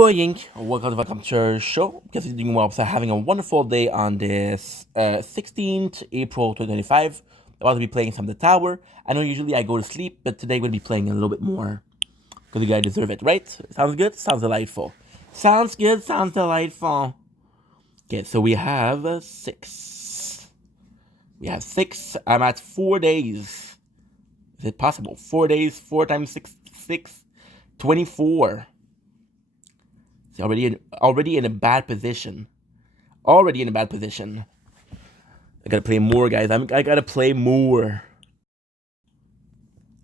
Boy Yink, welcome to the Culture Show. Because you're doing well, so having a wonderful day on this 16th April 2025. About to be playing some of the tower. I know usually I go to sleep, but today we're going to be playing a little bit more. Because you guys deserve it, right? Sounds good? Sounds delightful. Sounds good, sounds delightful. Okay, so we have 6. We have 6. I'm at 4 days. Is it possible? 4 days, 4 times 6, 6, 24. It's already in a bad position. Already in a bad position. I gotta play more, guys. I gotta play more.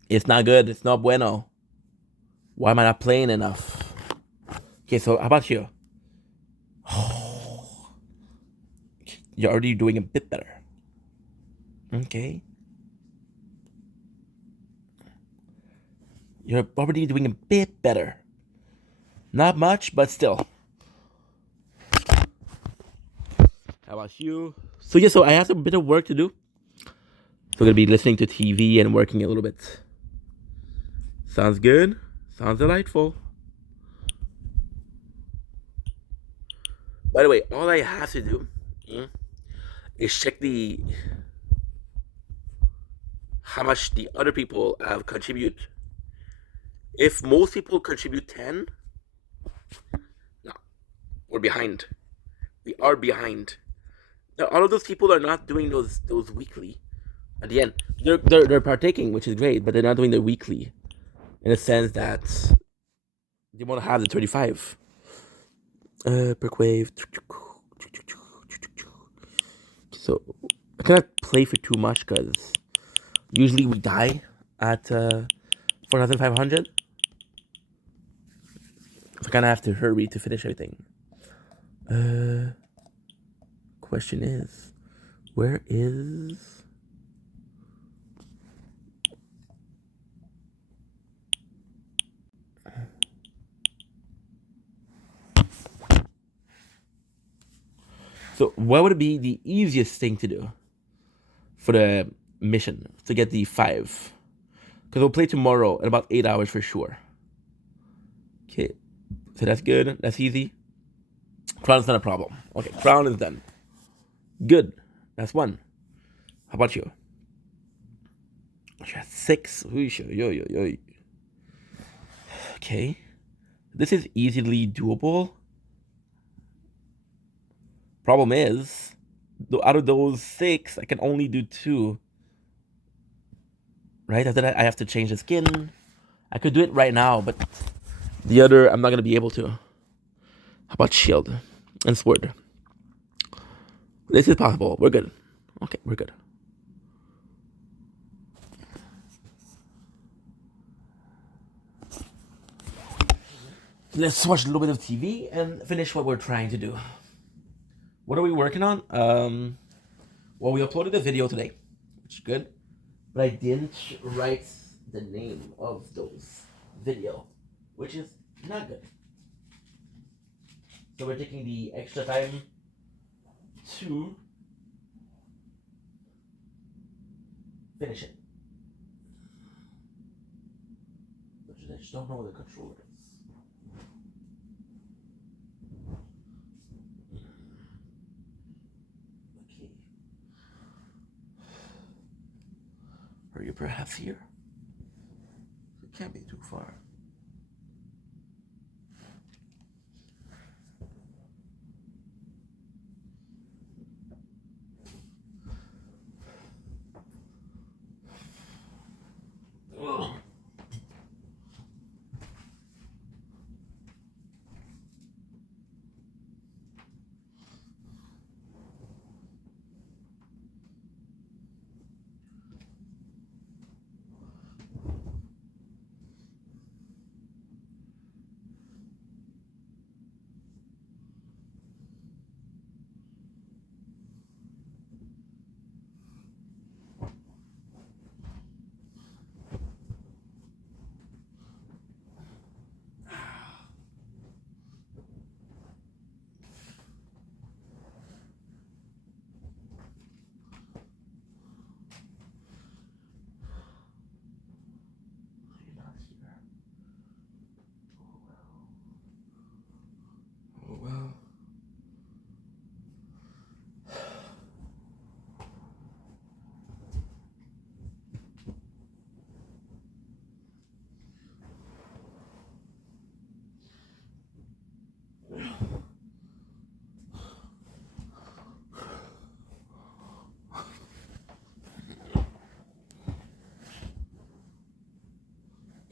It's not good. It's not bueno. Why am I not playing enough? Okay, so how about you? You're already doing a bit better. Okay. You're already doing a bit better. Not much, but still. How about you? So yeah, so I have a bit of work to do. So I'm gonna be listening to TV and working a little bit. Sounds good. Sounds delightful. By the way, all I have to do is check the how much the other people have contribute. If most people contribute 10, no, we're behind. We are behind. Now, all of those people are not doing those weekly. At the end, they're partaking, which is great, but they're not doing the weekly, in a sense that they want to have the 35. Brickwave. So I cannot play for too much because usually we die at 4,500. So I kind of have to hurry to finish everything. Question is, where is... So what would be the easiest thing to do for the mission to get the 5? Because we'll play tomorrow in about 8 hours for sure. Okay, so that's good. That's easy. Crown's not a problem. Okay, crown is done. Good. That's 1. How about you? You got 6. Okay. This is easily doable. Problem is, out of those 6, I can only do 2. Right? After that, I have to change the skin. I could do it right now, but the other, I'm not going to be able to. How about shield and sword? This is possible. We're good. Okay, we're good. Let's watch a little bit of TV and finish what we're trying to do. What are we working on? Well, we uploaded a video today, which is good, but I didn't write the name of those video, which is not good. So we're taking the extra time to finish it. I just don't know where the controller is. Okay. Are you perhaps here? It can't be too far. Ugh.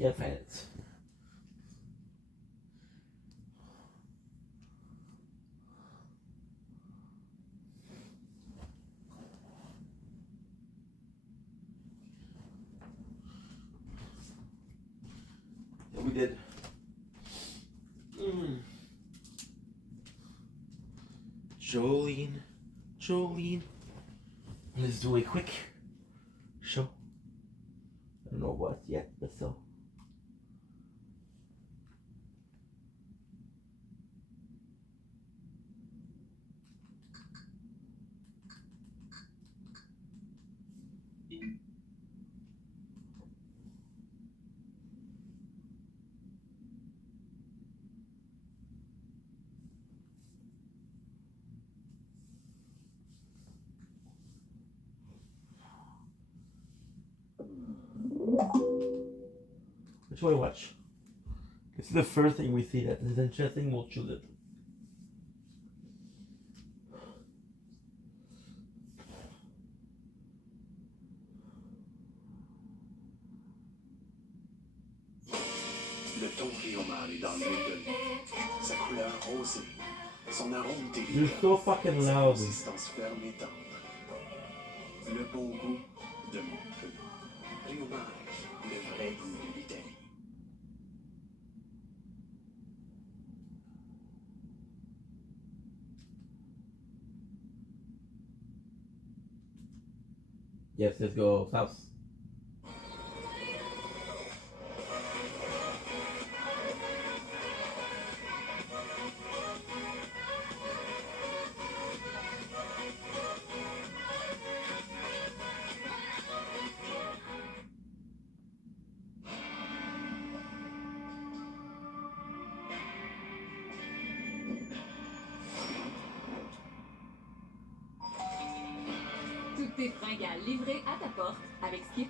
Can't find it. Yeah, we did. Jolene. Let's do a quick show. I don't know what yet, but still. Which one to watch? This is the first thing we see that is interesting. We'll choose it. Le ton Réomar est dans l'huile d'olive. Sa couleur rosée, son arôme You're délicat, so fucking sa loud. consistance ferme et tendre. Le bon goût de mon peu. Réomar, le vrai goût de l'Italie. Yes, let's go south. Toutes tes fringales livrées à ta porte avec Skip.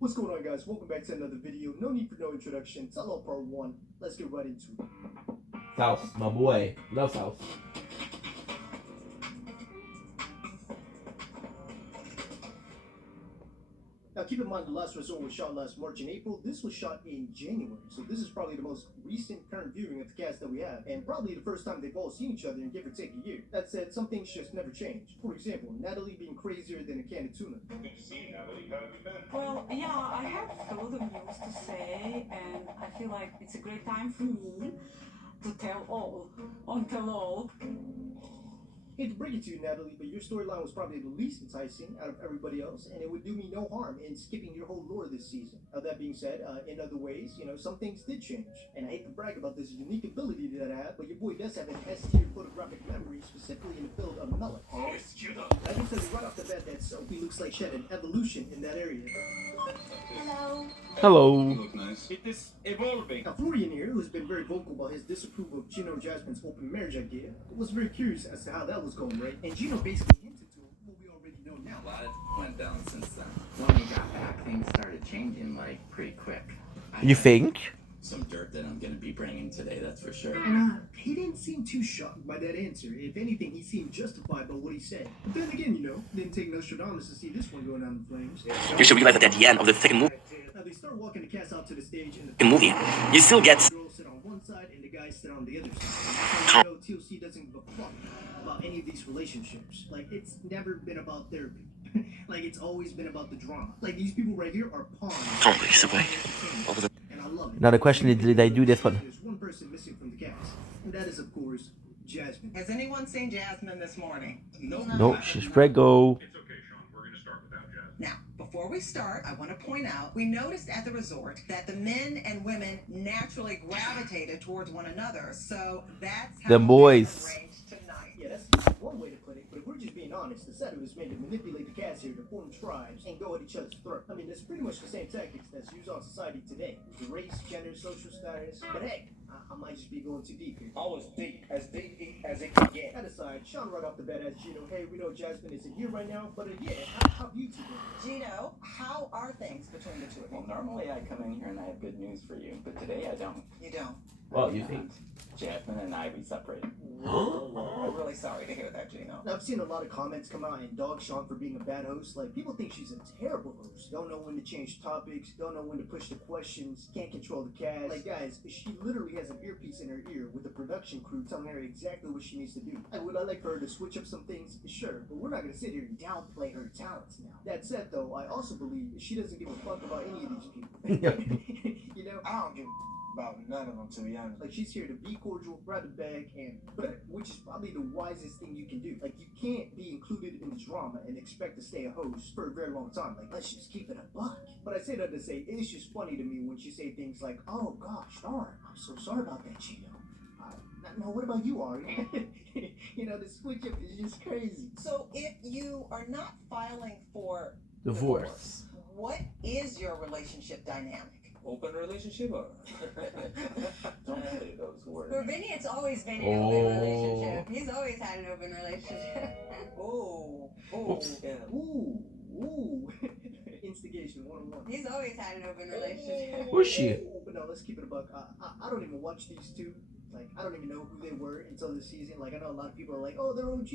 What's going on, guys? Welcome back to another video. No need for no introduction. Tell all part 1. Let's get right into it. South, my boy. Love South. Now, keep in mind, the last resort was shot last March and April. This was shot in January, so this is probably the most recent current viewing of the cast that we have, and probably the first time they've all seen each other in give or take a year. That said, some things just never change. For example, Natalie being crazier than a can of tuna. Good to see you, Natalie. How have you been? Well, yeah, I have a lot of news to say, and I feel like it's a great time for me to tell all. Hate to break it to you, Natalie, but your storyline was probably the least enticing out of everybody else, and it would do me no harm in skipping your whole lore this season. Now, that being said, in other ways, some things did change, and I hate to brag about this unique ability that I have, but your boy does have an S-tier photographic memory, specifically in the field of mullet. I can tell you right off the bat that Sophie looks like she had an evolution in that area. Hello. Hello. You look nice. It is evolving. Now, Florian here, who's been very vocal about his disapproval of Gino and Jasmine's open marriage idea, was very curious as to how that was going, right? And Gino basically hinted to what we already know now. A lot went down since then. When we got back, things started changing like pretty quick. You think? Some dirt that I'm gonna be bringing today, that's for sure. And he didn't seem too shocked by that answer. If anything, he seemed justified by what he said. But then again, didn't take Nostradamus to see this one going down in flames. You should realize that at the end of the second Now they start walking the cast out to the stage, and movie, you still get the girls sit on one side and the guys sit on the other side. So TLC doesn't give a fuck about any of these relationships. Like, it's never been about therapy. Like, it's always been about the drama. Like, these people right here are pawns. And I love it. Now the question is, did I do this one? There's one person missing from the cast, and that is, of course, Jasmine. Has anyone seen Jasmine this morning? No, she's prego. It's okay, Sean. We're going to start without Jasmine. Now, before we start, I want to point out we noticed at the resort that the men and women naturally gravitated towards one another. So that's how The boys. we arranged tonight. Yeah, that's one way to put it, but if we're just being honest, the setup was made to manipulate the cast here to form tribes and go at each other's throat. I mean, it's pretty much the same tactics that's used on society today. The race, gender, social status. But hey, I might just be going too deep here. Always deep as it can get. That aside, Sean right off the bat asked Gino, hey, we know Jasmine isn't here right now, but yeah, how have you two been? Gino, how are things between the two of Well, you? normally I come in here and I have good news for you, but today I don't. You don't. Well, you think? Jasmine and I, we separated. I'm really sorry to hear that, Gino. I've seen a lot of comments come out and dog Sean for being a bad host. Like, people think she's a terrible host. Don't know when to change topics, don't know when to push the questions, can't control the cast. Like, guys, she literally has an earpiece in her ear with the production crew telling her exactly what she needs to do. And would I like for her to switch up some things? Sure, but we're not gonna sit here and downplay her talents now. That said, though, I also believe she doesn't give a fuck about any of these people. You know? I don't give about none of them, to be honest. Like, she's here to be cordial, grab the bag, and which is probably the wisest thing you can do. Like, you can't be included in the drama and expect to stay a host for a very long time. Like, let's just keep it a buck. But I say that to say, it's just funny to me when she say things like, oh gosh, darn, I'm so sorry about that, Gino. No, what about you, Ari? You know, the switch up is just crazy. So if you are not filing for Divorce. what is your relationship dynamic? Open relationship or? Don't say those words. For Vinny, it's always been an open relationship. He's always had an open relationship. Oh, Yeah. Ooh. Instigation 101. He's always had an open relationship. Who's she? But no, let's keep it a buck. I don't even watch these two. Like, I don't even know who they were until this season. Like, I know a lot of people are like, oh, they're OGs.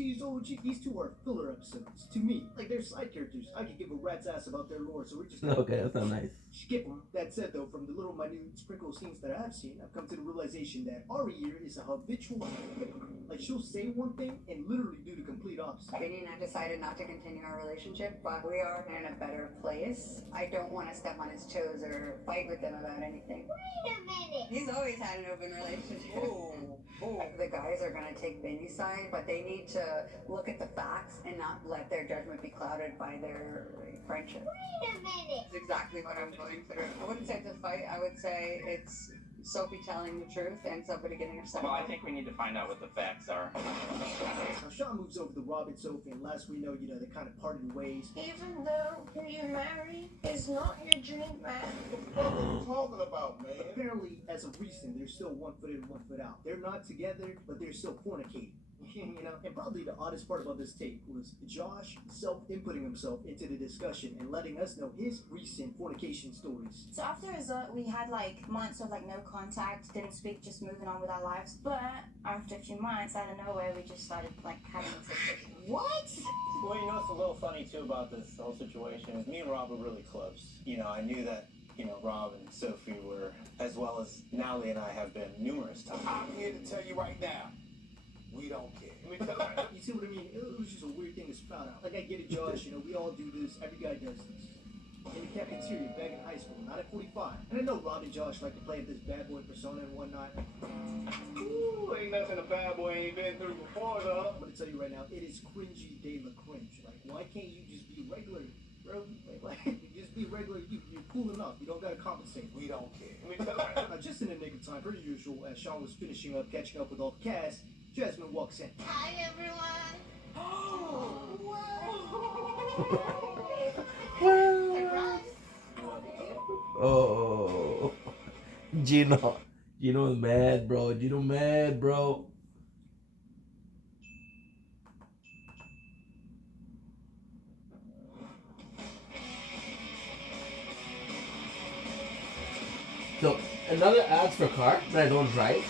These two are filler episodes. To me, like, they're side characters. I could give a rat's ass about their lore, so we're just Okay, that's not nice. skip them. That said, though, from the little minute sprinkle scenes that I've seen, I've come to the realization that Ari here is a habitual hypocrite. Like, she'll say one thing and literally do the complete opposite. Vinny and I decided not to continue our relationship, but we are in a better place. I don't want to step on his toes or fight with him about anything. Wait a minute. He's always had an open relationship. oh. The guys are going to take Vinny's side, but they need to look at the facts and not let their judgment be clouded by their friendship. Wait a minute. That's exactly what I'm going through. I wouldn't say it's a fight. I would say it's Sophie telling the truth and somebody getting her side. Well, I think we need to find out what the facts are. Now, Sean moves over to Rob and Sophie, and last we know, they kind of parted ways. Even though who you marry is not your dream man. What are you talking about, man? Apparently, as of recent, they're still 1 foot in, 1 foot out. They're not together, but they're still fornicating. You know, and probably the oddest part about this tape was Josh self-inputting himself into the discussion and letting us know his recent fornication stories. So after resort, we had like months of like no contact, didn't speak, just moving on with our lives. But after a few months, out of nowhere, we just started like having sex. What? Well, you know what's a little funny too about this whole situation is me and Rob were really close. You know, I knew that, Rob and Sophie were, as well as Natalie and I have been numerous times. I'm here to tell you right now, we don't care. You see what I mean? It was just a weird thing to spout out. Like, I get it, Josh, we all do this, every guy does this. In the cafeteria back in high school, not at 45. And I know Rob and Josh like to play up this bad boy persona and whatnot. Ooh, ain't nothing a bad boy ain't been through before, though. I'm gonna tell you right now, it is cringy de la cringe. Like, why can't you just be regular, bro? Like just be regular. You're cool enough. You don't gotta compensate. We don't care. Just in the nick of time, per usual, as Sean was finishing up, catching up with all the cast, Jasmine walks in. Hi, everyone. Oh, Gino's mad, bro. Gino mad, bro. So another ads for car that I don't drive.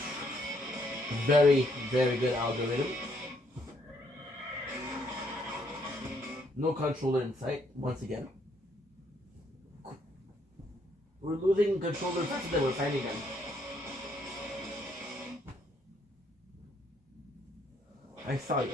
Very, very good algorithm. No controller in sight once again. We're losing controllers faster than we're finding them. I saw you.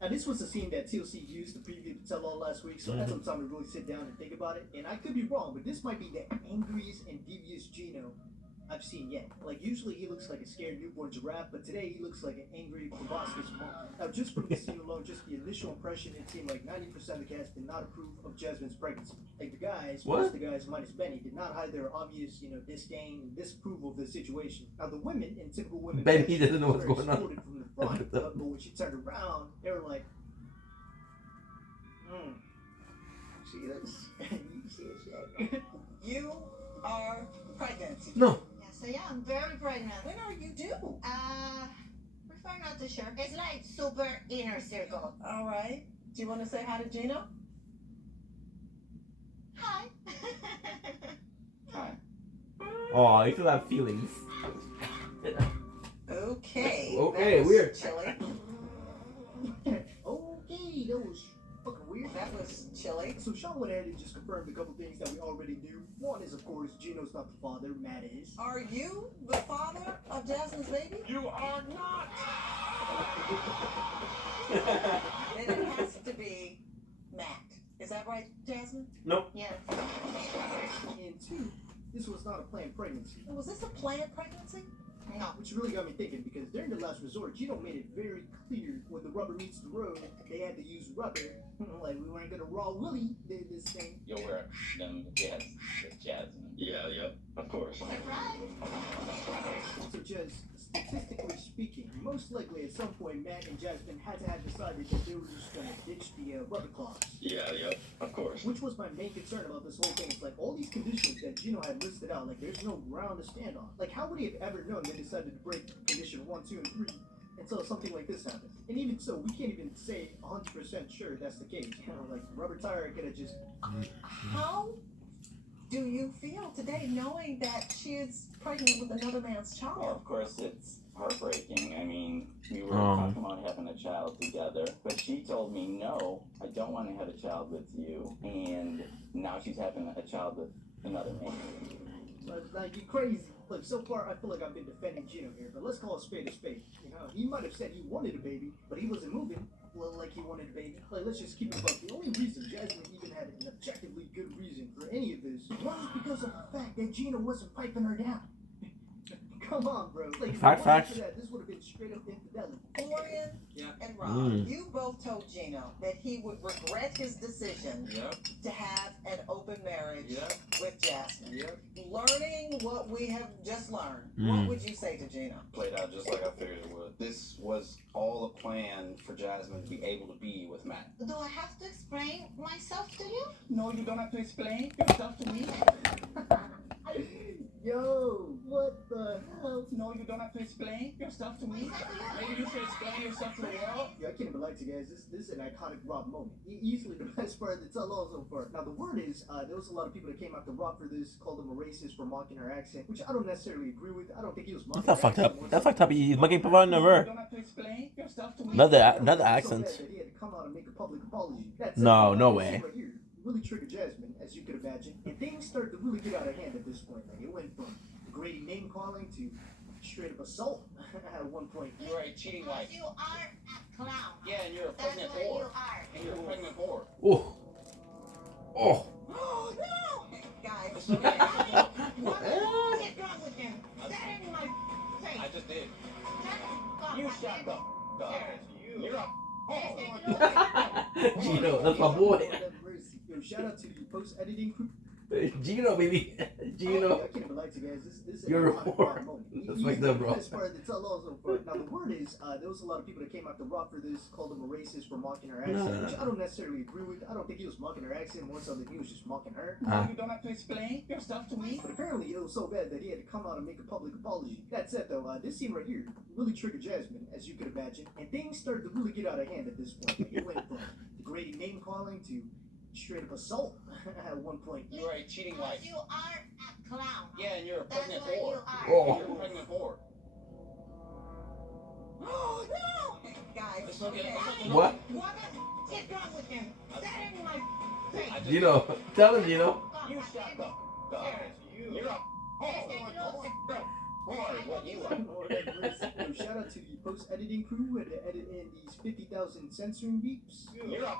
And this was the scene that TLC used to preview the tell-all last week, so I had some time to really sit down and think about it. And I could be wrong, but this might be the angriest and devious Gino I've seen yet. Like, usually he looks like a scared newborn giraffe, but today he looks like an angry, proboscis monkey. Now, just from this scene alone, just the initial impression, it seemed like 90% of the cast did not approve of Jasmine's pregnancy. Like, the guys, most of the guys minus Benny, did not hide their obvious, disdain, disapproval of the situation. Now, the women, in typical women, Benny doesn't know what's going on. From the front, but when she turned around, they were like, see this? You see this? You are pregnant. No. Yes, I am very pregnant. When are you due? Prefer not to share. It's like super inner circle. All right. Do you want to say hi to Gino? Hi. Hi. Oh, you still have feelings. Okay. Okay, that was weird. Chilly. Okay, that was fucking weird. That was chilly. So Sean went ahead and just confirmed a couple things that we already knew. One is, of course, Gino's not the father, Matt is. Are you the father of Jasmine's baby? You are not! Then it has to be Matt. Is that right, Jasmine? Nope. Yes. And two, this was not a planned pregnancy. Was this a planned pregnancy? No. Which really got me thinking, because during the last resort, Gino made it very clear when the rubber meets the road, they had to use rubber. Like, we weren't gonna raw Willie did this thing. Yo, we're them. Yes, with Jasmine. Yeah, yep. Of course. So just statistically speaking, most likely at some point, Matt and Jasmine had to have decided that they were just gonna ditch the rubber claws. Yeah, yep. Of course. Which was my main concern about this whole thing. It's like all these conditions that Gino had listed out, like there's no ground to stand on. Like how would he have ever known they decided to break condition 1, 2, and 3 until something like this happened? And even so, we can't even say 100% sure that's the case. You know, like rubber tire could have just. How do you feel today knowing that she is pregnant with another man's Well, child? of course, it's heartbreaking. I mean, we were talking about having a child together, but she told me, no, I don't want to have a child with you. And now she's having a child with another man. Like you crazy. Look, so far I feel like I've been defending Gino here, but let's call a spade a spade. You know, he might have said he wanted a baby, but he wasn't moving like he wanted a baby. Like, let's just keep it up. The only reason Jasmine even had an objectively good reason for any of this was because of the fact that Gino wasn't piping her down. Come on, bro. Like, Facts. that, this would have been straight up infidelity. Florian and Rob, you both told Gino that he would regret his decision to have an open marriage with Jasmine. Learning what we have just learned, what would you say to Gino? Played out just like I figured it would. This was all a plan for Jasmine to be able to be with Matt. Do I have to explain myself to you? No, you don't have to explain yourself to me. Yo, what the hell? No, you don't have to explain yourself to me. Maybe you should explain yourself to the world. Yeah, I can't even lie to you guys. This is an iconic Rob moment. Easily the best part of the tell-all so far. Now, the word is, there was a lot of people that came after Rob for this, called him a racist for mocking her accent, which I don't necessarily agree with. I don't think he was mocking That's her fucked up. accent. That's fucked up. He's making people on You her. don't have to explain yourself to me. Another accent. So bad that he had to come out and make a public apology. That's No, it. no This way. right here really triggered Jasmine, as you could imagine. And things started to really get out of hand at this point. Like, it went from degrading name calling to straight up assault at one point. You're a cheating wife. You are a clown. Yeah, and you're a That's pregnant what you whore. are. And you're a pregnant whore. Oh. Oh. Oh no! Guys, What's wrong with him? That in my face. I just did. You shut the You're a Gino, that's my boy. Yo, shout out to the post-editing crew. Gino, baby. Gino. I can't even lie to you guys. This is You're a a whore. moment. That's fucked up, bro. As far as the tell-all so far. Now, the word is, there was a lot of people that came after Rob for this, called him a racist for mocking her accent, No. which I don't necessarily agree with. I don't think he was mocking her accent more so than he was just mocking her. No, you don't have to explain yourself to me. But apparently it was so bad that he had to come out and make a public apology. That said, though, this scene right here really triggered Jasmine, as you could imagine, and things started to really get out of hand at this point. Like, it went from degrading name calling to straight up assault at one point. You're a cheating wife. You are a clown. Yeah, and you're a That's pregnant what you whore. are. Oh. You're a pregnant whore. oh no! Guys, Let's look at it. What? What's wrong with him? That in my face. Gino. Tell him, Gino. You shut the You're a whore. What you are. Yo, shout out to the post-editing crew who had to edit in these 50,000 censoring beeps. You're a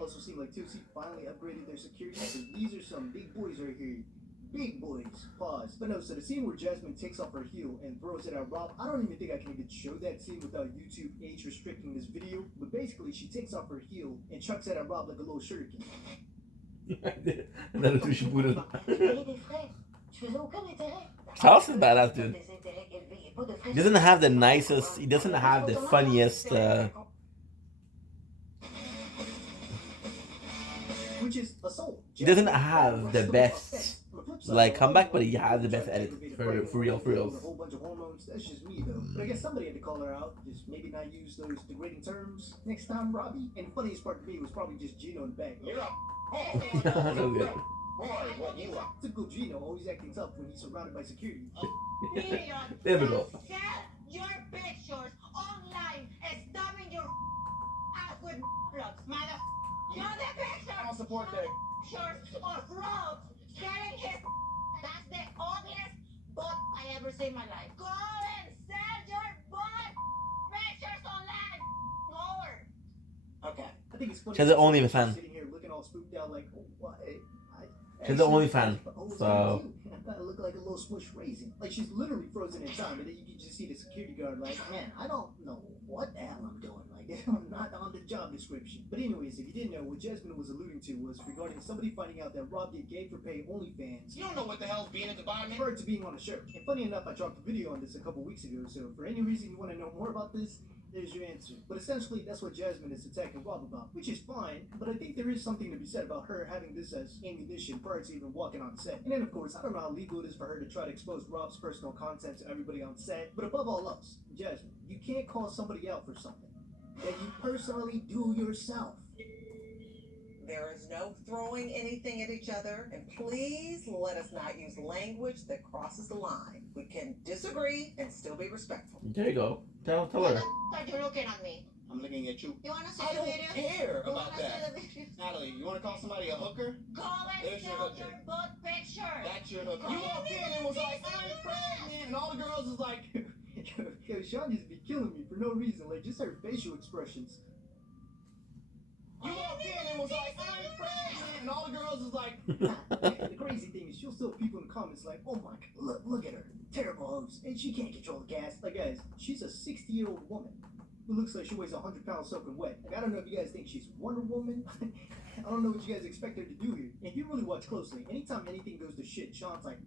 Also seemed like TLC finally upgraded their security, because these are some big boys right here. Big boys. Pause. But no, so the scene where Jasmine takes off her heel and throws it at Rob, I don't even think I can even show that scene without YouTube age restricting this video. But basically, she takes off her heel and chucks it at Rob like a little shuriken. And then she put it. Je payais des frais. Je faisais aucun intérêt. Charles is badass, dude. Des intérêts élevés et pas de frais. He doesn't have the nicest. He doesn't have the funniest. Which is assault. He doesn't have the best like comeback, but he has the best edit for real, for A real. whole bunch of hormones. That's just me though. But I guess somebody had to call her out. Just maybe not use those degrading terms next time, Robbie. And the funniest part to me was probably just Gino in the back. You're a No good. Roy, what you are? Typical Gino, always acting tough when he's surrounded by security. Typical. Sell your pictures online and stuffing your ass with plugs, mother. You're the picture. I don't support that. Pictures of Rob selling his. That's the ugliest butt I ever seen in my life. Go and sell your butt pictures online. More. Okay. I think it's funny. She's the only fan. Sitting here looking all spooked out like, oh, what? She's the only fan. So. I look like a little smushed raisin. Like she's literally frozen in time, and then you can just see the security guard like, man, I don't know what the hell I'm doing. Like, I'm not on the job description. But anyways, if you didn't know, what Jasmine was alluding to was regarding somebody finding out that Rob did gay for pay OnlyFans. You don't know what the hell's being at the bottom. Prior to being on the show. And funny enough, I dropped a video on this a couple weeks ago, so for any reason you want to know more about this, there's your answer. But essentially, that's what Jasmine is attacking Rob about, which is fine, but I think there is something to be said about her having this as ammunition prior to even walking on set. And then, of course, I don't know how legal it is for her to try to expose Rob's personal content to everybody on set, but above all else, Jasmine, you can't call somebody out for something that you personally do yourself. There is no throwing anything at each other, and please let us not use language that crosses the line. We can disagree and still be respectful. There you go. Tell her. What are you looking at me? I'm looking at you. You want to see I the don't video? care You about wanna see that. the video? Natalie, you want to call somebody a hooker? Go and There's your sell hooker. your butt picture. That's your hooker. You walked in and was like, I'm pregnant, and all the girls was like, Yo, Sean just be killing me for no reason, like just her facial expressions. you walked in and was like, I'm pregnant, and all the girls was like, The crazy thing is she'll still people in the comments like, oh my god, look at her, terrible host, and she can't control the gas. Like guys, she's a 60-year-old woman who looks like she weighs 100 pounds soaking wet. Like I don't know if you guys think she's Wonder Woman. I don't know what you guys expect her to do here. And if you really watch closely, anytime anything goes to shit, Sean's like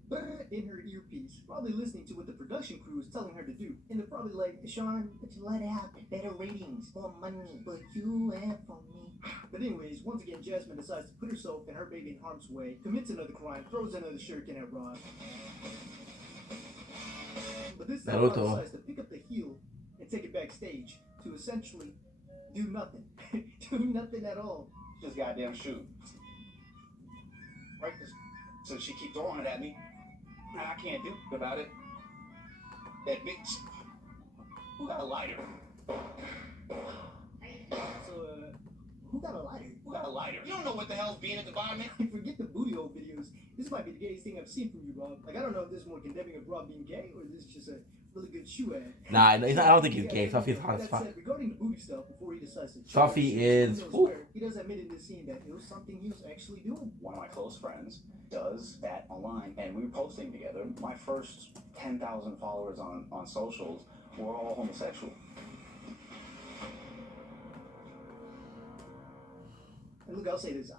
in her earpiece, probably listening to what the production crew is telling her to do. And they're probably like, Sean, let out, better ratings, more money, but you have for me. But anyways, once again, Jasmine decides to put herself and her baby in harm's way, commits another crime, throws another shuriken at Rob. But this time, Rob decides to pick up the heel and take it backstage to essentially do nothing. Do nothing at all. this goddamn shoe. Right? So she keep throwing it at me, and I can't do about it. That bitch. Who got a lighter? Who got a lighter? Who got a lighter? You don't know what the hell's being at the bottom of it. Forget the booty hole videos. This might be the gayest thing I've seen from you, Rob. Like, I don't know if this is more condemning of Rob being gay, or this is just a really good shoe ad. Nah, I don't think he's gay. Sophie's hot as fuck. Regarding the booty stuff, before he decides to Sophie is... he does admit in this scene that it was something he was actually doing. One of my close friends does that online, and we were posting together. My first 10,000 followers on socials were all homosexual. And look, I'll say this,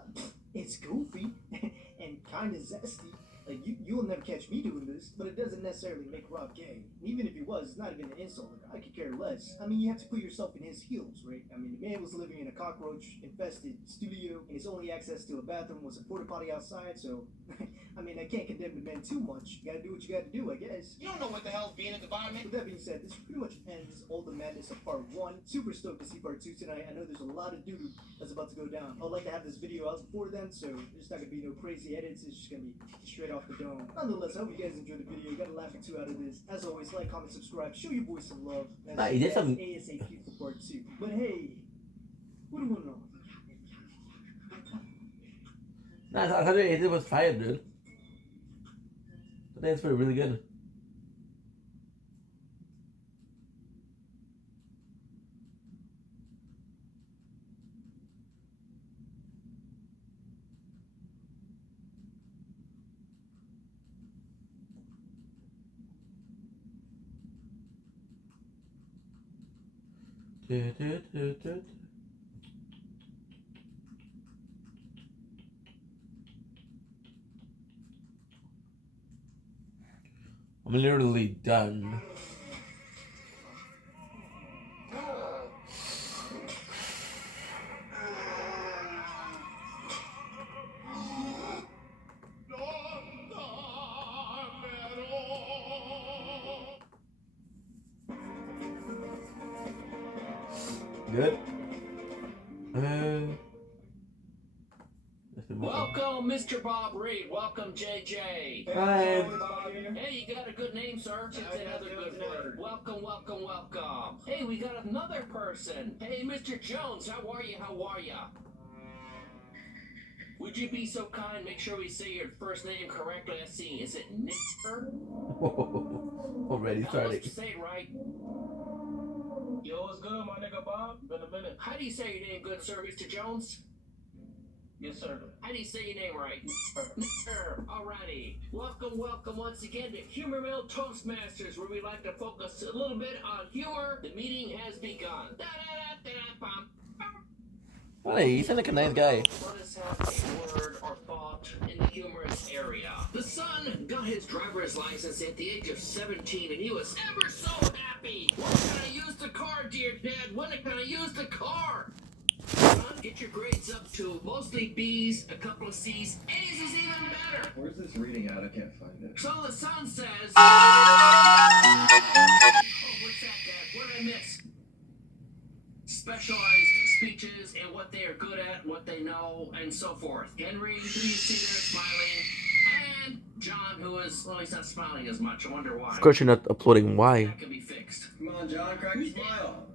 it's goofy and kind of zesty. Like, you'll never catch me doing this, but it doesn't necessarily make Rob gay. And even if he was, it's not even an insult. Like, I could care less. I mean, you have to put yourself in his heels, right? I mean, the man was living in a cockroach-infested studio, and his only access to a bathroom was a porta potty outside, so... I mean, I can't condemn the man too much. You gotta do what you gotta do, I guess. You don't know what the hell's being at the bottom of it. With that being said, this pretty much ends all the madness of part 1. Super stoked to see part 2 tonight. I know there's a lot of doo-doo that's about to go down. I'd like to have this video out before then, so there's not gonna be no crazy edits. It's just gonna be straight off the dome. Nonetheless, I hope you guys enjoyed the video. You got a laugh or two out of this. As always, like, comment, subscribe, show your boys some love. He did some... ASAP for part 2. But hey, what do we know? Nah, I thought it was fire, dude. I think it's really good. I'm literally done. Good. Welcome, Mr. Bob Reed. Welcome, JJ. Hi. Hey, you got a good name, sir. Just another good word. Welcome, welcome, welcome. Hey, we got another person. Hey, Mr. Jones, how are you? How are ya? Would you be so kind? Make sure we say your first name correctly. Let's see. Is it Nicker? Already starting. Say it right. Yo, what's good, my nigga Bob? Been a minute. How do you say your name, good sir, Mr. Jones? Yes, sir. How do you say your name right? Alrighty. Welcome, welcome once again to Humor Mill Toastmasters, where we like to focus a little bit on humor. The meeting has begun. Hey, you sound like a nice guy. Let us have a word or thought in the humorous area. The son got his driver's license at the age of 17, and he was ever so happy. When can I use the car, dear Dad? When can I use the car? Son, get your grades up to mostly B's, a couple of C's. A's is even better. Where's this reading at? I can't find it. So the son says, oh, what's that, Dad? What did I miss? Specialized speeches and what they are good at, what they know, and so forth. Henry, who you see there smiling, and John, who is, well, he's not smiling as much. I wonder why. Of course you're not uploading why. That can be fixed. Come on, John, crack a smile.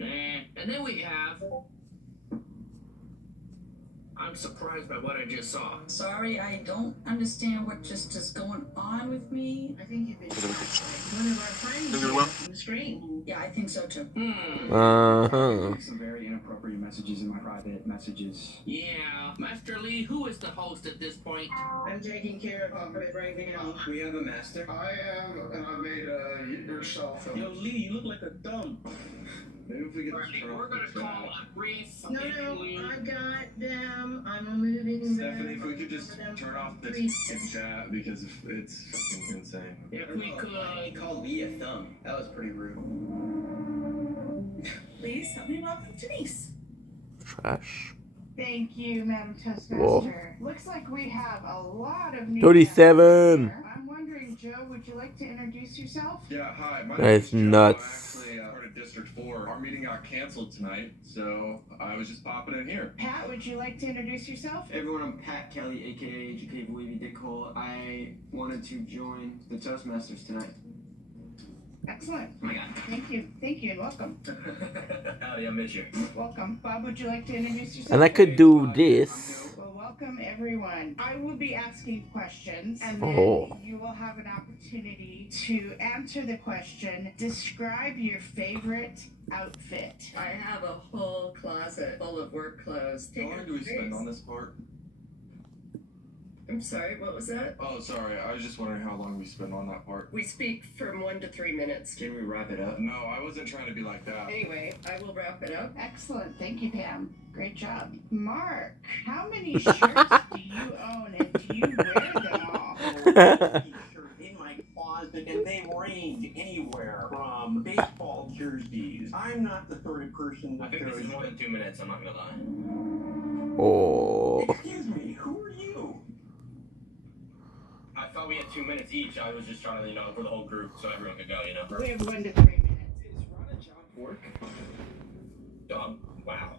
And then we have... I'm surprised by what I just saw. Sorry, I don't understand what just is going on with me. I think you've been shot by one of our friends here on the screen. Yeah, I think so too. Some very inappropriate messages in my private messages. Yeah. Master Lee, who is the host at this point? I'm taking care of it right now. We have a master. I am, and I made yourself. Yo, Lee, you look like a thumb. Maybe if we get Alrighty, we're gonna call a brief... No, I got them. I'm moving Stephanie, them. if we could just turn off this fucking chat because it's fucking insane. If we could... He called me a thumb. That was pretty rude. Please help me welcome Denise. Trash. Thank you, Madam Toastmaster. Whoa. Looks like we have a lot of new 37. members here. I'm wondering, Joe, would you like to introduce yourself? Yeah, hi. My That name is is Joe. nuts. I'm actually part of District 4. Our meeting got canceled tonight, so I was just popping in here. Pat, would you like to introduce yourself? Everyone, I'm Pat Kelly, aka GK Wavy Dick Hole. I wanted to join the Toastmasters tonight. Excellent. Oh my God. Thank you, and welcome. Howdy, I miss you. Welcome. Bob, would you like to introduce yourself? And I could do this. Well, welcome everyone. I will be asking questions, and Oh. then you will have an opportunity to answer the question. Describe your favorite outfit. I have a whole closet full of work clothes. How long do we spend on this part? I'm sorry, what was that? Oh, sorry. I was just wondering how long we spend on that part. We speak from 1 to 3 minutes. Can we wrap it up? No, I wasn't trying to be like that. Anyway, I will wrap it up. Excellent. Thank you, Pam. Great job. Mark, how many shirts do you own, and do you wear them all? In my closet, and they range anywhere from baseball jerseys. I'm not the sort of person that I think this is more than 2 minutes, I'm not gonna lie. Oh. Excuse me, who are you? I thought we had 2 minutes each. I was just trying to, for the whole group so everyone could go, We have 1 to 3 minutes. Is Ron a job work? Wow.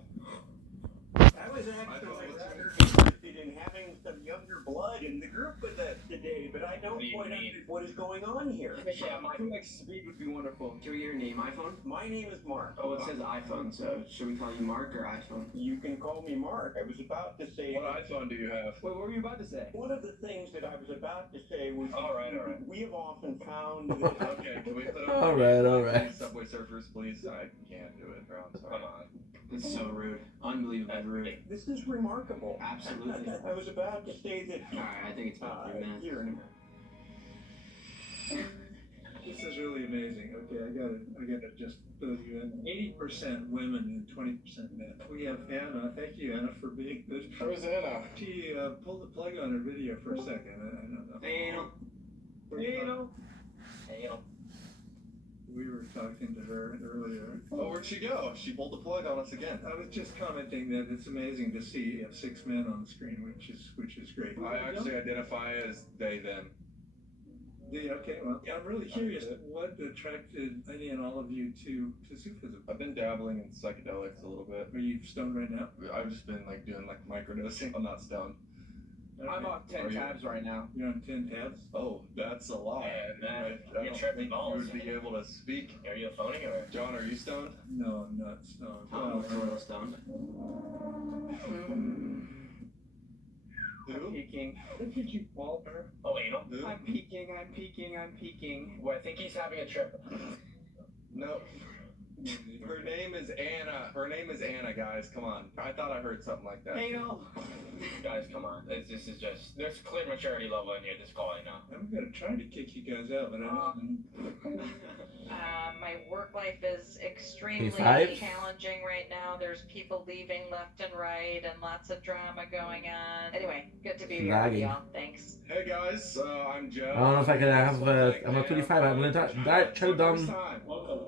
I was actually rather interested in having some younger blood in the group with us today, but I don't What do you quite mean? understand what is going on here. Yeah, my speed would be wonderful. Can we get your name, iPhone? My name is Mark. Oh, it says iPhone, so should we call you Mark or iPhone? You can call me Mark. I was about to say... What iPhone do you have? Wait, what were you about to say? One of the things that I was about to say was... All right. We have often found that... Okay, can we put up All right. Subway Surfers, please? I can't do it, bro. I'm sorry. Come on. This is so rude. Unbelievably rude. This is remarkable. Absolutely. I was about to say that... Alright, I think it's about 3 minutes. Here in a minute. This is really amazing. Okay, I gotta just fill you in. 80% women and 20% men. We have Anna. Thank you, Anna, for being good. Where's Anna? She pulled the plug on her video for a second. I don't know. Anal. We were talking to her earlier. Oh, where'd she go? She pulled the plug on us again. I was just commenting that it's amazing to see 6 men on the screen, which is great. I actually identify as they, them. Okay, well, yeah, I'm really curious what attracted any and all of you to Sufism. I've been dabbling in psychedelics a little bit. Are you stoned right now? I've just been like doing like microdosing. I'm not stoned. I'm on 10 tabs right now. You're on 10 tabs? Oh, that's a lot. Man, I you're don't tripping think balls. you would be able to speak. Are you a phony or? John, are you stoned? No, I'm not stoned. I'm a little stoned. I'm peeking. Look at you, Walter. Oh, wait, you know? Who? I'm peeking. Well, I think he's having a trip. No. Her name is Anna. Her name is Anna, guys. Come on. I thought I heard something like that. Hey, no. Guys, come on. This is just, there's clear maturity level in here, this call, you know. I'm gonna try to kick you guys out, but I don't. My work life is extremely 25? challenging right now. There's people leaving left and right and lots of drama going on. Anyway, good to be here with Lagging. y'all. Thanks. Hey guys, I'm Joe. I don't know if I can have. I'm not 25. I'm gonna try to Welcome.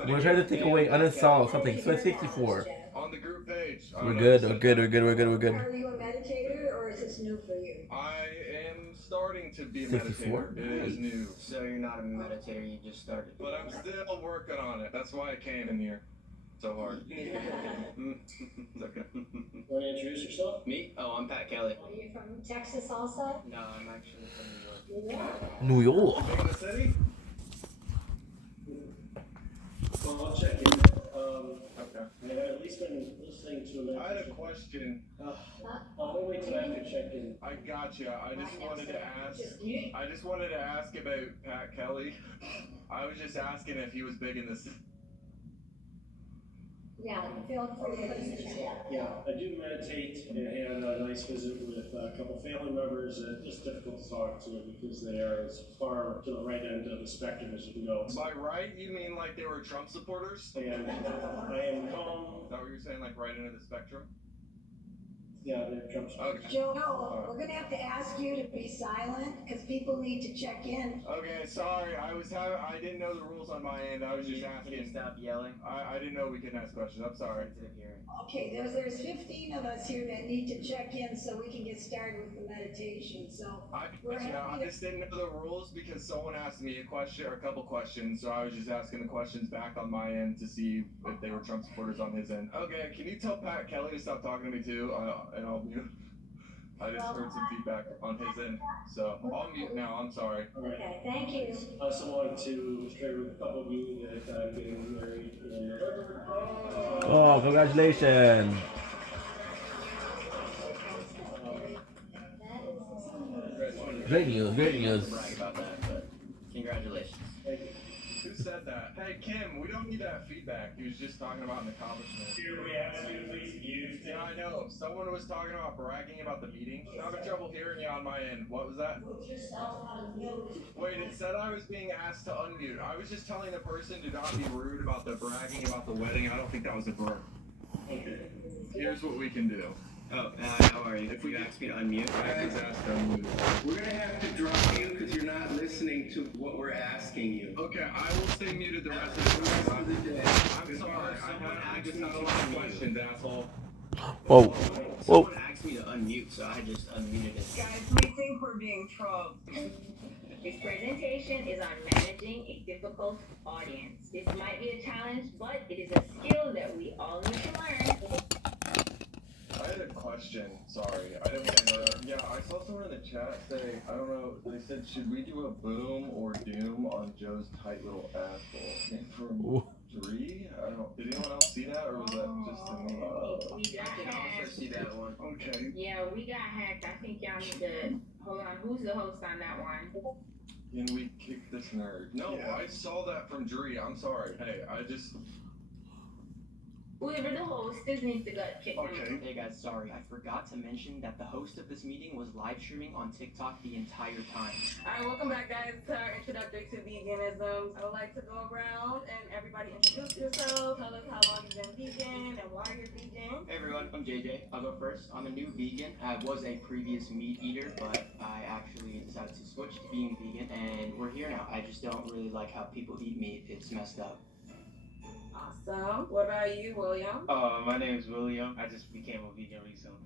I'm gonna try to take away, uninstall something. So it's 64. On the group page. I We're don't know good. if We're you good. said We're good. We're good. We're good. Are you a meditator or is this new for you? I am starting to be a 64? meditator. It is new. So you're not a meditator, you just started. But I'm still working on it. That's why I came in here so hard. It's okay. Want to introduce yourself? Me? Oh, I'm Pat Kelly. Are you from Texas also? No, I'm actually from New York. New York. Big in the city? Well, I'll check in. Okay. I have at least been listening to I had a question. I'll wait till after check in. I gotcha. I just wanted to ask about Pat Kelly. I was just asking if he was big in the city. Yeah, feel free to chat. Yeah, I do meditate and had a nice visit with a couple family members. It's difficult to talk to because they are as far to the right end of the spectrum as you can go. By right, you mean like they were Trump supporters? And I am calm. Is that what you're saying, like right into the spectrum? Yeah, they're Trump supporters. Okay. Joe, we're gonna have to ask you to be silent because people need to check in. Okay, sorry. I didn't know the rules on my end. I was just asking. Stop yelling. I didn't know we couldn't ask questions. I'm sorry. Okay, there's 15 of us here that need to check in so we can get started with the meditation. So I happy just didn't know the rules because someone asked me a question or a couple questions, so I was just asking the questions back on my end to see if they were Trump supporters on his end. Okay, can you tell Pat Kelly to stop talking to me too? And I'll mute. I just heard some feedback on his end, so I'll mute now. I'm sorry. Okay, thank you. I also wanted to share with a couple of you that I'm getting married in November. Oh, congratulations. Great news. Great news. Brag about that, but congratulations. Thank you. Who said that? Hey, Kim, we don't need that feedback. He was just talking about an accomplishment. Here we ask you to please mute. Yeah, I know. Someone was talking about bragging about the meeting. I'm having trouble hearing you on my end. What was that? Wait, it said I was being asked to unmute. I was just telling the person to not be rude about the bragging about the wedding. I don't think that was a verb. Okay. Here's what we can do. Oh, how are you? If you ask me to unmute, I was asked to unmute. We're gonna have to drop you because you're not listening to what we're asking you. Okay, I will stay muted the rest of the day. I'm sorry. I just had a lot of questions, asshole. Whoa. Whoa. Someone asked me to unmute, so I just unmuted it. Guys, we think we're being trolled. This presentation is on managing a difficult audience. This might be a challenge, but it is a skill that we all need to learn. I had a question. Sorry, I didn't want to interrupt. Yeah, I saw someone in the chat say, I don't know, they said, should we do a boom or doom on Joe's tight little asshole? From Dree? I don't. Did anyone else see that, or was that just to me? We got hacked. See that one. Okay. Yeah, we got hacked. I think y'all need to hold on. Who's the host on that one? Can we kick this nerd? No, Yeah. I saw that from Dree. I'm sorry. Hey, I just. Whoever the host is needs to get kicked. Okay. Hey guys, sorry, I forgot to mention that the host of this meeting was live streaming on TikTok the entire time. Alright, welcome back guys to our introductory to veganism. I would like to go around and everybody introduce yourself, tell us how long you've been vegan and why you're vegan. Hey everyone, I'm JJ. I'll go first. I'm a new vegan. I was a previous meat eater, but I actually decided to switch to being vegan, and we're here now. I just don't really like how people eat meat. It's messed up. Awesome. What about you, William? My name is William. I just became a vegan recently.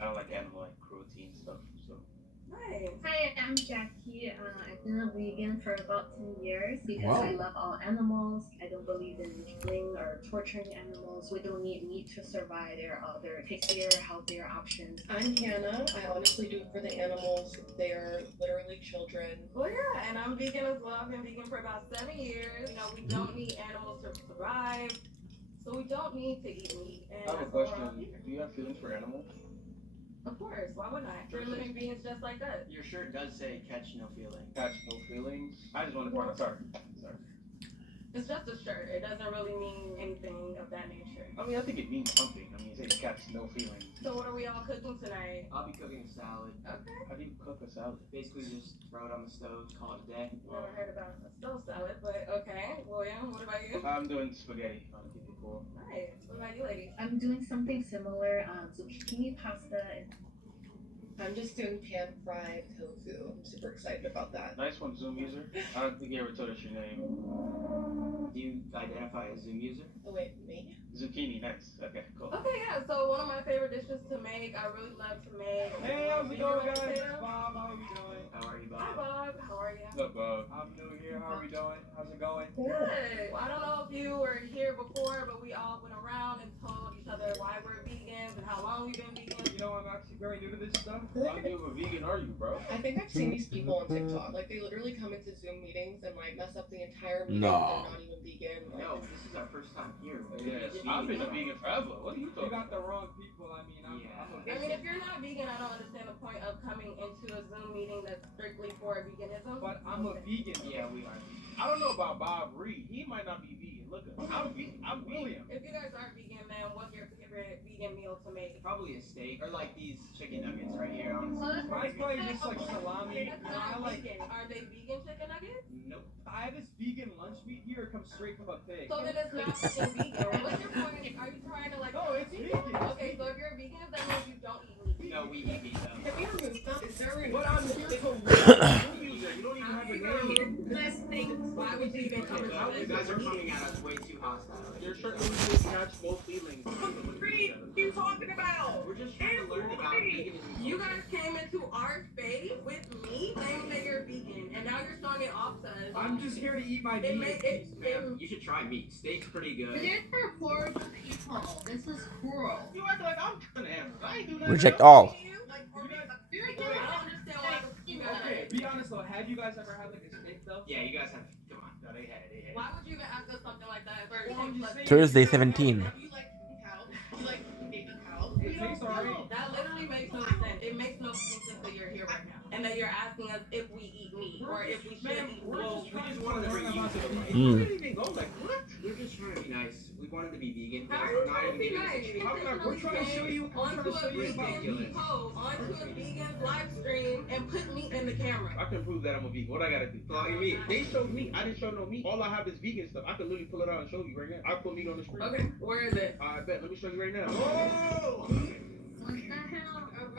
I don't like animal cruelty and stuff, so Nice. Hi, I'm Jackie. I've been a vegan for about 10 years because Wow. I love all animals. I don't believe in killing or torturing animals. We don't need meat to survive. There are other tastier, healthier options. I'm Hannah. I honestly do it for the animals. They are literally children. Well, yeah, and I'm vegan as well. I've been vegan for about 7 years. You know, we don't need animals to survive, so we don't need to eat meat. And I have a that's what we're all question. vegan. Do you have feelings for animals? Of course, why wouldn't I? We're living beings just like us. Your shirt does say catch no feeling. Catch no feelings. I just want to point. Sorry. It's just a shirt. It doesn't really mean anything of that nature. I mean, I think it means something. I mean, it says catch no feelings. So what are we all cooking tonight? I'll be cooking a salad. Okay. How do you cook a salad? Basically, just throw it on the stove, call it a day. Never heard about a stove salad, but okay. William, what about you? I'm doing spaghetti. I'll keep it cool. Nice. What about you, ladies? I'm doing something similar, zucchini pasta. I'm just doing pan-fried tofu. I'm super excited about that. Nice one, Zoom user. I don't think you ever told us your name. Do you identify as Zoom user? Oh wait, me? Zucchini. Nice. Okay, cool. Okay, yeah. So one of my favorite dishes to make, I really love to make. Hey, how's it going, guys? Potato. Bob, how are we doing? How are you, Hi, Bob? Bob. How are you? What's up, Bob? I'm new here. How are we doing? How's it going? Good. Well, I don't know if you were here before, but we all went around and told each other why we're vegans and how long we've been vegans. You know, I'm actually very new to this stuff. How new of a vegan are you, bro? I think I've seen these people on TikTok. Like, they literally come into Zoom meetings and, like, mess up the entire meeting. No. They're not even vegan. Like, No, this is our first time here. Yes, I've been a vegan forever. What are you talking about? You got the wrong people. I mean, I'm I mean, if you're not vegan, I don't understand the point of coming into a Zoom meeting that's strictly for veganism. But I'm a vegan. Yeah, we are. I don't know about Bob Reed. He might not be vegan. Look at him. I'm William. If you guys aren't vegan, then what's your favorite vegan meal to make? Probably a steak, or like these chicken nuggets right here, honestly. Mine's probably just like salami. That's No, I not like. vegan. Are they vegan chicken nuggets? Nope. I have this vegan lunch meat here. It comes straight from a pig. So then it's not fucking vegan. What's your point? Are you trying to like? No, it's vegan. Okay, so if you're vegan, that means you don't eat meat. No, we eat meat though. can we remove that? Is there But I'm here to user. You don't even have a name. Let's think. Why would you even come into You this? guys are coming at us way too hostile. Your shirt loses catch no feelings. What are you talking about? We're just trying to learn about veganism. You guys came into our space with me claiming that you're vegan, and now you're showing it off to us. I'm just here to eat my It meat. made it. Ma'am, you should try meat. Steak's pretty good. are horrible people. This is cruel. You act like I'm an animal. I ain't do nothing. Reject all. I don't understand why you guys. Okay, be honest though. Have you guys ever had like a steak though? Yeah, you guys have. Come on. No, they had. Why would you even ask us something like that first? Well, I'm just saying- Thursday 17. You like cow? You like baby cow? It tastes alright. That literally makes no sense. It makes no sense that you're here right now. And that you're asking us if we eat meat or if we should eat meat. Well, we just wanted to bring you to the We Mm. didn't even go like what? We're just trying to be nice. We wanted to be vegan. How are you Not trying to be even nice? vegan. You I'm not- we're trying to show you- onto we're trying to a show you about vegan meat. post, onto a vegan live stream, and put meat in the camera. I can prove that I'm a vegan. What I gotta do? All you meat. They showed meat. I didn't show no meat. All I have is vegan stuff. I can literally pull it out and show you right now. I put meat on the screen. Okay, where is it? I bet. Let me show you right now. Oh!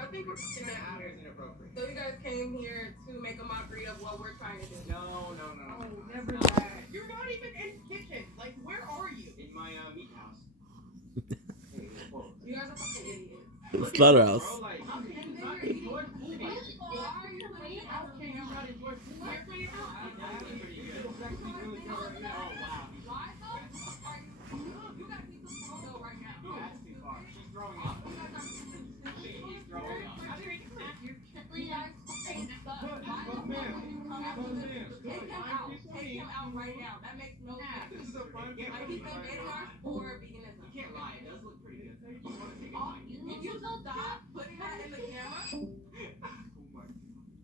I think we're putting that out. It's inappropriate. So you guys came here to make a mockery of what we're trying to do. No. Never that. You're not even in the kitchen. Like, where are you? In my meat house. You guys are fucking idiots. Slaughterhouse. Bro, like, How can you not enjoy food? Why are you putting it out there? You gotta enjoy food. Why are you Why though? Are you got people photo right now. That's too far. She's throwing up. You guys are She's throwing up. You're tickling guys fucking stuff. Why the fuck would you come after this? Take him out. Take him out right now. That makes no sense. this is a fun game. Like he's invading our for veganism. You can't lie. It does look pretty good. You want to take a bite? If you stop putting that in the camera, Oh my god.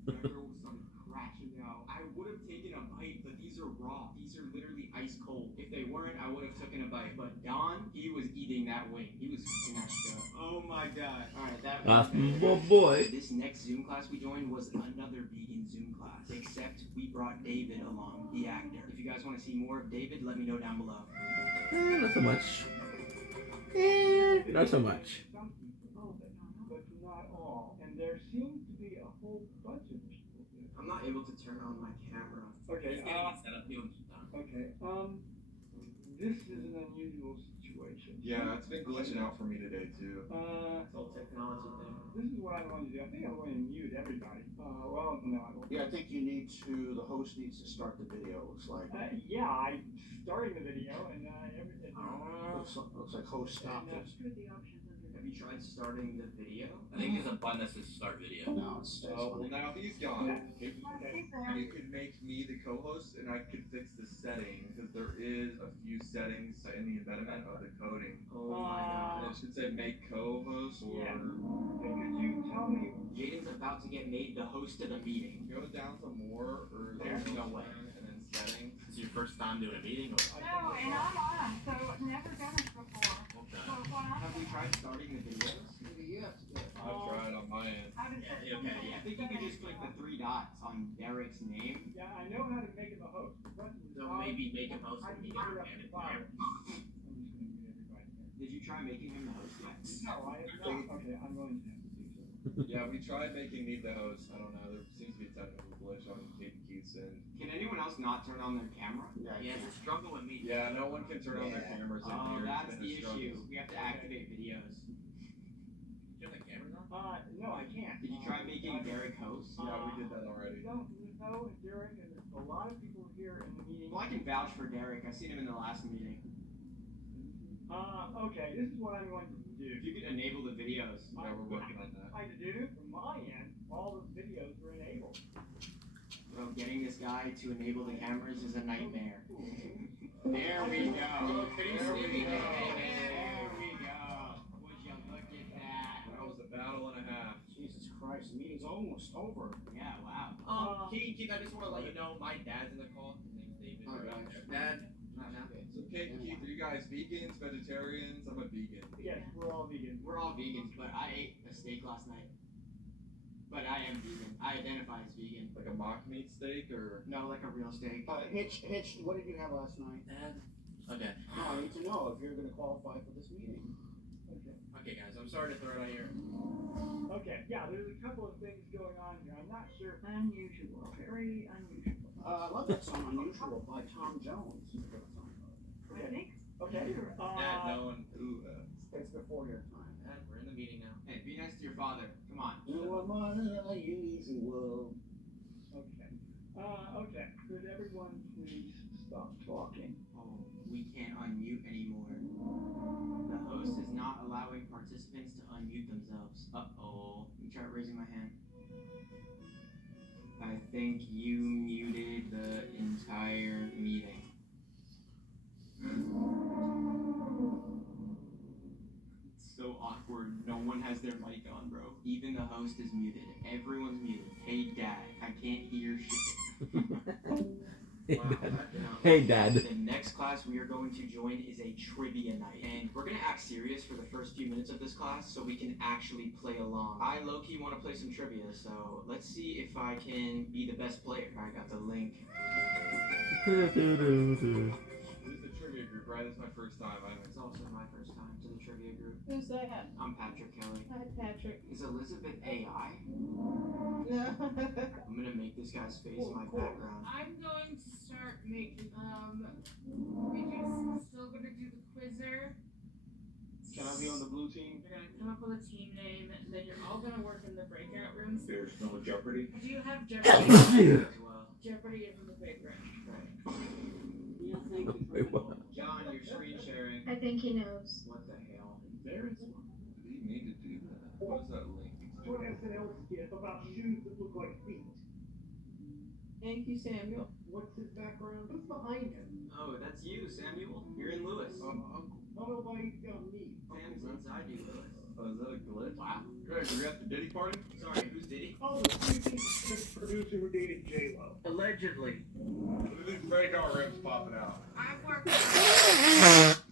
My throat started crashing out. I would have taken a bite, but these are raw. These are literally ice cold. If they weren't, I would have taken a bite. But Don, he was eating that wing. He was snatched up. Oh my god. Alright, that That's was my boy. This next Zoom class we joined was another vegan Zoom class. Except we brought David along, the actor. If you guys want to see more of David, let me know down below. Not so much. Not so much. Some people, but not all. And there seems to be a whole bunch of people here. I'm not able to turn on my camera. Okay, He's getting it set up. okay, this is an unusual situation. Yeah, it's been glitching out for me today too. It's all technology thing. This is what I'm going to do. I think I'm going to mute everybody. Well, no, I won't. Yeah, I think you need to, the host needs to start the video, looks like. Yeah, I'm starting the video and everything. Looks like host stopped it. Have you tried starting the video? I think there's a button that says start video. No, it's Oh, well now he's gone. If Okay. you could make me the co-host and I could fix the setting, because there is a few settings in the embedment of the coding. Oh my god. And it should say make co-host or Yeah. Could you tell me? Jaden's about to get made the host of the meeting. go down to more or There's no way. and then settings. This is your first time doing a meeting? Or... No, and I'm on, so never done it before. Okay. So what Have we tried starting the videos? Maybe you have to do it. I've tried on my end. How does Yeah, okay. I think you could just click the 3 dots on Derek's name. Yeah, I know how to make him a host. The question is So how- maybe make him host I the can meeting fire up and the it's fire. there. I'm just going to mute everybody here. Did you try making him the host yet? No, I have not. Okay, I'm going to have to do so. Yeah, we tried making me the host. I don't know. There seems to be a technical glitch on Kate Keith's end. Can anyone else not turn on their camera? Yeah, it's a struggle with me. Yeah, no one can turn on their cameras in Oh, here. It's that's been the a struggle. issue. We have to activate videos. Do you have the cameras on? No, I can't. Did you try making Derek host? Yeah, we did that already. No, Derek, and there's a lot of people here in the meeting. Well, I can vouch for Derek. I seen him in the last meeting. Okay, this is what I'm going to do. If you could enable the videos. Yeah, we're working on that. I do, from my end, all the videos are enabled. Bro, getting this guy to enable the cameras is a nightmare. There we go. There we go. There we go. Would you look at that? That was a battle and a half. Jesus Christ, the meeting's almost over. Yeah, wow. Keith, I just want to let you know my dad's in the call. His name's David. Oh, gosh. Dad, not now. So, Kate and Keith, are you guys vegans, vegetarians? I'm a vegan. Yes, we're all vegan. We're all vegans, but I ate a steak last night. But I am vegan. I identify as vegan. Like a mock meat steak or? No, like a real steak. Hitch, what did you have last night? Dad? Okay. No, I need to know if you're going to qualify for this meeting. Okay, guys, I'm sorry to throw it out here. Okay, yeah, there's a couple of things going on here. I'm not sure. Unusual, very unusual. I love that song Unusual by Tom Jones. I think. Okay. Dad, no one. Ooh, It's before your time. Dad, we're in the meeting now. Hey, be nice to your father. Come on. You are more than unusual. Okay. Okay. Could everyone please stop talking? Oh, we can't unmute anymore. The host is not allowing participants to unmute themselves. Uh-oh. Let me try raising my hand. I think you muted the entire meeting. It's so awkward. No one has their mic on, bro. Even the host is muted. Everyone's muted. Hey, Dad. I can't hear shit. Hey, Dad. The next class we are going to join is a trivia night. And we're going to act serious for the first few minutes of this class so we can actually play along. I low-key want to play some trivia, so let's see if I can be the best player. I got the link. This is the trivia group, right? It's my first time. It's also my first time to the trivia group. Who's that? I'm Patrick Kelly. Hi, Patrick. Is Elizabeth AI? No. I'm going to make this guy's face my background. I'm going to start making, we just still gonna do the quizzer. Can I be on the blue team? You're gonna come up with a team name, and then you're all gonna work in the breakout rooms. There's no Jeopardy. Do you have Jeopardy? Jeopardy is in the big room. John, you're screen sharing. I think he knows. What the hell? There is one. Do you need to do that? What is that link? It's an SNL skit about shoes that look like feet. Thank you, Samuel. What's his background? Who's behind him? Oh, that's you, Samuel. You're in Lewis. Nobody's got me. Sam's inside you, Lewis. Oh, is that a glitch? Wow. Greg, were you at the Diddy party? Sorry, who's Diddy? Oh, the TV producer who dated J-Lo. Allegedly. These breakout rooms popping out. I've worked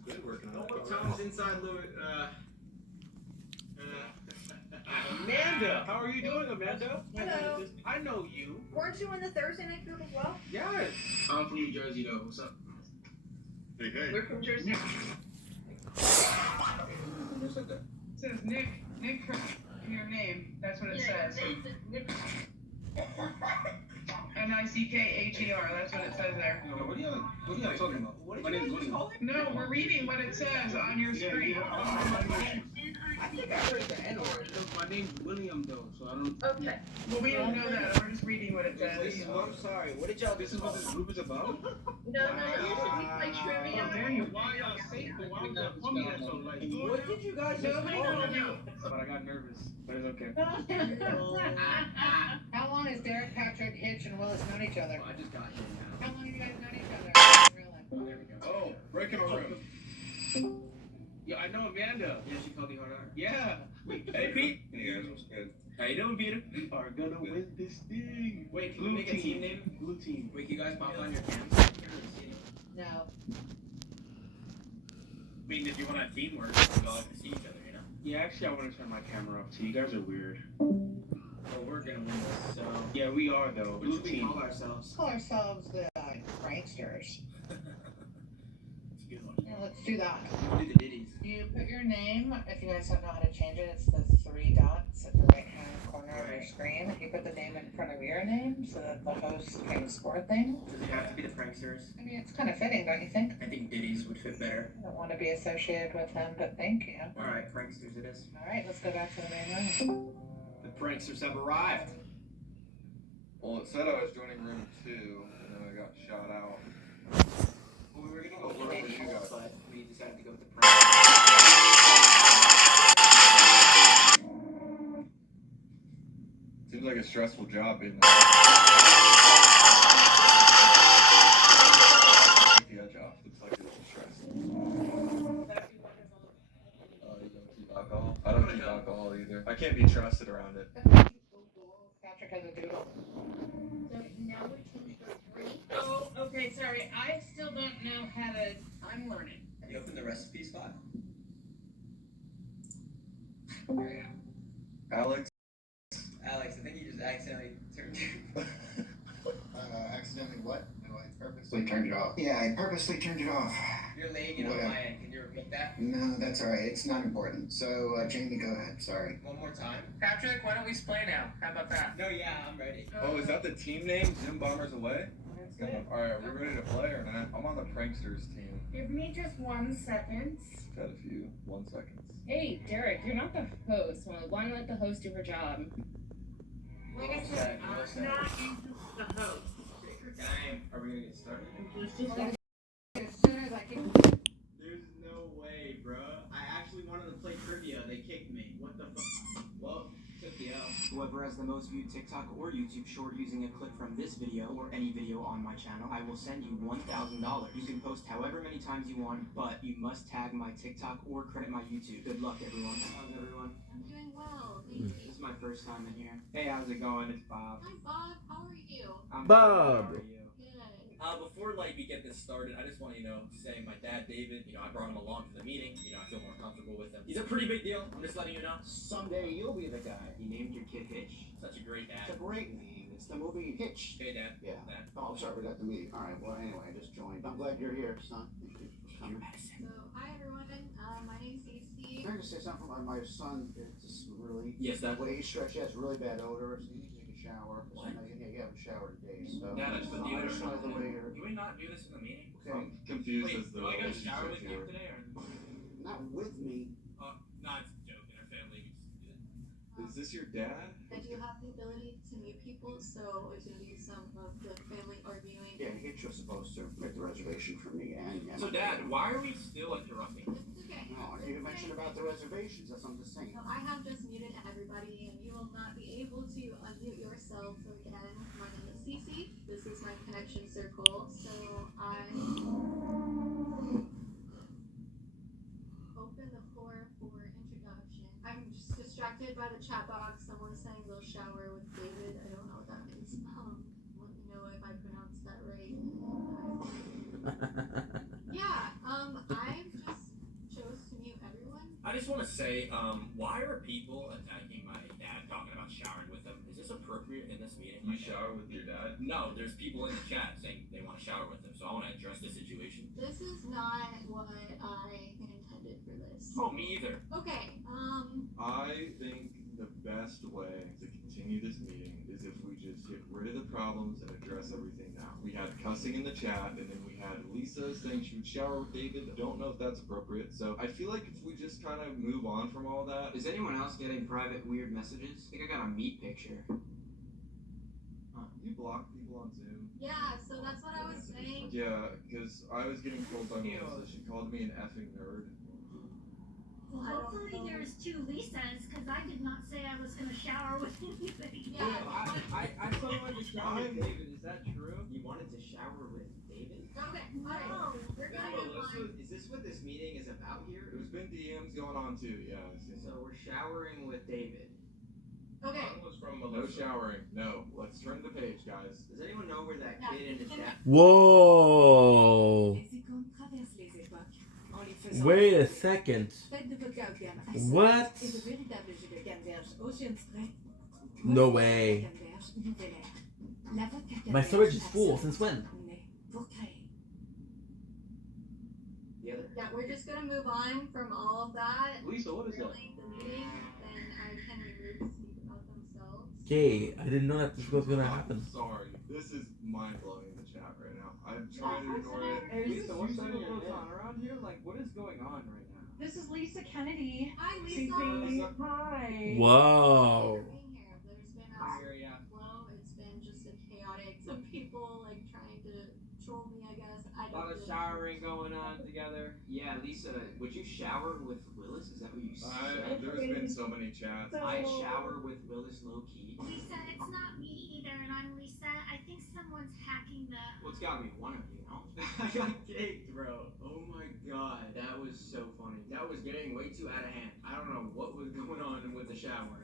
Good working on that. Tom's inside Lewis. Amanda, how are you doing, Amanda? Hello. I know you. Weren't you in the Thursday night group as well? Yes. I'm from New Jersey, though. What's up? Hey, hey. We're from Jersey. Just like that. It says Nick in your name. That's what it says. And NICKHER. That's what it says there. What are you talking about? My name is William. No, we're reading what it says on your screen. I think I heard the N-word. My name's William, though, so I don't... Okay. Well, we don't know that. We're just reading what it says. I'm sorry. What did y'all... This is what this group is about? No, we play trivia. Daniel, why y'all say that? Why y'all call me that, though? Like, what did you guys just call me? But I got nervous. But it's okay. How long has Derek, Patrick, Hitch, and Willis known each other? I just got here now. How long have you guys known each other in real life? Oh, there we go. Oh, breaking a room. Yeah, I know Amanda. Yeah, she called you hard R. Yeah. Hey, Pete. Hey, guys, what's good? How you doing, Peter? We are gonna win this thing. Wait, can we make a team name? Blue team. Wait, can you guys pop on your cams? No. I mean, if you want to have teamwork, we all have to see each other, you know? Yeah, actually, I want to turn my camera off, too. You guys are weird. Well, we're gonna win this, so... Yeah, we are, though. Blue team. Call ourselves? Call ourselves the pranksters. It's a good one. Yeah, let's do that. Do the ditties. You put your name, if you guys don't know how to change it, it's the 3 dots at the right-hand corner of your screen. You put the name in front of your name so that the host can score things. Does it have to be the pranksters? I mean, it's kind of fitting, don't you think? I think ditties would fit better. I don't want to be associated with them, but thank you. Alright, pranksters it is. Alright, let's go back to the main room. The pranksters have arrived. Well, it said I was joining room 2, and then I got shot out. Well, we were gonna go go for for you guys. but we decided to go with the prank. Seems like a stressful job, isn't it? Take the edge off. Looks like you're a little stressed. Oh, you don't keep alcohol? I don't keep alcohol either. I can't be trusted around it. Patrick has a doodle. So now we're changing to 3. Oh, okay, sorry. I still don't know how to... I'm learning. Have you opened the recipe spot? Alex? Alex, I think you just accidentally turned Accidentally what? No, I purposely turned it off. Yeah, I purposely turned it off. You're laying it on my end. Can you repeat that? No, that's alright. It's not important. So, Jamie, go ahead. Sorry. One more time. Patrick, why don't we play now? How about that? No, yeah, I'm ready. Oh, is that the team name? Zim Bombers Away? Alright, are we ready to play or not? I'm on the pranksters team. Give me just 1 second. Got a few. 1 second. Hey, Derek, you're not the host. Well, why not let the host do her job? Like I said, I'm not the host. Take your time. Are we gonna get started? As soon as I can. There's no way, bruh. I actually wanted to play trivia. They kicked me. What the fuck? Well, took the L. Whoever has the most viewed TikTok or YouTube short using a clip from this video or any video on my channel, I will send you $1,000. You can post however many times you want, but you must tag my TikTok or credit my YouTube. Good luck, everyone. How's everyone? I'm doing well, thank you. This is my first time in here. Hey, how's it going? It's Bob. Hi, Bob. How are you? I'm Bob. How are you? Good. Before like we get this started, I just want to say my dad David, I brought him along to the meeting. I feel more comfortable with him. He's a pretty big deal. I'm just letting you know. Someday you'll be the guy. You named your kid Hitch. Such a great dad. It's a great name. It's the movie Hitch. Hey, Dad. Yeah. Dad. Oh, I'm sorry, we got the meeting. All right. Well, anyway, I just joined. I'm glad you're here, son. Thank you for coming. So, hi everyone. My name's Stacey. Can I just say something about my son? It's just really. Yes, Dad. The way he stretched, he has really bad odor, so he needs to take a shower. What? Yeah, you haven't showered today, so. Dad, I just put the I odor just wanted to on. wait here. Can we not do this in the meeting? Okay. I'm confused Wait, as the do I go to shower with you relationship today or? Not with me. Not joking. Our family. We just do Is this your dad? I do have the ability to mute people, so it's going to be some of the family arguing. Yeah, Hitch was supposed to make the reservation for me and. So, Dad, why are we still interrupting? It's okay. No, you mentioned about the reservations. That's what I'm just saying. So I have just muted everybody, and you will not be able to unmute yourself again. My name is Cece. This is my connection circle. So I open the floor for introduction. I'm just distracted by the chat box. Someone's saying they'll shower with David. I don't know what that means. Let me know if I pronounced that right. Yeah. I just chose to mute everyone. I just want to say, why are people attacking my dad talking about showering with him? Is this appropriate in this meeting? You shower with your dad? No, there's people in the chat saying they want to shower with him, so I want to address the situation. This is not what I intended for this. Oh, me either. Okay, I think the best way to continue continue this meeting is if we just get rid of the problems and address everything now. We had cussing in the chat, and then we had Lisa saying she would shower with David. I don't know if that's appropriate, so I feel like if we just kind of move on from all that. Is anyone else getting private weird messages? I think I got a meat picture. You block people on Zoom. Yeah, so that's what I was saying. Yeah, because I was getting told by Melissa, she called me an effing nerd. Well, hopefully there's two Lisas, because I did not say I was going to shower with anybody. Yeah, I thought you wanted to shower with David. Is that true? You wanted to shower with David? Okay, alright. We're going to Is this what this meeting is about here? There's been DMs going on too, yeah. So we're showering with David. Okay. Mine was from Melissa. No showering. No. Let's turn the page, guys. Does anyone know where that kid and his dad? Whoa! Wait a second. What? No way. My storage is full. Since when? The other? Yeah, we're just going to move on from all of that. Lisa, what is that? The meeting, then I can remove speak about themselves. Okay, I didn't know that this was gonna happen. I'm sorry. This is mind-blowing in the chat right now. I'm trying to ignore it. Hey, Lisa, what's going on around here? Like, what is going on right now? This is Lisa Kennedy. Hi, Lisa. Hi. Wow. There's been a flow. It's been just a chaotic. Some people like trying to troll me, I guess. I A don't lot of really showering going on together. Yeah, Lisa, would you shower with Willis? Is that what you said? There's been so many chats. I shower with Willis low key. Lisa, it's not me either, and I'm Lisa. I think someone's hacking the. Well, it's gotta be one of you, no? I got caked, bro. Oh my god, that was so funny. That was getting way too out of hand. I don't know what was going on with the shower.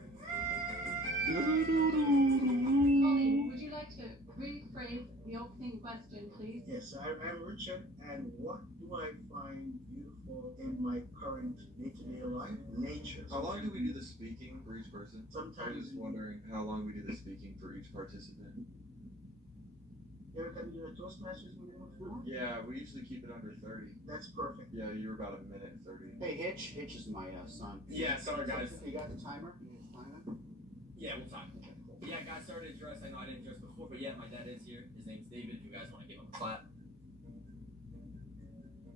Colleen, would you like to rephrase the opening question, please? Yes, I'm Richard, and what do I find beautiful in my current day-to-day life? Nature. How long do we do the speaking for each person? Sometimes. I was just wondering how long we do the speaking for each participant. You ever do a Toastmasters meeting before? Yeah, we usually keep it under 30. That's perfect. Yeah, you're about a minute 30. Hey, Hitch. Hitch is my son. Yeah, sorry, guys. You got the timer? You got the timer? Yeah, we'll talk. Yeah, guys started to dress. I know I didn't dress before, but yeah, my dad is here. His name's David. If you guys want to give him a clap.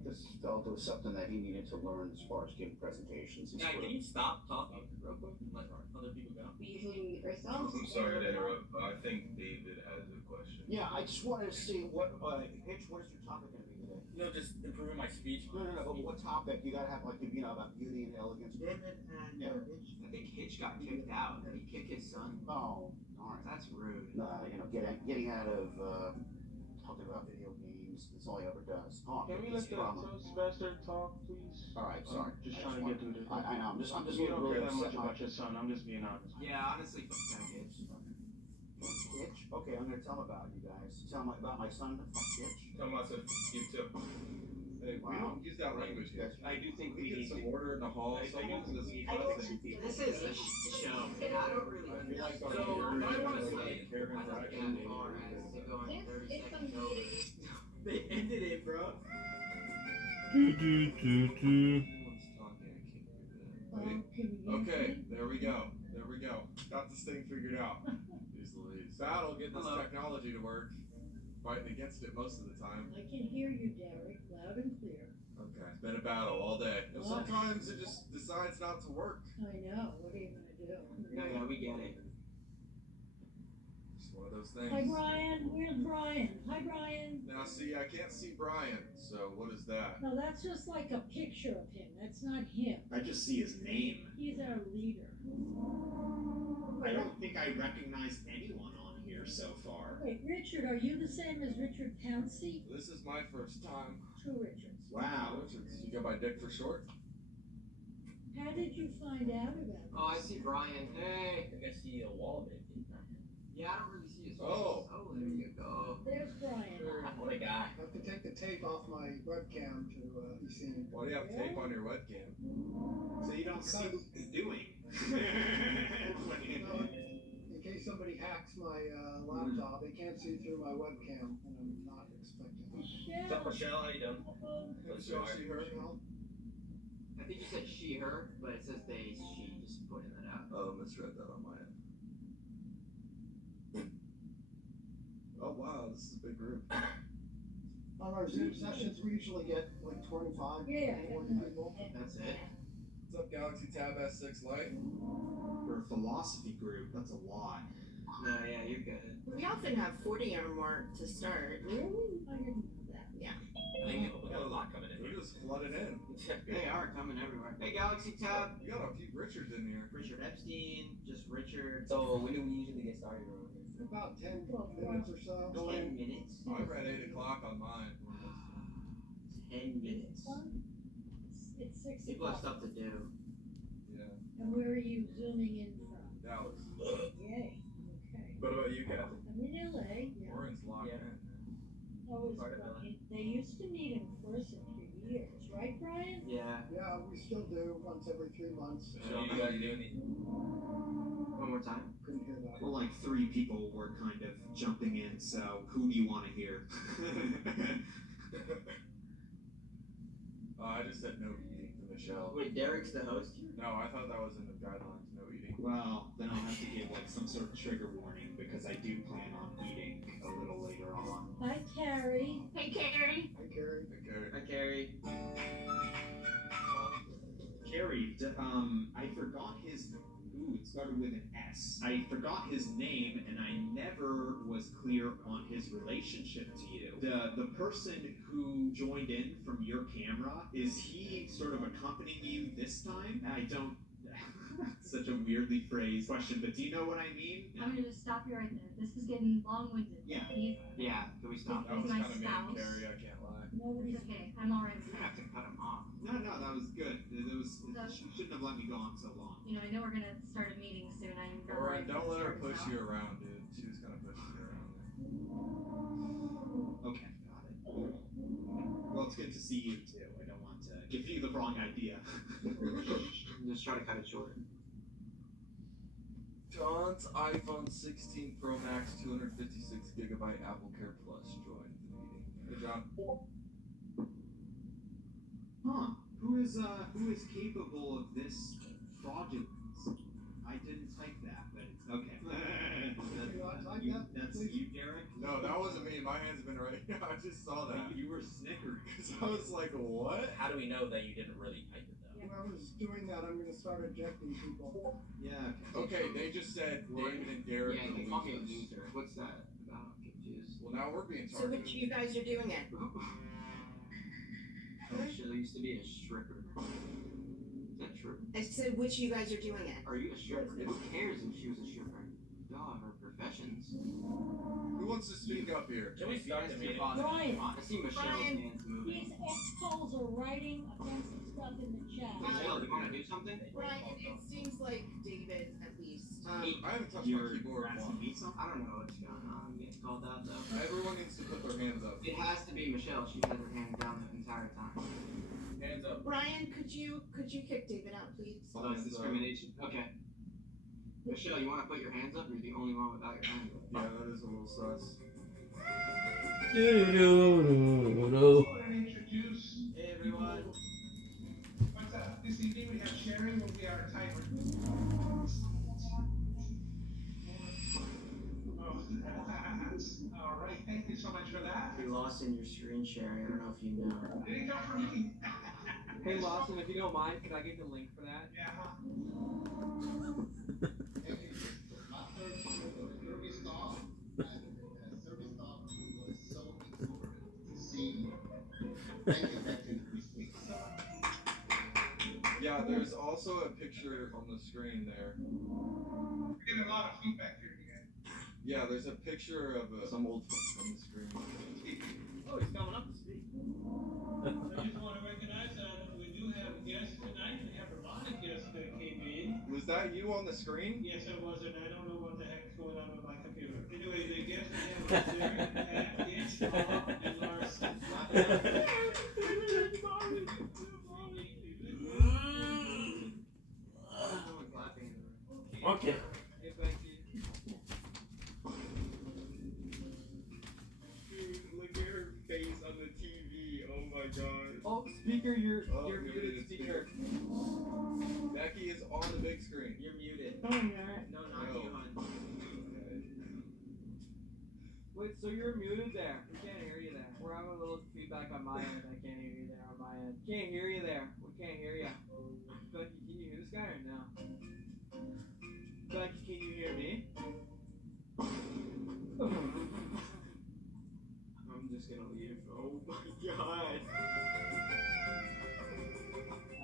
This felt was something that he needed to learn as far as giving presentations. He's Guy, sort can of- you stop talking real quick and let other people go? We usually mute ourselves. I'm sorry to interrupt, but I think David has a question. Yeah, I just wanted to see what, Hitch, what is your topic going to be today? No, just improving my speech. No, but what topic? You gotta have, like, you know, about beauty and elegance. David and Hitch. I think Hitch got kicked out. Did he kick his son? Oh, darn. That's rude. You know, getting out of, talking about video games, that's all he ever does. Talk. Can we let the Toastmaster talk, please? Alright, sorry. Just trying to get through this. I know, I'm just You don't really care that much upset. about your son, I'm just being honest. Yeah, honestly, fuck that Hitch. Hitch? Okay, I'm gonna tell him about you guys. Tell him about my son, fuck Hitch. Tell myself, you too. Hey, we don't use that language here. I do think We get some order in the hall. Someone says This is a show, and I don't really like so, our I want to neighbors say, Karen I don't Braxton. get as far as to go in 30 It's seconds a over. meeting. They ended it, bro. Okay, there we go. There we go. Got this thing figured out. Battle getting this technology to work. Fighting against it most of the time. I can hear you, Derek, loud and clear. Okay, it's been a battle all day. And sometimes it just decides not to work. I know, what are you gonna do? Yeah, we get it. It's one of those things. Hi, Brian, where's Brian? Hi, Brian. Now see, I can't see Brian, so what is that? No, that's just like a picture of him, that's not him. I just see his name. He's our leader. I don't think I recognize anyone on here so far. Wait, Richard, are you the same as Richard Pouncey? This is my first time. Two Richards. Wow. Richards, you go by Dick for short? How did you find out about this? Oh, I see Brian. Hey. I think I see a wall of it. Yeah, I don't really see his face. Oh. Oh, there you go. There's Brian. What a guy. I have to take the tape off my webcam to be seen. Why do you have tape on your webcam? So you don't see what he's doing. In case somebody hacks my laptop, they can't see through my webcam, and I'm not expecting that. What's up, Michelle? How you doing? Michelle, she her? I think you said she, her, but it says they, she, just pointing that out. Oh, misread that on my end. group. On our Zoom sessions, we usually get like 25, 40 people. That's it. What's up, Galaxy Tab S6 Lite? For a philosophy group, that's a lot. No, yeah, you're good. We often have 40 or more to start. Really? I didn't know that. Yeah. I think we got a lot coming in. We're just flooded in. They are coming everywhere. Hey, Galaxy Tab. You got a few Richards in here. Richard Epstein, just Richard. So when do we usually get started around here? About 10 minutes or so. 10 minutes? I read 8 o'clock on mine. 10 minutes. It's 6 People have o'clock. stuff to do. Yeah. And where are you zooming in from? Dallas. Yay. Okay. What about you, Kathy? I'm in LA. Yeah. Oren's locked in. Always Part of LA. fucking. They used to meet in person for years, right, Brian? Yeah. Yeah, we still do once every 3 months. So you guys doing it? One more time. Couldn't hear that. Well, like 3 people were kind of jumping in, so who do you want to hear? I just said no eating to Michelle. Wait, Derek's the host here? No, I thought that was in the guidelines, no eating. Well, then I'll have to give like some sort of trigger warning because I do plan on eating a little later on. Hi, Carrie. Hey, Carrie. Hi, Carrie. Okay. Hi, Carrie. Carrie, I forgot his. Ooh, it started with an S. I forgot his name, and I never was clear on his relationship to you. The person who joined in from your camera, is he sort of accompanying you this time? I don't. Such a weirdly phrased question, but do you know what I mean? I'm gonna just stop you right there. This is getting long-winded. Yeah. Please. Yeah, can we stop? That was My kind of mean, spouse. Carrie, I can't lie. It's okay. I'm alright We with have that. to cut him off. No, that was good. She shouldn't have let me go on so long. You know, I know we're gonna start a meeting soon. I'm gonna Oren, don't let her push you. you around, dude. She was kind of pushing you around there. Okay, got it. Well, it's good to see you too. I don't want to give you the wrong idea. Just try to cut it short. John's iPhone 16 Pro Max 256GB Apple Care Plus joined the meeting. Hey, John. Huh? Who is capable of this fraudulence? I didn't type that, but it's okay. That's you, Derek? No, that wasn't me. My hand's been right. I just saw that. You were snickering. Because I was like, what? How do we know that you didn't really type it though? When I was doing that, I'm going to start ejecting people. Yeah. Okay, they just said David and Derek Yeah, are they call me a losers. loser. What's that about? I'm confused. Well, now we're being So targeted. which you guys are doing it? Michelle used to be a stripper. Is that true? I said which you guys are doing it. Are you a stripper? Who cares if she was a stripper? Y'all have her professions. Who wants to speak up here? Can we start the meeting? Brian. I see Michelle's Brian. hands moving. These ex-holes are writing offensive stuff in the chat. Michelle, do you want to do something? Brian, it seems like David, at least. I haven't touched my You're keyboard asking once. me something? I don't know what's going on. I'm getting called out though. Everyone needs to put their hands up. It has to be Michelle. She's had her hand down the entire time. Hands up. Brian, could you kick David out, please? So it's discrimination. Okay. Michelle, you want to put your hands up? You're the only one without your hands up. Yeah, that is a little sus. Introduce. Hey everyone. What's up? This evening we have Sharon will be our timer. All right, thank you so much for that. Hey Lawson, your screen sharing. I don't know if you know. Did it come from me? Hey Lawson, if you don't mind, can I get the link for that? Yeah. Yeah, there's also a picture on the screen there. We're getting a lot of feedback here again. Yeah, there's a picture of some old on the screen. Oh, he's coming up to speak. I just want to recognize that we do have a guest tonight. We have a lot of guests that came in. Was that you on the screen? Yes, it was, and I don't know what the heck's going on with my computer. Anyway, the guests we have is Derek, Pat, Itch, Bob, and Larson. Okay. Hey Becky. Dude, look at her face on the TV. Oh my god. Oh, speaker, you're you're muted. Speaker. Becky is on the big screen. You're muted. Oh, yeah. No, not No. you, hon. Wait, so you're muted there. We can't hear you there. We're having a little feedback on my end. I can't hear you there on my end. Can't hear you there. We can't hear you. Becky, can you hear this guy or no? Becky, can you hear me? I'm just gonna leave. Oh my god.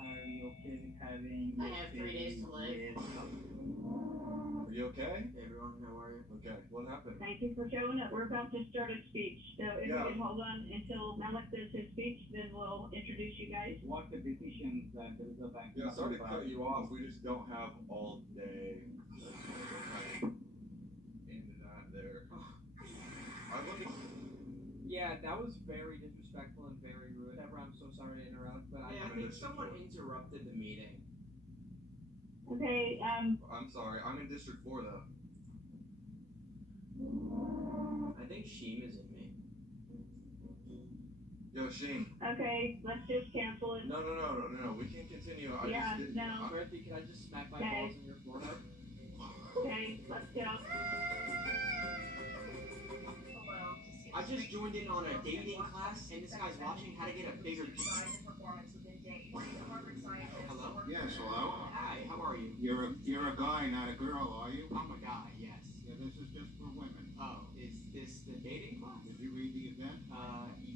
Are you okay having? I have 3 days to live. Are you okay? Hey everyone, how are you? Okay, what happened? Thank you for showing up. We're about to start a speech. So if Yeah. you can hold on until Malik does his speech, then we'll introduce you guys. What the decisions that the Reserve Bank? Yeah, sorry to cut you off. We just don't have all day. Into that there. I look at. Yeah, that was very disrespectful and very rude. Deborah, I'm so sorry to interrupt, but Hey, I think someone interrupted the meeting. Okay, I'm sorry. I'm in District 4 though. I think Sheem is in me. Yo, Shane. okay, let's just cancel it. No. We can't continue. Yeah, no. Dorothy, can I just smack my Okay. balls in your forehead? Okay, let's go. I just joined in on a dating class, and this guy's watching how to get a bigger. Hello? Yes, hello? Hi, how are you? You're a guy, not a girl, are you? I'm a guy, yes. Yeah, this is just for women. Oh, is this the dating class? Did you read the event?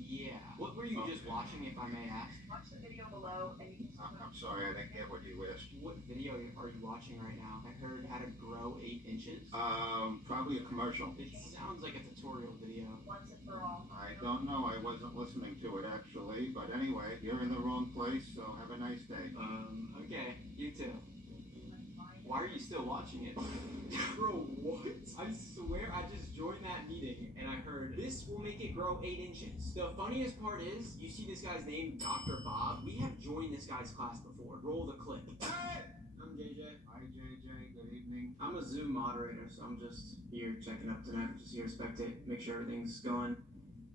Yeah. What were you just watching, if I may ask? Watch the video below and you can I'm sorry, I didn't get what you asked. What video are you watching right now? I heard how to grow 8 inches. Probably a commercial. It sounds like a tutorial video. once and for all. I don't know, I wasn't listening to it actually, but anyway, you're in the wrong place, so have a nice day. Okay, you too. Why are you still watching it? Bro, what? I swear I just joined that meeting and I heard this will make it grow 8 inches. The funniest part is, you see this guy's name, Dr. Bob. We have joined this guy's class before. Roll the clip. Hey! I'm JJ. Hi JJ, good evening. I'm a Zoom moderator, so I'm just here checking up tonight. Just here to spectate, make sure everything's going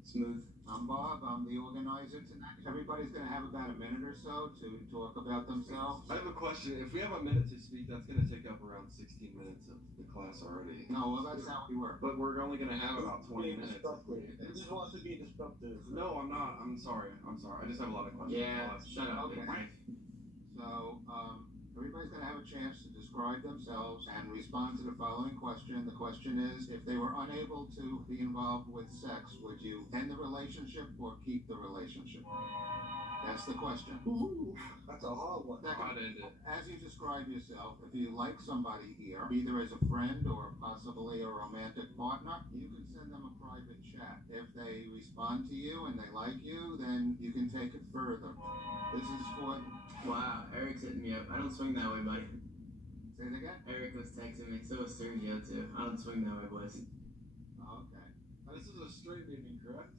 smooth. I'm Bob, I'm the organizer tonight. Everybody's gonna have about a minute or so to talk about themselves. I have a question. If we have a minute to speak, that's gonna take up around 16 minutes of the class already. No, well that's how we work. But we're only gonna have about 20 minutes. He just wants to be disruptive. No, I'm not. I'm sorry. I just have a lot of questions. Yeah, shut up. Okay. So, everybody's gonna have a chance to describe themselves and respond to the following question. The question is, if they were unable to be involved with sex, would you end the relationship or keep the relationship? That's the question. Ooh, that's a hard one. I'd end it. As you describe yourself, if you like somebody here, either as a friend or possibly a romantic partner, you can send them a private chat. If they respond to you and they like you, then you can take it further. This is for... Wow, Eric's hitting me up. I don't swing that way, buddy. Say it again? Eric was texting me, so was Sergio too. I don't swing that way, boys. Okay. This is a straight meeting, correct?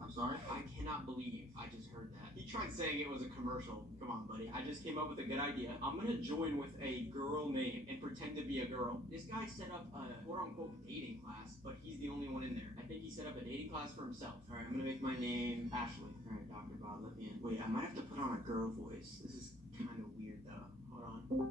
I'm sorry? I cannot believe I just heard that. He tried saying it was a commercial. Come on, buddy. I just came up with a good idea. I'm gonna join with a girl name and pretend to be a girl. This guy set up a quote-unquote dating class, but he's the only one in there. I think he set up a dating class for himself. Alright, I'm gonna make my name Ashley. Alright, Dr. Bob, let me in. Wait, I might have to put on a girl voice. This is kind of weird, though. Hold on. Oh my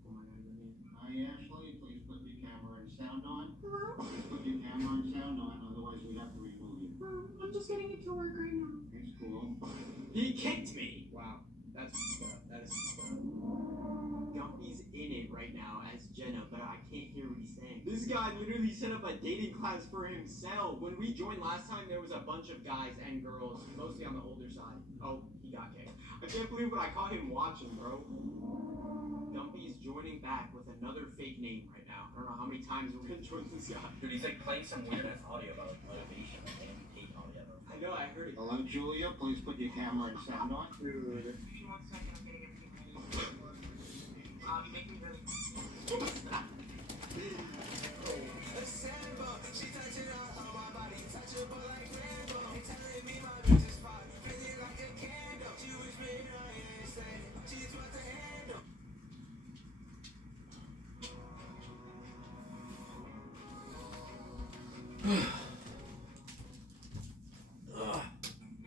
god, let me in. Hi, Ashley. Please put your camera and sound on. Please put your camera and sound on, otherwise we have to remove you. I'm just getting it to work right now. It's cool. He kicked me! Wow, that's up. That is up. Gumpy's in it right now as Jenna, but I can't hear what he's saying. This guy literally set up a dating class for himself. When we joined last time, there was a bunch of guys and girls, mostly on the older side. Oh, he got kicked. I can't believe what I caught him watching, bro. Gumpy's joining back with another fake name right now. I don't know how many times we're gonna join this guy. Dude, he's like playing some weird ass audio about motivation and hate audio. I know, I heard it. Hello, Julia. Please put your camera and sound on. Dude. You make me really...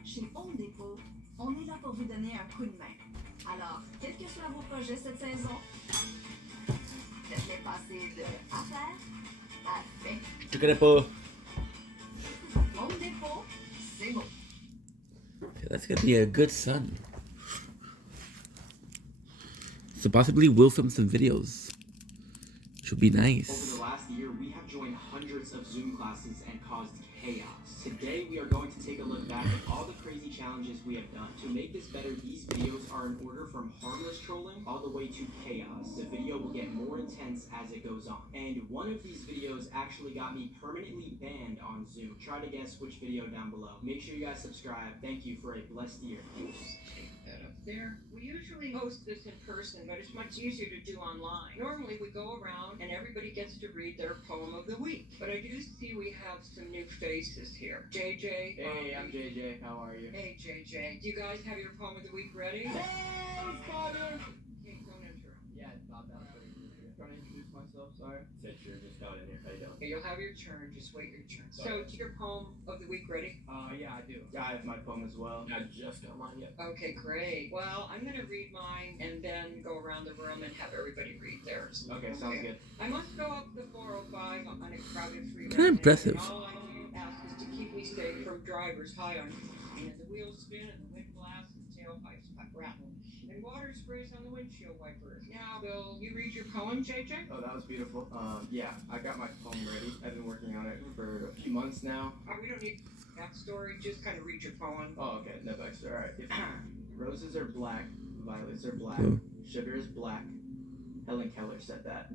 Chez Home Depot, on est là pour vous donner un coup de main. Alors, quels que soient vos projets cette saison, faites-les passer de à faire à fait. Je connais pas. Home Depot, c'est bon. That's gonna be a good son. So possibly we'll film some videos. Which would be nice. Over the last year, we have joined hundreds of Zoom classes and caused chaos. Today, we are going to take a look back at all the crazy challenges we have done. To make this better, these videos are in order from harmless trolling all the way to chaos. The video will get more intense as it goes on. And one of these videos actually got me permanently banned on Zoom. Try to guess which video down below. Make sure you guys subscribe. Thank you for a blessed year. That up there. We usually host this in person, but it's much easier to do online. Normally we go around and everybody gets to read their poem of the week. But I do see we have some new faces here. JJ. Hey, I'm JJ. How are you? Hey, JJ. Do you guys have your poem of the week ready? Hey, Spider! Okay, don't interrupt. Yeah, I thought that was pretty good. Trying to introduce myself, sorry. Said sure, just got in here. How you doing? Okay, you'll have your turn. Just wait your turn. So, do your poem of the week ready? Yeah, I do. I have my poem as well. I just got mine yet. Okay, great. Well, I'm going to read mine and then go around the room and have everybody read theirs. Okay, sounds good. I must go up the 405 on a crowded freeway. Kinda impressive. And all I can ask is to keep me safe from drivers high on and the wheels spin and the wind blasts and tailpipes rattle. And water sprays on the windshield wipers. Now, will you read your poem, JJ? Oh, that was beautiful. Yeah, I got my poem ready. I've been working on it for a few months now. We don't need backstory, just kind of read your poem. Oh, okay, no backstory. All right. If roses are black, violets are black, Cool. sugar is black. Helen Keller said that.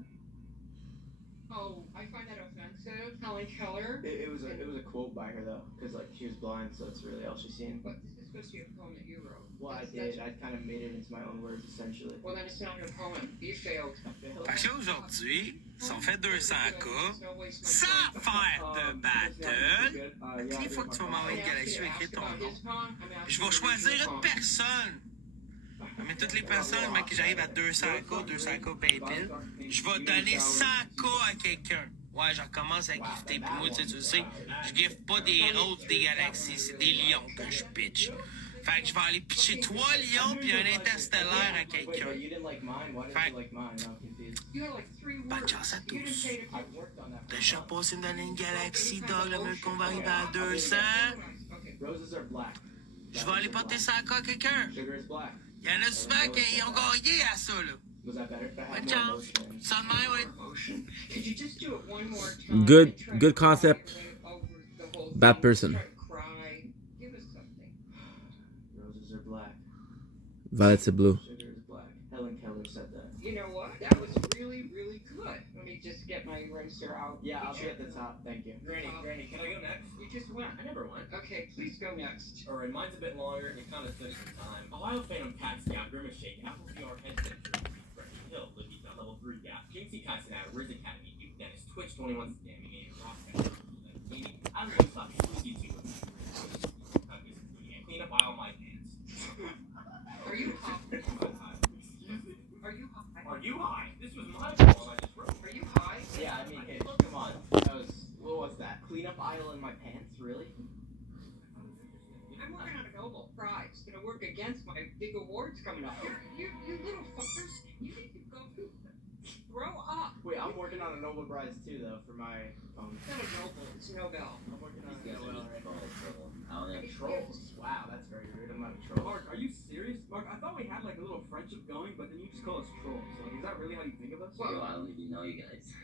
Oh, I find that offensive. Helen Keller. It was a quote by her though, because like she was blind, so it's really all she's seen. But this is supposed to be a poem that you wrote. Well, I did. I kind of made it into my own words essentially. Well, then it's not your poem. You failed. Fait que là, aujourd'hui, si on fait 200 cas, sans faire de battle, toutes les fois que tu vas m'envoyer une galaxie, je vais écrire ton nom. Je vais choisir une personne. Mais toutes les personnes, mec, que j'arrive à 200 cas PayPal, je vais donner 100 cas à quelqu'un. Ouais, je recommence à gifter. Puis moi, tu sais, je gifte pas des roses, des galaxies, c'est des lions que je pitch. Fait que je vais aller pitcher 3 lions puis un interstellaire à quelqu'un. Fait bonne chance à tous. Déjà passé dans une galaxie, dog, le mieux qu'on va arriver à 200. Je vais aller porter ça à quelqu'un. Il y en a souvent qui ont gagné à ça, là. Bonne chance. Ça de même, Good concept. Bad person. Roses are black. Violets are blue. Sugar is black. Helen Keller said that. You know what? That was really, really good. Let me just get my eraser out. Yeah, I'll be at the top. Thank you. Granny, can I go next? You just went. I never went. Okay, please go next. Alright, mine's a bit longer and it kind of took some time. Ohio Phantom Cat Scout, Grimace Shake, Apple VR Headset, Fresh Hill, Libby, Level 3 Gap, King C Katsunada, Riz Academy, Duke Dennis, Twitch 21 Scamming Game, Rock Gaming, I'm gonna stop YouTube. Clean up all my pants. Are you high? Are you high? Are you high? This was my poem I just wrote. Are you high? Yeah, I mean, hey, come on. That was, what was that? Clean up aisle in my pants? Really? I'm working on a Nobel Prize. Gonna work against my big awards coming up. You little fuckers. You need to go grow up. Wait, I'm working on a Nobel Prize too, though, for my poem. It's not a Nobel. It's Nobel. I'm working on a Nobel right now. Trolls. Wow, that's very rude. I'm not a troll. Mark, are you serious? Mark, I thought we had like a little friendship going, but then you just call us trolls. Like, is that really how you think of us? Well, I don't even know you guys.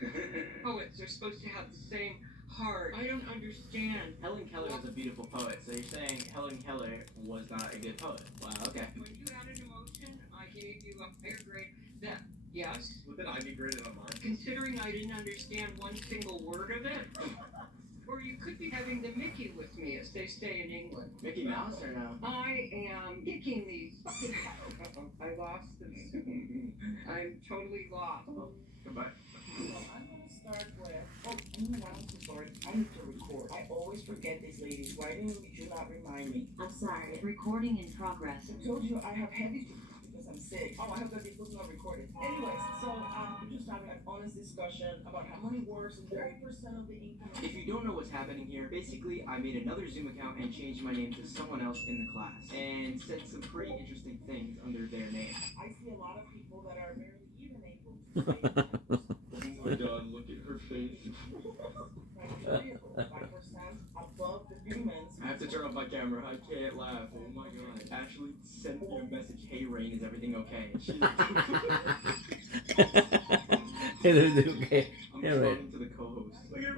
poets are supposed to have the same heart. I don't understand. Helen Keller is a beautiful poet, so you're saying Helen Keller was not a good poet. Wow, okay. When you added emotion, I gave you a higher grade. That, yes. What did I be graded on mine? Considering I didn't understand one single word of it. Or you could be having the Mickey with me, as they say in England. Mickey Mouse or no? I am kicking these fucking... I lost them. I'm totally lost. Goodbye. So I'm gonna start with, I'm so sorry. I need to record. I always forget this, ladies. Why didn't you not remind me? I'm sorry. Recording in progress. I told you I have heavy because I'm sick. Oh, I have that because not recorded. Anyways, so we're just having an honest discussion about how money works and 30% of the income. If you don't know what's happening here, basically I made another Zoom account and changed my name to someone else in the class and said some pretty interesting things under their name. I see a lot of people that are barely even able to say Oh my god, look at her face. 5% above the bro. I can't laugh. Oh my god. Ashley sent me a message. Hey, Rain, is everything okay? She's Okay. I'm Yeah, right. talking to the co-host. Look at her.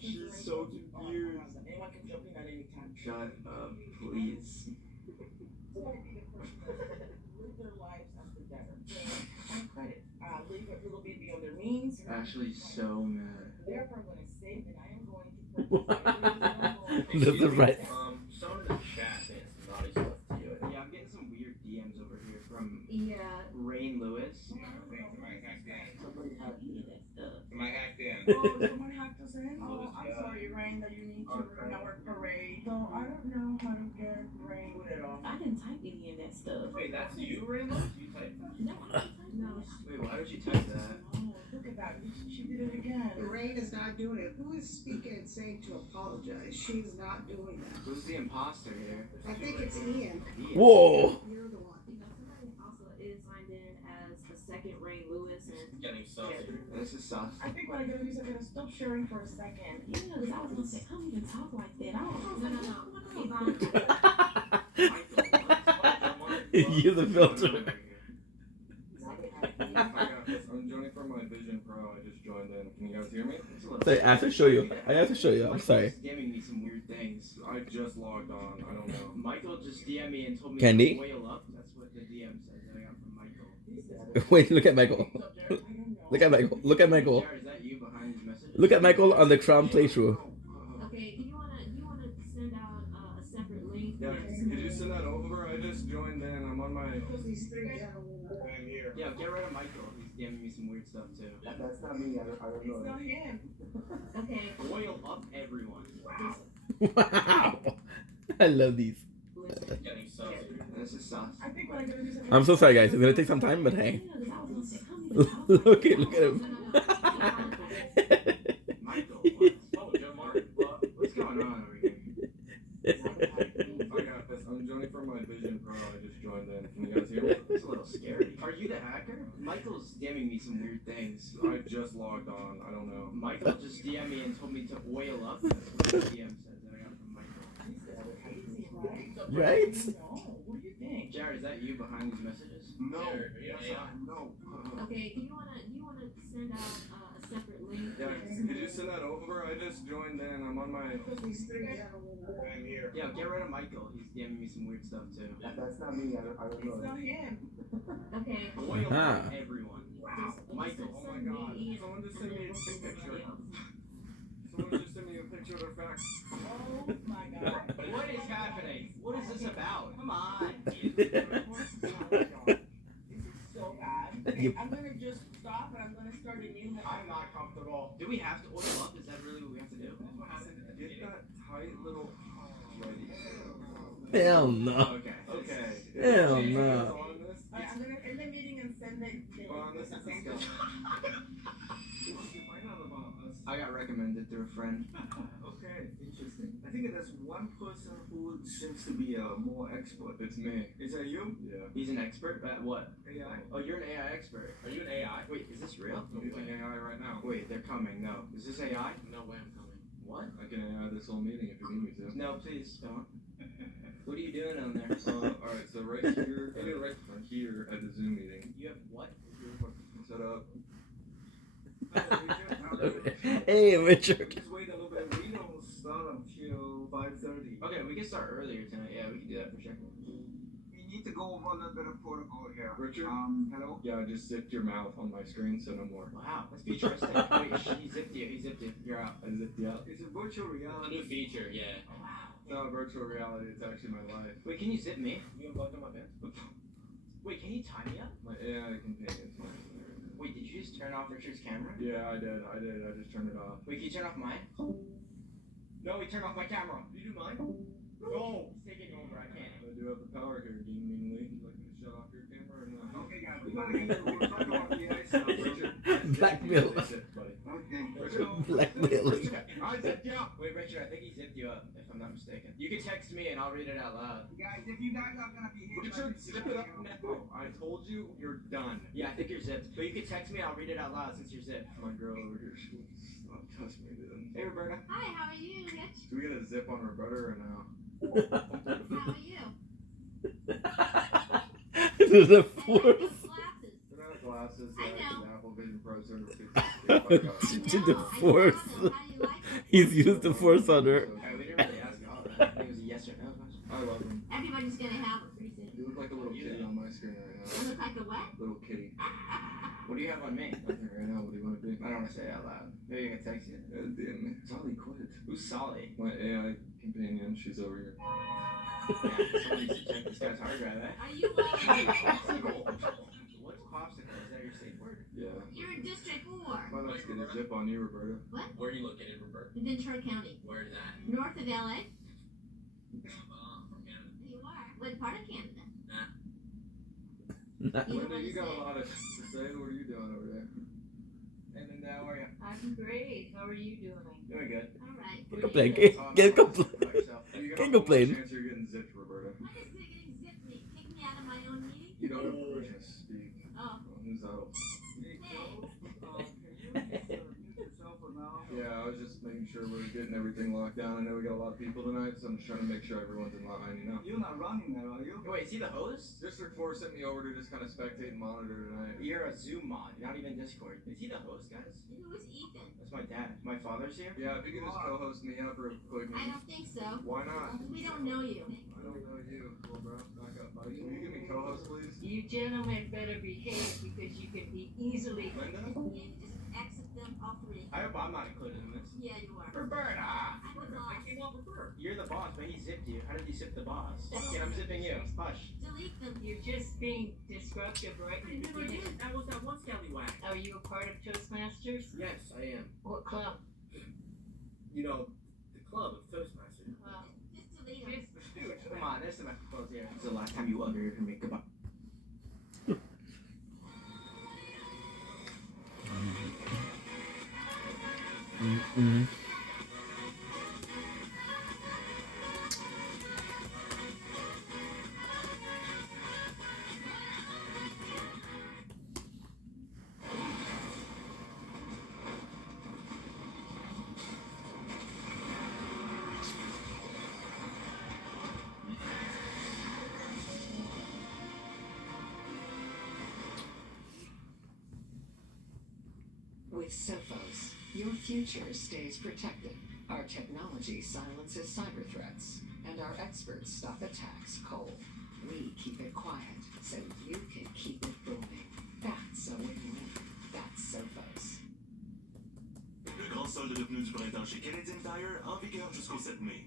She's so confused. Anyone can jump in at any time. Shut up, please. Live their lives as the debtor. On credit. Live a little bit beyond their means. Ashley's so mad. Therefore, I'm going to say that I am going to This is right. Someone in the chat saying some naughty stuff to you. Yeah, I'm getting some weird DMs over here from Yeah. Rain Lewis. Somebody hacked in. Somebody hacked me that stuff. Somebody hacked in. Oh, someone hacked us in? Oh, I'm sorry, Rain, that you need to ruin our parade. So I don't know how to get Rain put it off. I didn't type any of that stuff. Wait, that's you, Rainbow? You typed that? No, I didn't type no. Wait, why did you type that? Oh, look at that. She did it again. Rain is not doing it. Who is speaking and saying to apologize? She's not doing that. Who's the imposter here? I think it's Ian. Whoa. You're the one. You know, somebody also is signed in as the second Ray Lewis and Getting sus. This is sus. I think what I'm gonna do is I'm gonna stop sharing for a second. yeah, because I was gonna say I don't even talk like that. I don't. No. Use the filter. I'm joining from my Vision Pro. I just joined in. Can you guys hear me? Sorry, I have to show you. I have to show you. I'm sorry. DMing me some weird things. I just logged on. I don't know. Michael just DM'd me and told me Candy? to whale up. That's what the DM says that I got from Michael. Wait, look at Michael. Look at Michael. Look at Michael. Jared, is that you behind these messages? Look at Michael on the Crown playthrough. Okay, do you wanna send out a separate link? Yeah, could you send that over? I just joined in. I'm on my. I'm here. Yeah, get rid of Michael. He's DMing me some weird stuff too. That's not me. I don't know. It's not him. Okay. Oil up everyone. Wow. I love these. Getting sus. This is sus. I think what I'm gonna do is I'm so sorry, guys. It's gonna take some time, but hey. Yeah, because I was gonna say I don't even talk like Look at him. Michael, what? Oh, Joe Martin. What's going on over here? I got this. I'm joining from my Vision Pro. I just joined in. Can you guys hear me? It's a little scary. Are you the hacker? Michael's DMing me some weird things. I just logged on. I don't know. Michael just DM'd me and told me to oil up. That's what the DM says that I got from Michael. Right? What do you think? Jared, is that you behind these messages? No. No. Okay, do you wanna send out a separate link? Yeah, could you send that over? I just joined in. I'm on my. I'm here. Yeah, get rid of Michael. He's DMing me some weird stuff too. That's not me. I don't It's know. not him. Okay. Oil Ah. up everyone. Wow. Michael. Oh my god. Someone just sent me a picture. Someone just sent me a picture of their facts. Oh my god. What is happening? What is this about? Come on. This is so bad. Okay, I'm gonna just stop and I'm gonna start a new one. I'm not comfortable. Do we have to oil up? Is that really what we have to do? Get that tight little. Hell no. Okay. Okay. Hell no. On this? Alright, I'm gonna end the meeting and send it. On this is disgusting. I got recommended through a friend. Okay, interesting. I think there's one person who seems to be a more expert. It's me. Is that you? Yeah. He's an expert at what? AI. Oh, you're an AI expert. Are you an AI? Wait, is this real? I'm using AI right now. Wait, they're coming. No. Is this AI? No way I'm coming. What? I can AI this whole meeting if you need me to. No, please don't. What are you doing on there? Alright, so right here, I mean right here at the Zoom meeting. You have what? Set up. Hey, Richard. Just wait a little bit. We don't start until 5:30. Okay, we can start earlier tonight. Yeah, we can do that for sure. We need to go over a little bit of protocol here. Richard? Hello? Yeah, I just zipped your mouth on my screen, so no more. Wow, that's futuristic. Wait, he zipped you. He zipped you. You're out. I zipped you out. It's a virtual reality. New feature, yeah. It's not virtual reality, it's actually my life. Wait, can you zip me? You unplugged on my pants? Wait, can you tie me up? My AI companion. Wait, did you just turn off Richard's camera? Yeah, I did. I just turned it off. Wait, can you turn off mine? No, he turned off my camera. Did you do mine? No. He's taking over. I can't. I do have the power here, Dean Ming Lee. Would you like me to shut off your camera or not? Okay, guys, we're going to talk about the AI stuff. Blackmail. Okay. Blackmail. I zipped you up. Wait, Richard, I think he zipped you up, if I'm not mistaken. You can text me and I'll read it out loud. Guys, if you guys are going to be here... Richard, zip it up now. I told you, you're done. Yeah, I think you're zipped. But you can text me and I'll read it out loud since you're zipped. My girl over here. Oh, trust me, dude. Hey, Roberta. Hi, how are you, Hitch? Do we get a zip on Roberta or no? How are you? This is the fourth. Put out glasses. I know. The Apple Vision Pro 750. To the force. He's used the force on her. We didn't really ask all that. It was a yes or no question. I love him. Everybody's gonna have it pretty soon. You look like a little kitty on my screen right I look like a what? now. Little kitty. What do you have on me? Nothing right now. What do you want to be? I don't want to say it out loud. Maybe I can text you. Yeah, DM me. Solly quit. Who's Solly? My AI companion. She's over here. Yeah, someone needs to check this guy's hard drive, eh? Are you Popsicle. What's popsicle? Is that your safe word? Yeah. You're in District 4. Why not get a zip on you, Roberta? What? Where are you located, Roberta? In Ventura County. Where is that? North of LA. From Canada. You are. What part of Canada? Linda, you got a lot of to say. What are you doing over there? And then how are you? I'm great. How are you doing? Doing good. All right. Can't complain. Can't complain. You got Can't no complain. chance you're getting zipped, Roberta. What is it getting zipped me? Kick me out of my own meeting? You don't have permission to speak. Oh. Who's that? Yeah, I was just making sure we're getting everything locked down. I know we got a lot of people tonight, so I'm just trying to make sure everyone's in line, you know? You're not running that, are you? Wait, is he the host? District 4 sent me over to just kind of spectate and monitor tonight. You're a Zoom mod, not even Discord. Is he the host, guys? Who is Ethan? That's my dad. My father's here? Yeah, if you could just co-host me up real quick. I don't think so. Why not? We don't know you. I don't know you. Cool, bro. Back up, buddy. Can you give me co-host, please? You gentlemen better behave because you can be easily. Linda? You just exit them, all three. I hope I'm not included in this. Yeah, you are. Roberta! I'm the boss. I came off Roberta. You're the boss, but he zipped you. How did he zip the boss? Yeah, I'm zipping you. Hush. Delete them. You're just being disruptive right in the Never beginning. did. I was that one scallywag. Are you a part of Toastmasters? Yes, I am. What club? You know, the club of Toastmasters. Well, just delete them. Dude, come on, there's some clothes here. It's the last time you utter for me. Goodbye. Mm-mm. With Sophos, your future stays protected. Our technology silences cyber threats, and our experts stop attacks cold. We keep it quiet, so you can keep it booming. That's a win-win. That's Sophos. Le grand solde de pneus du printemps chez Canadian Tire en vigueur jusqu'au 7 mai.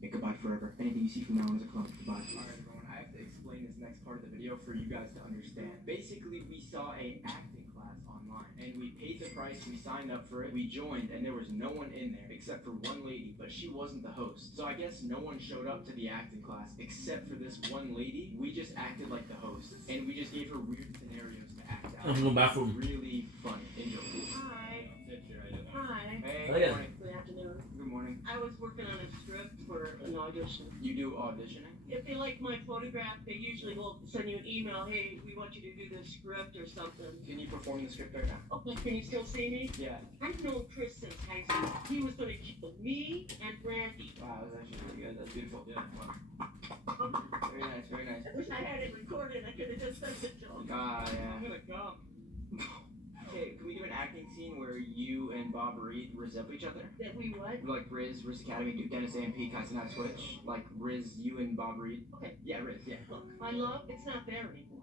Hey, goodbye forever. Anything you see from now on is a clone. Goodbye. Alright, everyone, I have to explain this next part of the video for you guys to understand. Basically, we saw a acting class online, and we paid the price, we signed up for it, we joined, and there was no one in there except for one lady, but she wasn't the host. So I guess no one showed up to the acting class except for this one lady. We just acted like the host, and we just gave her weird scenarios to act out. I'm going bathroom. Really funny. Enjoy. Hi. Hi. Hey, Oh, good yeah. morning. Good afternoon. Good morning. I was working on a script for an audition. You do auditioning? If they like my photograph, they usually will send you an email, hey, we want you to do this script or something. Can you perform the script right now? Okay, can you still see me? Yeah. I've known Chris since high school. He was going to kill me and Brandy. Wow, that was actually pretty good. That's beautiful. Yeah. Very nice, very nice. I wish I had it recorded. I could have just said the joke. Ah, yeah. I'm gonna come. Okay, can we do an acting scene where you and Bob Reed resemble each other? That we what? Like Riz Academy, do Dennis AMP, Kaizenat Switch. Like Riz, you and Bob Reed. Okay. Yeah, Riz, yeah. Look, my love, it's not there anymore.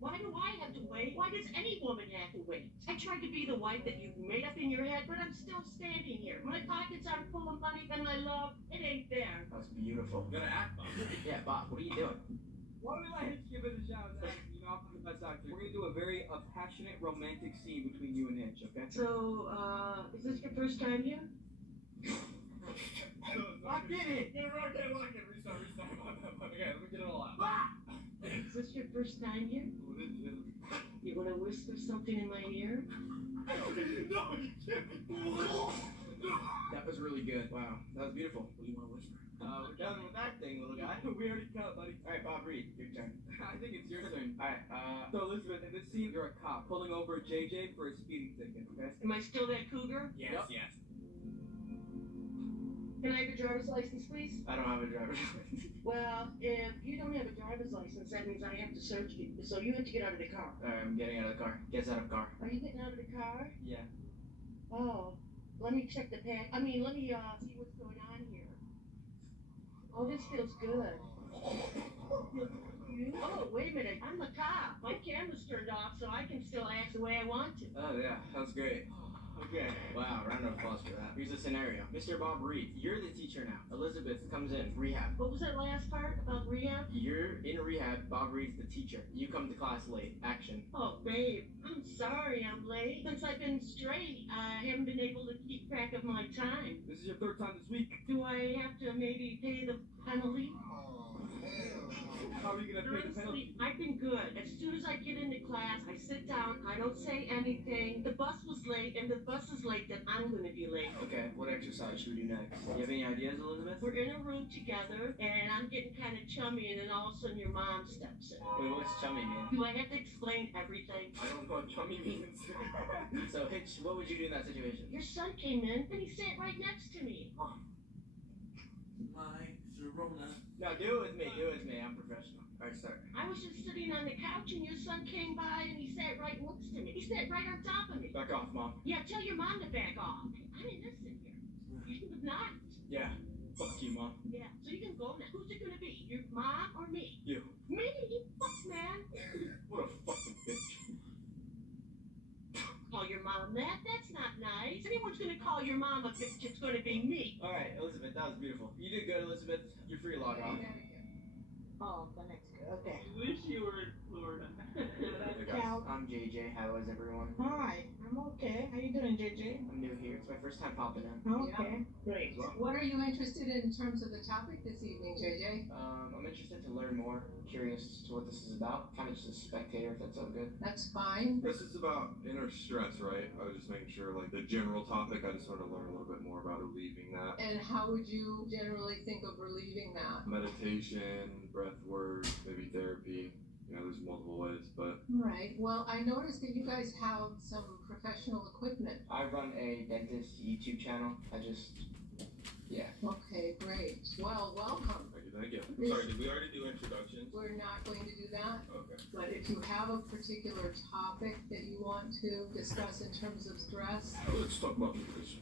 Why do I have to wait? Why does any woman have to wait? I tried to be the wife that you've made up in your head, but I'm still standing here. My pockets are full of money, and my love, it ain't there. That's beautiful. You gotta act, Bob. Yeah, Bob, what are you doing? Why don't we let Hitch give it a shot? You know, I'm the best actor. We're gonna do a very passionate, romantic scene between you and Hitch, okay? So, is this your first time here? I did it! Okay, restart. Okay, let me get it all out. Is this your first time here? You want to whisper something in my ear? No, you can't. That was really good. Wow, that was beautiful. What do you want to whisper? We're done with that thing, little guy. We already cut, buddy. All right, Bob Reed, your turn. I think it's your turn. All right, So Elizabeth, in this scene, you're a cop pulling over JJ for a speeding ticket. Okay. Am I still that cougar? Yes, Yep. yes. Can I have a driver's license, please? I don't have a driver's license. Well, if you don't have a driver's license, that means I have to search you. So you have to get out of the car. All right, I'm getting out of the car. Gets out of the car. Are you getting out of the car? Yeah. Oh, let me check the pad. Let me see what's going on here. Oh, this feels good. Oh, wait a minute. I'm the cop. My camera's turned off, so I can still act the way I want to. Oh yeah, that's great. Okay. Wow, round of applause for that. Here's the scenario. Mr. Bob Reed, you're the teacher now. Elizabeth comes in, rehab. What was that last part about rehab? You're in rehab, Bob Reed's the teacher. You come to class late. Action. Oh, babe, I'm sorry I'm late. Since I've been straight, I haven't been able to keep track of my time. This is your third time this week. Do I have to maybe pay the penalty? How are you gonna pay the penalty? Honestly, I've been good. As soon as I get into class, I sit down, I don't say anything. The bus was late, and the bus is late, then I'm gonna be late. Okay, what exercise should we do next? You have any ideas, Elizabeth? We're in a room together, and I'm getting kind of chummy, and then all of a sudden your mom steps in. Wait, what's chummy mean? Do I have to explain everything? I don't know what chummy means. So, Hitch, what would you do in that situation? Your son came in, and he sat right next to me. My Sharona. No, do it with me. Do it with me. I'm professional. All right, start. I was just sitting on the couch, and your son came by, and he sat right next to me. He sat right on top of me. Back off, Mom. Yeah, tell your mom to back off. I'm innocent here. You should have not. Yeah. Fuck you, Mom. Yeah, so you can go now. Who's it gonna be? Your mom or me? You. Me? Fuck, man. What a fucking bitch. Call your mom that? That's not nice. If anyone's gonna call your mom a bitch, it's gonna be me. All right, Elizabeth, that was beautiful. You did good, Elizabeth. You're free to log off. Oh, the next good. Okay. I wish you were in Florida. Cal. I'm JJ. How is everyone? Hi, I'm okay. How you doing, JJ? I'm new here. It's my first time popping in. Okay, great. What are you interested in terms of the topic this evening, JJ? I'm interested to learn more. Curious to what this is about. Kind of just a spectator, if that's all good. That's fine. This is about inner stress, right? I was just making sure, like, the general topic, I just want to learn a little bit more about relieving that. And how would you generally think of relieving that? Meditation, breath work, maybe therapy. You know, there's multiple ways, but... Right. Well, I noticed that you guys have some professional equipment. I run a dentist YouTube channel. Yeah. Okay, great. Well, welcome. Thank you. Sorry, did we already do introductions? We're not going to do that. Okay. But if you have a particular topic that you want to discuss in terms of stress, Let's talk about this.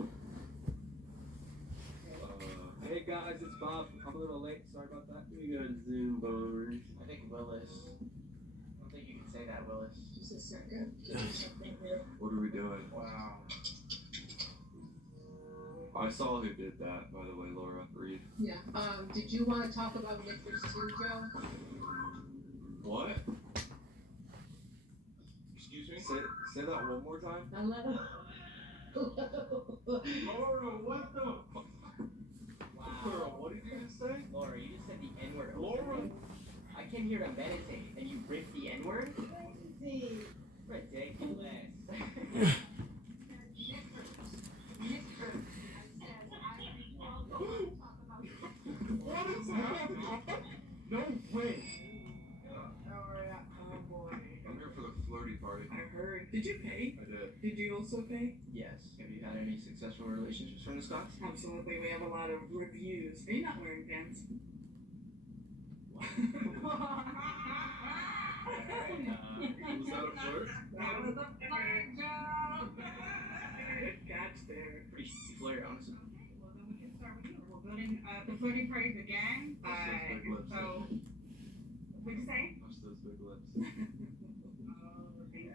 Hey guys, it's Bob. I'm a little late. Sorry about that. We got Zoom bombers. I think Willis. I don't think you can say that, Willis. just a second. Give me something here. What are we doing? Wow. I saw who did that, by the way, Laura Reed. Yeah. Did you want to talk about Nickers too, Joe? What? Excuse me? Say that one more time? Hello. Laura, what the? Laura, what did you just say? Laura, you just said the N-word. Laura? I came here to meditate, and you ripped the N-word? Crazy. Ridiculous. What is happening? No way. Oh boy. I'm here for the flirty party. I heard. Did you pay? I did. Did you also pay? Yes. Have you had any successful relationships from this class? Absolutely. We have a lot of reviews. Are you not wearing pants? Was that a flirt? That was a flirt, Joe. Good catch there. Pretty shitty flirt, honestly. Well, then we can start with you. We'll go to the flirting party began. Watch those big lips. So, what'd you say? Watch those big lips. Oh, thank you.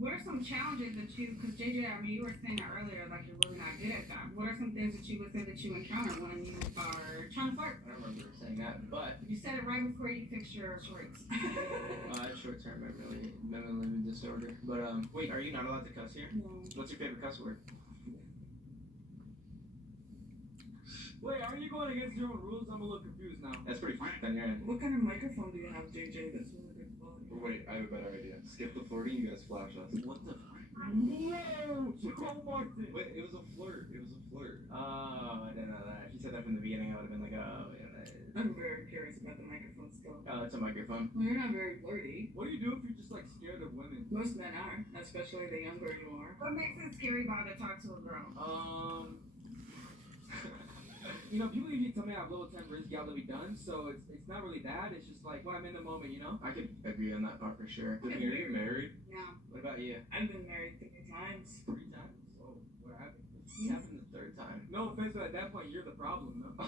What are some challenges that you, because JJ, I mean, you were saying that earlier, like you're really not good at that. What are some things that you would say that you encounter when you are trying to flirt? I don't remember saying that, but You said it right before you fixed your shorts. short-term memory disorder. But wait, are you not allowed to cuss here? No. What's your favorite cuss word? Wait, are you going against your own rules? I'm a little confused now. That's pretty fun on your end. What kind of microphone do you have, JJ? That's really good quality. Wait, I have a better idea. Skip the flirting, you guys flash us. What the? No! Cole Martin! Wait, it was a flirt. It was a flirt. Oh, I didn't know that. If you said that from the beginning, I would have been like, oh, yeah. I'm very curious about the microphone still. Oh, it's a microphone. Well, you're not very flirty. What do you do if you're just like scared of women? Most men are, especially the younger you are. What makes it scary about to talk to a girl? You know, people usually tell me I have little tempers, gal to be done, so it's not really that. It's just like when I'm in the moment, you know. I could agree on that part for sure. Tiffany, are you married? No. What about you? I've been married 3 times. 3 times? Oh, what happened? What happened the 3rd time? No offense, but at that point, you're the problem, though.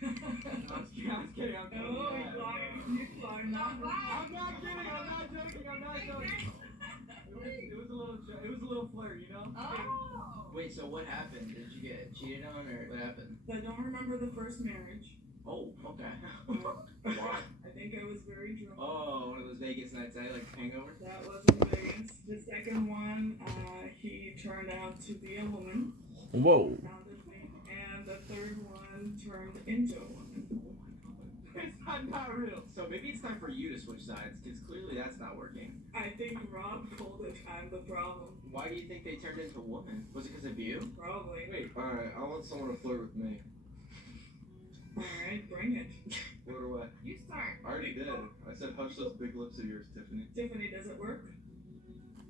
I'm kidding. I'm kidding. Oh, he's lying. He's lying. I'm not kidding. I'm not joking. It was a little flirt, you know. Oh. Wait, so what happened? Did you get cheated on, or what happened? I don't remember the first marriage. Oh, okay. Why? I think I was very drunk. Oh, one of those Vegas nights, like hangover? That wasn't Vegas. The second one, he turned out to be a woman. Whoa. And the third one turned into a woman. It's not real. So maybe it's time for you to switch sides, because clearly that's not working. I think Rob called it I'm the problem. Why do you think they turned into a woman? Was it because of you? Probably. Wait. Alright, I want someone to flirt with me. Alright, bring it. Flirt or what? You start. I already did. I said hush those big lips of yours, Tiffany. Tiffany, does it work?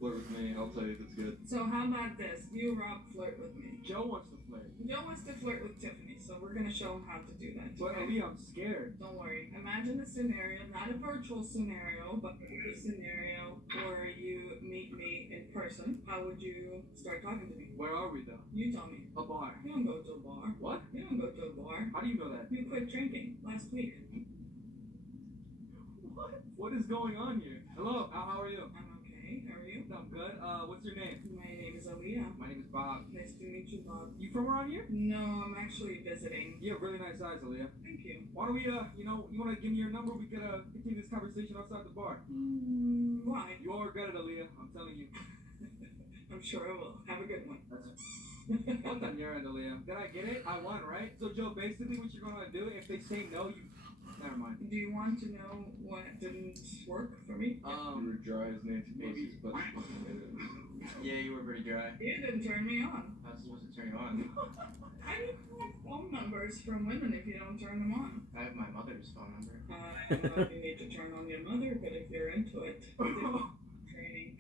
Flirt with me, I'll tell you if it's good. So how about this? You, Rob, flirt with me. Joe wants to flirt. Joe wants to flirt with Tiffany, so we're gonna show him how to do that. But Ali, I'm scared. Don't worry. Imagine a scenario, not a virtual scenario, but a scenario where you meet me in person. How would you start talking to me? Where are we though? You tell me. A bar. You don't go to a bar. What? You don't go to a bar. How do you know that? You quit drinking last week. What is going on here? Hello, how are you? I'm okay. How are you? I'm good. What's your name? My name is Aaliyah. My name is Bob. Nice to meet you, Bob. You from around here? No, I'm actually visiting. You have really nice eyes, Aaliyah. Thank you. Why don't we, you wanna give me your number? We could, continue this conversation outside the bar. Why? You won't regret it, Aaliyah. I'm telling you. I'm sure I will. Have a good one. What's on your end, Aaliyah? Did I get it? I won, right? So, Joe, basically what you're gonna do, if they say no, you... Never mind. Do you want to know what didn't work for me? You were dry as Nancy Pelosi's butt. Yeah, you were pretty dry. You didn't turn me on. I was supposed to turn you on. How do you collect phone numbers from women if you don't turn them on? I have my mother's phone number. I don't know if you need to turn on your mother, but if you're into it, training.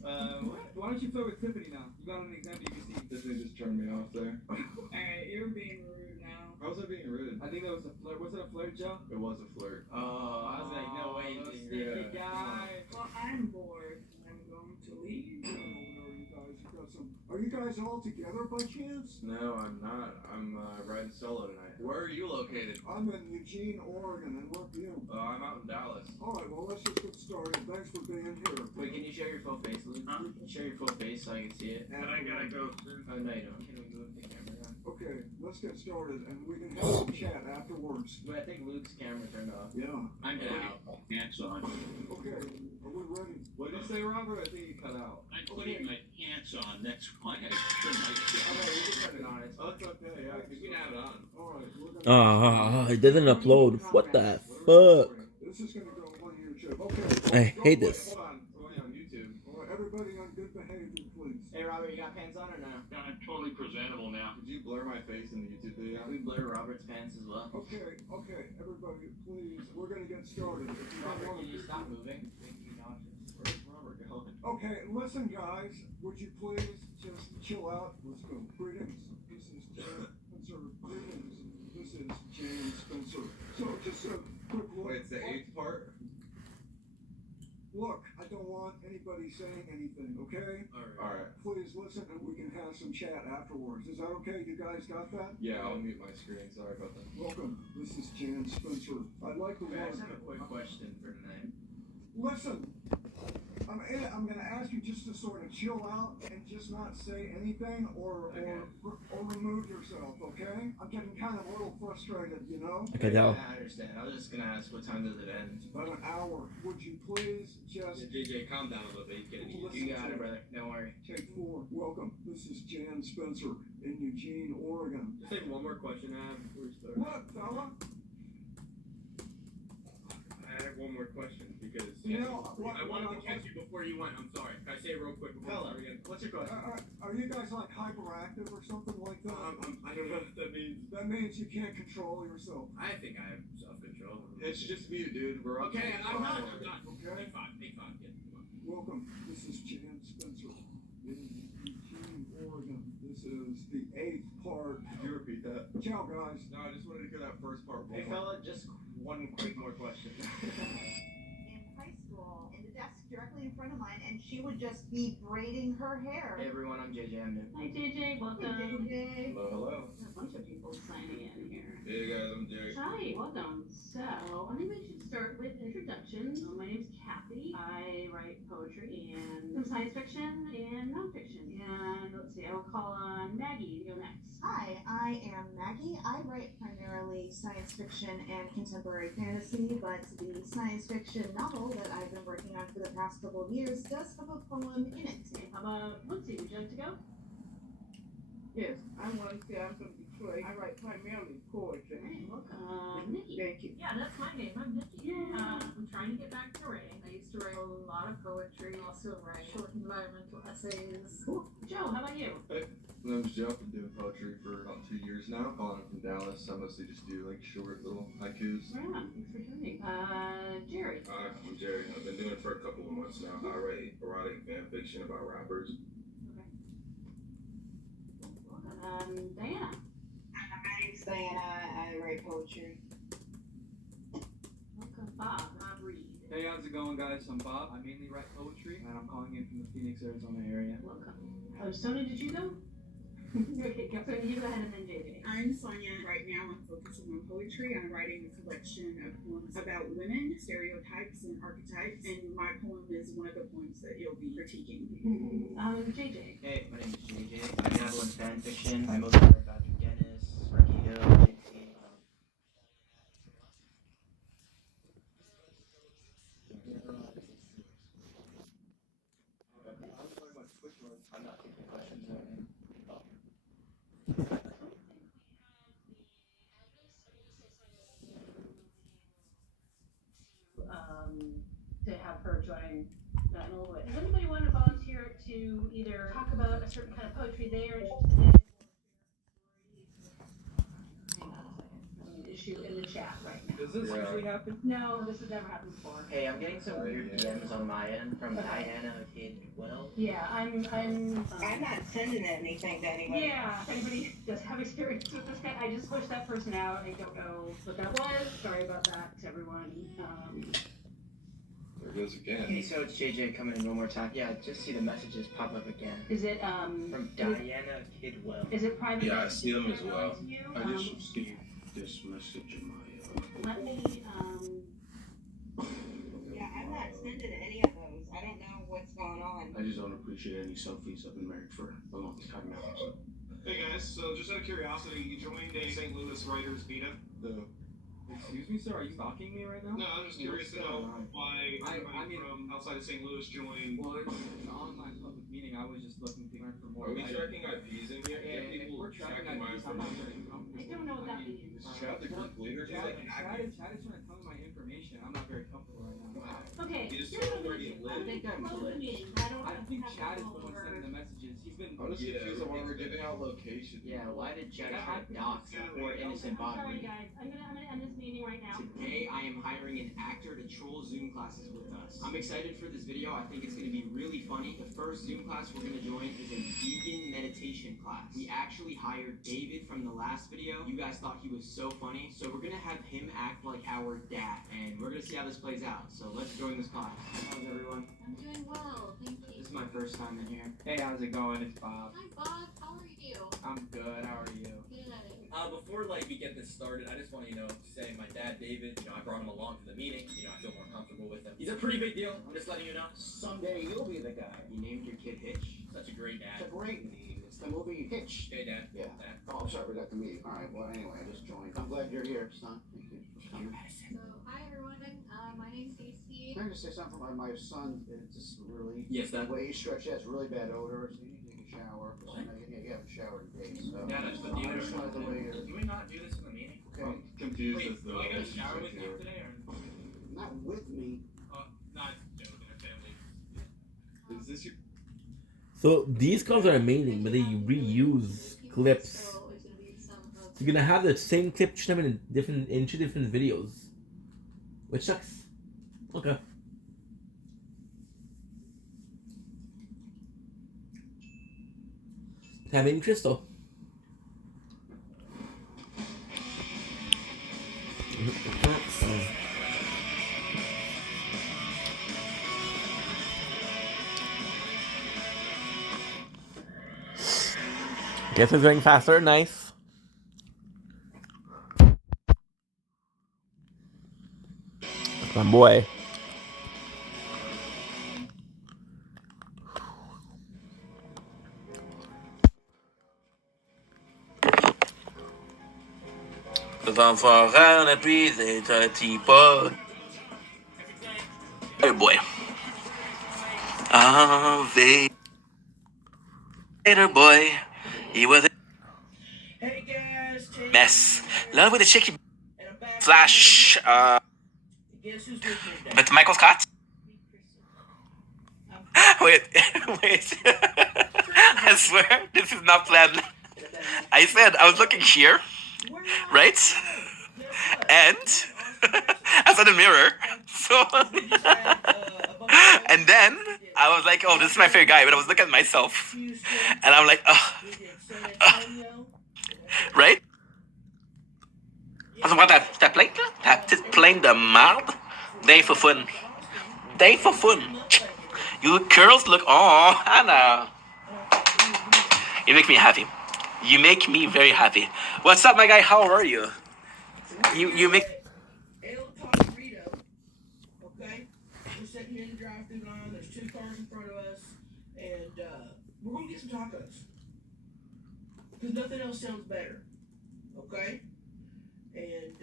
What? Why don't you flirt with Tiffany now? You got an example you can see. Tiffany just turned me off there. Alright, you're being rude now. How was I being rude? I think that was a flirt. Was it a flirt, Joe? It was a flirt. Oh, I was like, no way. Sneaky guy. Well, I'm bored. I'm going to leave. Are you guys all together by chance? No, I'm not. I'm riding solo tonight. Where are you located? I'm in Eugene, Oregon, and where are you? I'm out in Dallas. Alright, well, let's just get started. Thanks for being here. Wait, can you show your full face, Luke? Huh? Can you show your full face so I can see it? But I gotta go soon. Oh, no, you don't. Can we move the camera down? Okay, let's get started, and we can have some chat afterwards. But I think Luke's camera turned off. Yeah. I'm out. Pants on. Okay, are we ready? What did you say, Robert? I think you cut out. I'm putting my pants on. That's why I turned my Oh, no, you can turn it on. Oh, it's okay. Yeah, you can have it on. Alright, we're Ah, it doesn't upload. What the fuck? This is gonna go on YouTube. Okay. I hate this. Hold on. It's only on YouTube. Alright, everybody on good behavior, please. Hey, Robert, you got pants on or no? Yeah, I'm totally presentable now. Did you blur my face in the YouTube video? We blur Robert's pants as well. Okay, everybody, please. We're gonna get started. If you don't Robert, wanna can you do- stop moving? Making me nauseous. Where's Robert going? Okay, listen, guys. Would you please just chill out? Let's go. Greetings. This is Jan Spencer. Greetings. This is Jan Spencer. So just a quick look. Wait, it's the 8th part? Look, I don't want anybody saying anything, okay? Alright. Please listen and we can have some chat afterwards. Is that okay? You guys got that? Yeah, I'll mute my screen. Sorry about that. Welcome. This is Jan Spencer. I'd like to Wait, I want... just have a quick question for tonight. Listen, I'm gonna ask you just to sort of chill out and just not say anything or remove yourself, okay? I'm getting kind of a little frustrated, you know? I can tell. I understand. I was just gonna ask what time does it end? About an hour. Would you please just JJ, calm down a little bit. He's getting listen You got to it, brother. Don't worry. Take 4. Welcome. This is Jan Spencer in Eugene, Oregon. Just like one more question I have before we start. What, fella? I have one more question because I wanted to catch you before you went. I'm sorry. Can I say it real quick before I start again? What's your question? Are you guys like hyperactive or something like that? I don't know what that means. That means you can't control yourself. I think I have self-control. It's just me, dude. We're okay. I'm not. Okay. Take five. Yeah, come on. Welcome. This is Jan Spencer in Eugene, Oregon. This is the 8th part. Could you repeat that? Ciao, guys. No, I just wanted to hear that first part. Hey, fella, just one quick more question. In high school, in the desk directly in front of mine, and she would just be braiding her hair. Hey everyone, I'm JJ. I'm new. Hi JJ, welcome. JJ. Hello. There's a bunch of people signing in here. Hey guys, I'm Jerry. Hi, welcome. So, I think we should start with introductions. My name's Kathy. I write poetry and some science fiction and nonfiction. And let's see, I will call on Maggie to go next. Hi, I am Maggie. I write primarily science fiction and contemporary fantasy, but the science fiction novel that I've been working on for the past couple of years does have a poem in it. Okay, how about Lindsay? Would you like to go? Yes, I'm Lindsay. I'm from Detroit. I write primarily poetry. Hey, welcome. Nikki. Thank you. Yeah, that's my name. I'm Nikki. I'm trying to get back to writing. I used to write a lot of poetry, also write short environmental essays. Cool. Joe, how about you? Hey, my name's Joe. I've been doing poetry for about 2 years now. Calling from Dallas. I mostly just do like short little haikus. Yeah, thanks for joining. Jerry. Hi, I'm Jerry. I've been doing it for a couple of months now. I write erotic fan fiction about rappers. Diana. My name's Diana. I write poetry. Welcome, Bob. Bob Reed. Hey, how's it going, guys? I'm Bob. I mainly write poetry, and I'm calling in from the Phoenix, Arizona area. Welcome. Oh, Sonia, did you go? Okay, go. So you go ahead and then JJ. I'm Sonia. Right now I'm focusing on poetry. I'm writing a collection of poems about women, stereotypes, and archetypes, and my poem is one of the poems that you'll be critiquing. JJ. Hey, my name is JJ. I dabble in fan fiction. I mostly write about Dennis, Ricky Hill, JT. I'm not taking questions right now. To have her join that in a little bit. Does anybody want to volunteer to either talk about a certain kind of poetry they are interested in? Hang on a second. Issue in the chat right now. Does this usually happen? No, this has never happened before. Hey, I'm getting some weird DMs on my end from Diana Kidwell. Yeah, I'm not sending anything to anybody. Yeah, if anybody does have experience with this guy, I just pushed that person out. I don't know what that was. Sorry about that to everyone. There it goes again. Hey, so it's JJ coming in one more time. Yeah, just see the messages pop up again. Is it from Diana Kidwell? Is it private? Yeah, I see them as well. I just received this message in my Let me Yeah, I'm not sending any of those. I don't know what's going on. I just don't appreciate any selfies. I've been married for a long time now. So. Hey guys, so just out of curiosity, you joined a St. Louis Writers Beta? Excuse me, sir, are you stalking me right now? No, I'm just curious to know why somebody from outside of St. Louis joined. Well, it's an online public meeting. I was just looking to learn from more. Are we tracking IPs in here? Yeah, if we're tracking IPs, I'm not very comfortable. I don't know what that means. Is Chad the group leader? Chad is trying to tell me my information. I'm not very comfortable right now. Okay. You just told him where you live. I think I'm glitched. I think Chad is the one sending the messages. He's been. I'm just confused on why we're giving out location. Yeah, why did Chad try to dox poor innocent Bob Sorry Reed? guys, I'm gonna end this meeting right now. Today I am hiring an actor to troll Zoom classes with us. I'm excited for this video. I think it's going to be really funny. The first Zoom class we're going to join is a vegan meditation class. We actually hired David from the last video. You guys thought he was so funny. So we're going to have him act like our dad. And we're going to see how this plays out. So let's join this class. How's everyone? I'm doing well, thank you. This is my first time in here. Hey, how's it going? It's Bob. Hi Bob, how are you? I'm good. How are you? Good. Before we get this started, I just want to say my dad David, I brought him along to the meeting. I feel more comfortable with him. He's a pretty big deal. I'm just letting you know. Someday you'll be the guy. You named your kid Hitch. Such a great dad. It's a great name. It's the movie Hitch. Hey, Dad. Yeah. Dad. Oh, I'm sorry, we got the meeting. All right. Well, anyway, I just joined. I'm glad you're here, son. Thank you for coming. So, hi everyone, my name's Stacey. Can I just say something about my son? It's just really. Yes, Dad. The way he stretched, has really bad odor. So you need to take a shower. You haven't showered in days. So. Dad, I just put the I just wanted the way you're. Can we not do this in the meeting? Okay. I'm confused Wait, as do I though. get a shower with you today or? not with me. Not joking, a family. Is this your? So these cars are amazing, but they reuse clips. So it's gonna be some of You're gonna have the same clip shown in two different videos, which sucks. Okay. Having Crystal. Guess it's going faster. Nice. That's my boy. Le vent fort à la pluie, c'est un petit pas. Oh boy. Vader boy. He was a mess. Love with the chicken Flash. But Michael Scott? Wait. I swear, this is not planned. I said, I was looking here, right? And I saw the mirror. So, and then I was like, oh, this is my favorite guy. But I was looking at myself. And I'm like, right? Ta plainte, là? Ta petite plainte de marde? Day for fun. Day for fun. You girls look, oh, Hannah. You make me happy. You make me very happy. What's up, my guy? How are you? You make... El Taquerito, okay? We're sitting in the drive-thru line. There's 2 cars in front of us. And we're going to get some tacos. Because nothing else sounds better. Okay? And,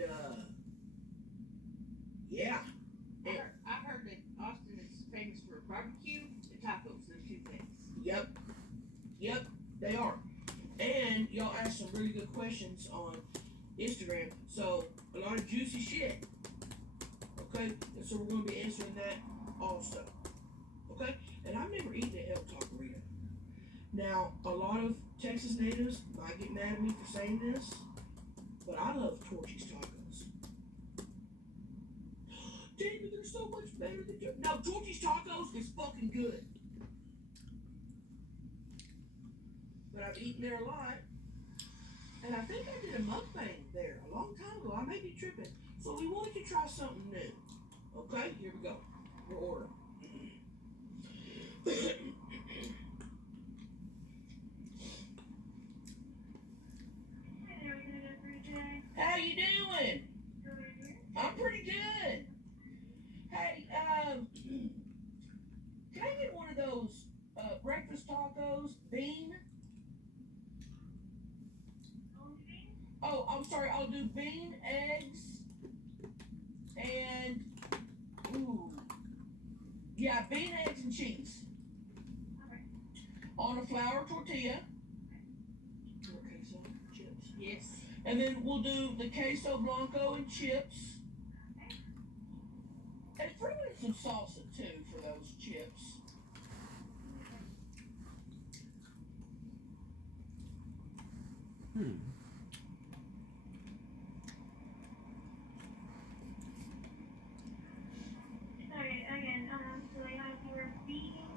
yeah. I've heard that Austin is famous for barbecue and tacos, those 2 things. Yep, they are. And y'all asked some really good questions on Instagram, so a lot of juicy shit. Okay, and so we're going to be answering that also. Okay, and I've never eaten at El Taquerito. Now, a lot of Texas natives might get mad at me for saying this, but I love Torchy's tacos. David, they're so much better than your... Now, Torchy's tacos is fucking good. But I've eaten there a lot. And I think I did a mukbang there a long time ago. I may be tripping. So we wanted to try something new. Okay, here we go. We're ordering. How you doing? I'm pretty good. Hey, can I get one of those breakfast tacos, bean? Oh, I'm sorry, I'll do bean, eggs, and, bean, eggs, and cheese. On a flour tortilla. Queso, chips. Yes. And then we'll do the queso blanco and chips. And throw in some salsa, too, for those chips. Sorry, again, so I have your bean,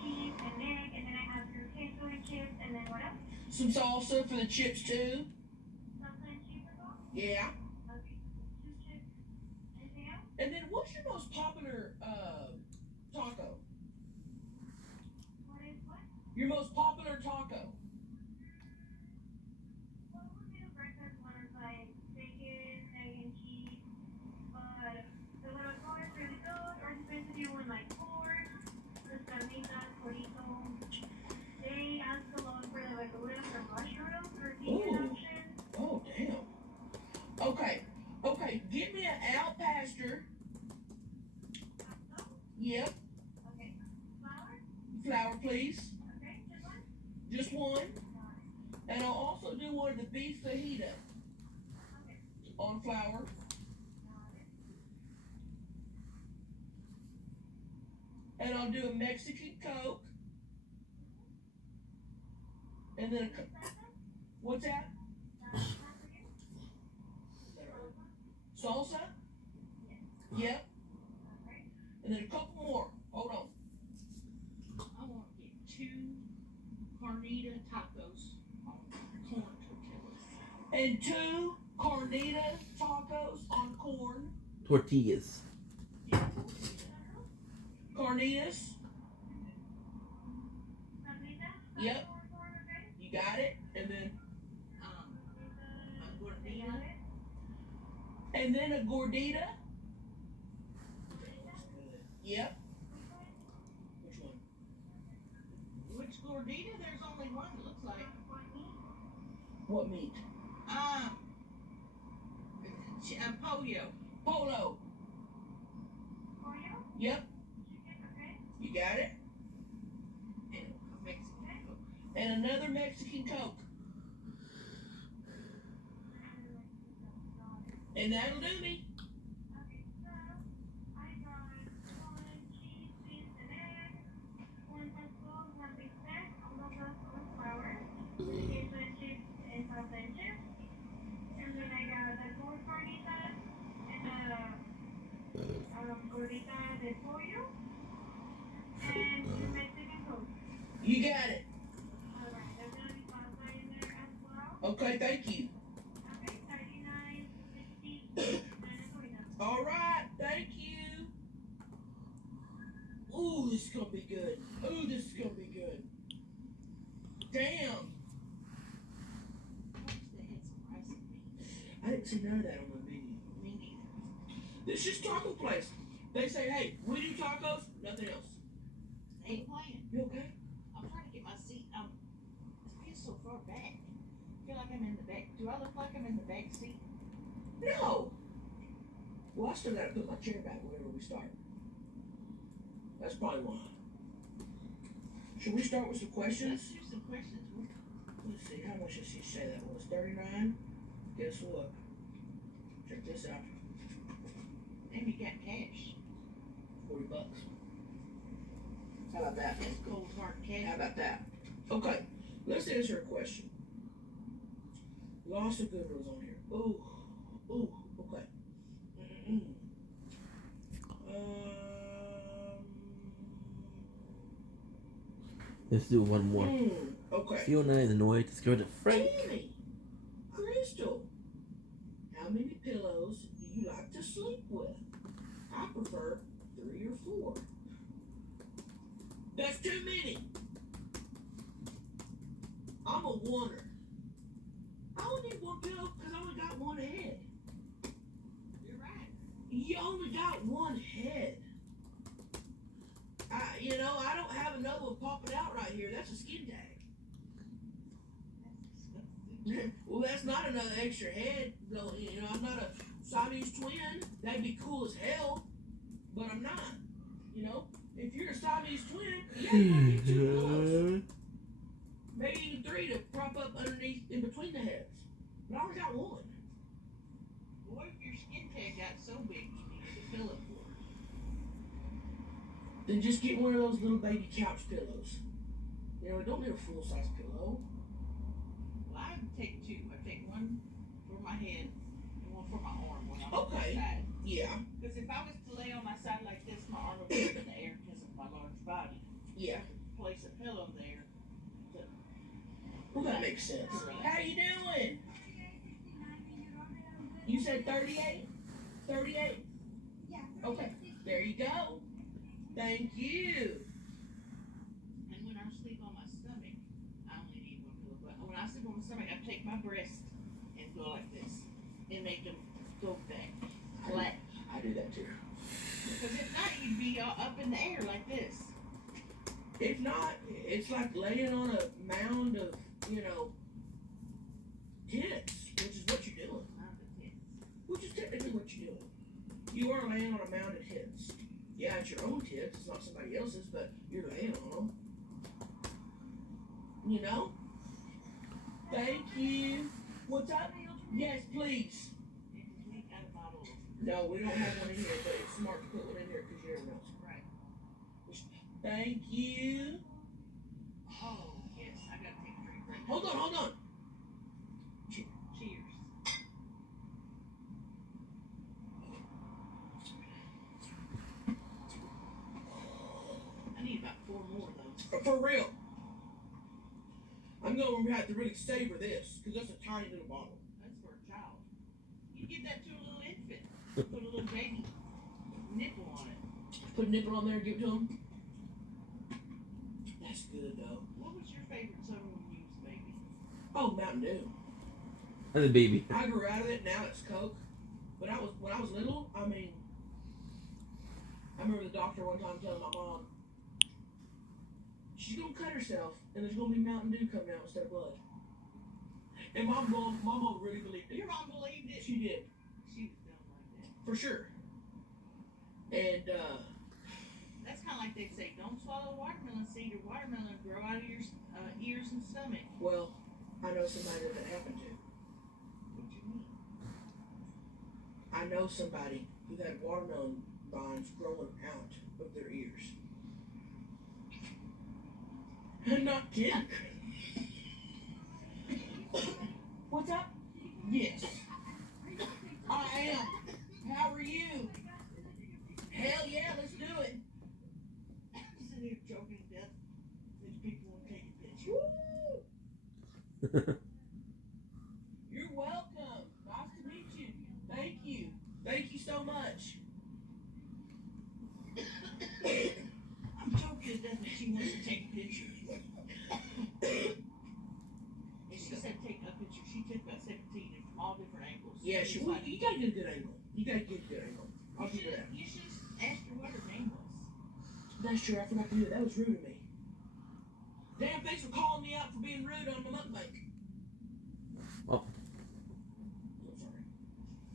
cheese, and egg, and then I have your queso and chips, and then what else? Some salsa for the chips, too. Salsa and cheese as well? Yeah. Okay, 2 chips. Anything else? And then what's your most popular taco? What is what? Your most popular taco? Well, we do breakfast one is like bacon, egg, and cheese, but the one is really good, or depends if you want like pork, the carnitas, chorizo. They ask a lot for the verduras or mushrooms or vegan options. Oh, damn. Okay, give me an al pastor. Yep. Okay. Flour? Flour, please. Okay, Just just one? one. And I'll also do one of the beef fajita. Okay. On flour. And I'll do a Mexican Coke. And then what's that? Salsa? Yep. And then a couple more. Hold on. I want to get 2 carnita tacos on corn tortillas. And 2 carnita tacos on corn. Tortillas. Carnitas. Yep. You got it. And then a gordita. And then a gordita. Yep. Which one? Which gordita? There's only one, it looks like. What meat? Pollo. Polo. Yep. You got it. And a Mexican Coke. And another Mexican Coke. And that'll do me. Gordita de pollo and 2 Mexican Coke. You got it. Alright, there's gonna be salsa in there as well. Okay, thank you. Okay, $39.60. All right, thank you. Ooh, this is gonna be good. Ooh, this is gonna be good. Damn. I didn't see none of that on the menu. Me neither. This is taco place. They say, hey, we do tacos, nothing else. Ain't playing. You okay? I'm trying to get my seat. I feel so far back. I feel like I'm in the back. Do I look like I'm in the back seat? No. Well, I still gotta put my chair back whenever we start. That's probably why. Should we start with some questions? Let's do some questions. Let's see, how much did she say that was? 39? Guess what? Check this out. And you got cash. $40. How about that? That's cold hard cash. How about that? Okay, let's answer a question. Lots of good ones on here. Ooh, okay. Let's do one more. Okay. Fiona is annoyed to scare the Frank. Amy, Crystal, how many pillows do you like to sleep with? I prefer 3 or 4. That's too many. I'm a oneer. I only need 1 pillow because I only got 1 head. You're right. You only got 1 head. I don't have another one popping out right here. That's a skin tag. Well, that's not another extra head. I'm not a Siamese twin. That'd be cool as hell, but I'm not. If you're a Siamese twin, you want to get 2 pillows. Maybe even 3 to prop up underneath, in between the heads. But I only got 1. What if your skin tag got so big you needed a pillow for it? Then just get one of those little baby couch pillows. We don't need a full-size pillow. Well, I take 2. I take 1 for my head and 1 for my arm when I'm on my Okay. side. Yeah. Because if I was to lay on my side like this, my arm would be up in the air because of my large body. Yeah. Place a pillow there. Well, that makes sense. How you doing? You said 38? 38? Yeah. Okay. There you go. Thank you. And when I sleep on my stomach, I only need 1 pillow. But when I sleep on my stomach, I take my breast and go like this and make them go back flat. I do that too. Because if not, you'd be all up in the air like this. If not, it's like laying on a mound of, tits, which is what you're doing. Which is technically what you're doing. You are laying on a mound of tits. Yeah, it's your own tits, it's not somebody else's, but you're laying on them. Thank you. What's up? Yes, please. No, we don't have one in here, but it's smart to put one in here because you never know. Right. Thank you. Oh, yes, I gotta take a drink right now. Hold on. Cheers. I need about 4 more of those. For real. I'm going to have to really savor this, because that's a tiny little bottle. That's for a child. You give that to a little infant. Put a little baby nipple on it. Put a nipple on there and give it to him. That's good, though. What was your favorite soda when you was a baby? Oh, Mountain Dew. As a baby. I grew out of it. Now it's Coke. But when I was little, I mean, I remember the doctor one time telling my mom, she's gonna cut herself, and there's gonna be Mountain Dew coming out instead of blood. And my mom really believed it. Your mom believed it? She did. She was dumb like that. For sure. And That's kind of like they say, don't swallow watermelon seed or watermelon will grow out of your ears and stomach. well, I know somebody that happened to. What do you mean? I know somebody who had watermelon vines growing out of their ears. I'm not kidding. What's up? Yes. I am. How are you? Hell yeah, let's do it. I'm sitting here choking to death. These people won't take a picture. You're welcome. Nice to meet you. Thank you. Thank you so much. I'm choking to death and she wants to take a picture. And she said take a picture. She took about 17 from all different angles. Yeah, you gotta get a good angle. You gotta get a good angle. I'll give you that. You should have asked her what her name was. That's true. I forgot to do that. That was rude of me. Damn, thanks for calling me out for being rude on the mukbang. Oh. I'm sorry.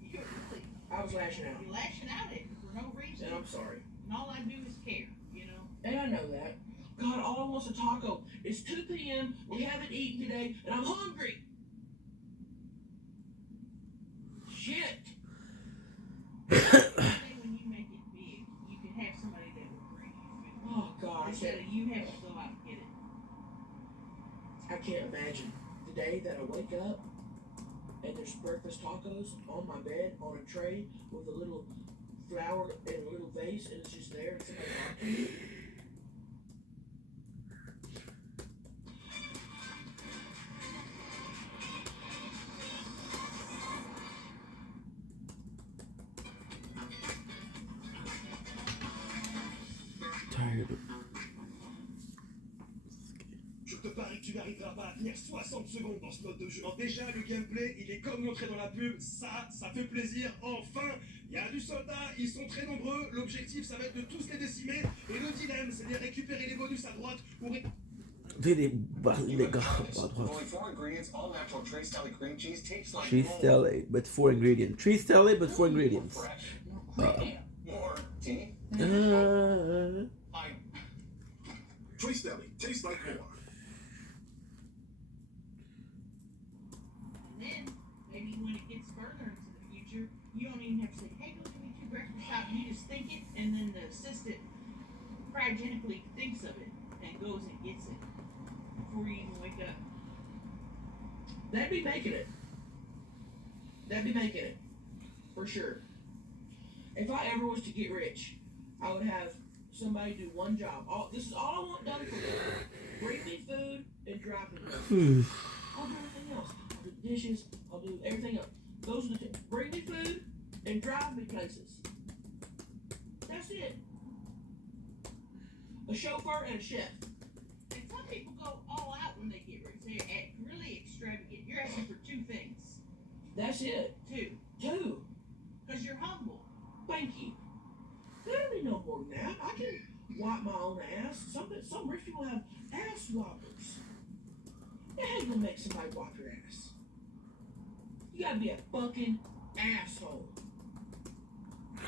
You're really, I was lashing out. you're lashing out at her for no reason. And I'm sorry. And all I do is care, you know? And I know that. God, all I want's a taco. It's 2 p.m. We haven't eaten today, and I'm hungry. Shit. When you make it big, you can have somebody that will bring you food. Oh, God. Instead of you having to go out and get it. I can't imagine the day that I wake up and there's breakfast tacos on my bed on a tray with a little flower in a little vase, and it's just there and somebody brought it to me. Tired. Je te parie que tu n'arriveras pas à tenir 60 secondes dans ce mode de jeu. Alors déjà, le gameplay, il est comme montré dans la pub, ça fait plaisir, enfin. Il y a du soldat, ils sont très nombreux, l'objectif ça va être de tous les décimer, et le dilemme c'est de récupérer les bonus à droite ou... Really, Only 4 ingredients, all natural Trace Deli cream cheese, tastes like Cheese Deli, but 4 ingredients. Cheese Deli, but 4 ingredients. more tea. Trace Deli, tastes like more. And then, maybe when it gets further into the future, you don't even have to say, hey, go give me 2 breakfast tacos. You just think it, and then the assistant cryogenically thinks of it and goes and gets it before you even wake up. That'd be making it. That'd be making it. For sure. If I ever was to get rich, I would have somebody do one job. This is all I want done for me. Bring me food and drop me food. I'll do everything else. I'll do the dishes. I'll do everything else. Those are the two. Bring me food and drive me places. That's it. A chauffeur and a chef. And some people go all out when they get rich. They're really extravagant. You're asking for 2 things. That's it. 2. 2. Because you're humble. Thank you. There don't need no more than that. I can wipe my own ass. Some rich people have ass wipers. How you gonna make somebody wipe your ass? You gotta be a fucking asshole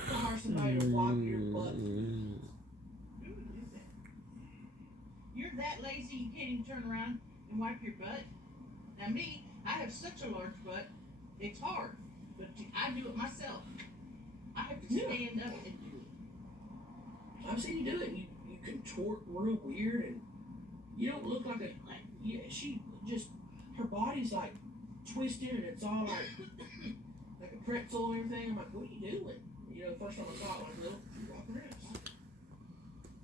to hire somebody to wipe your butt. Who would do that? You're that lazy you can't even turn around and wipe your butt? Now me, I have such a large butt, it's hard. But I do it myself. I have to stand up and do it. I've seen you do it. You contort real weird, and you don't look like a. Yeah, she just her body's like twisted, and it's all like a pretzel and everything. I'm like, what are you doing? You know, the first time I saw it, like, little walking around.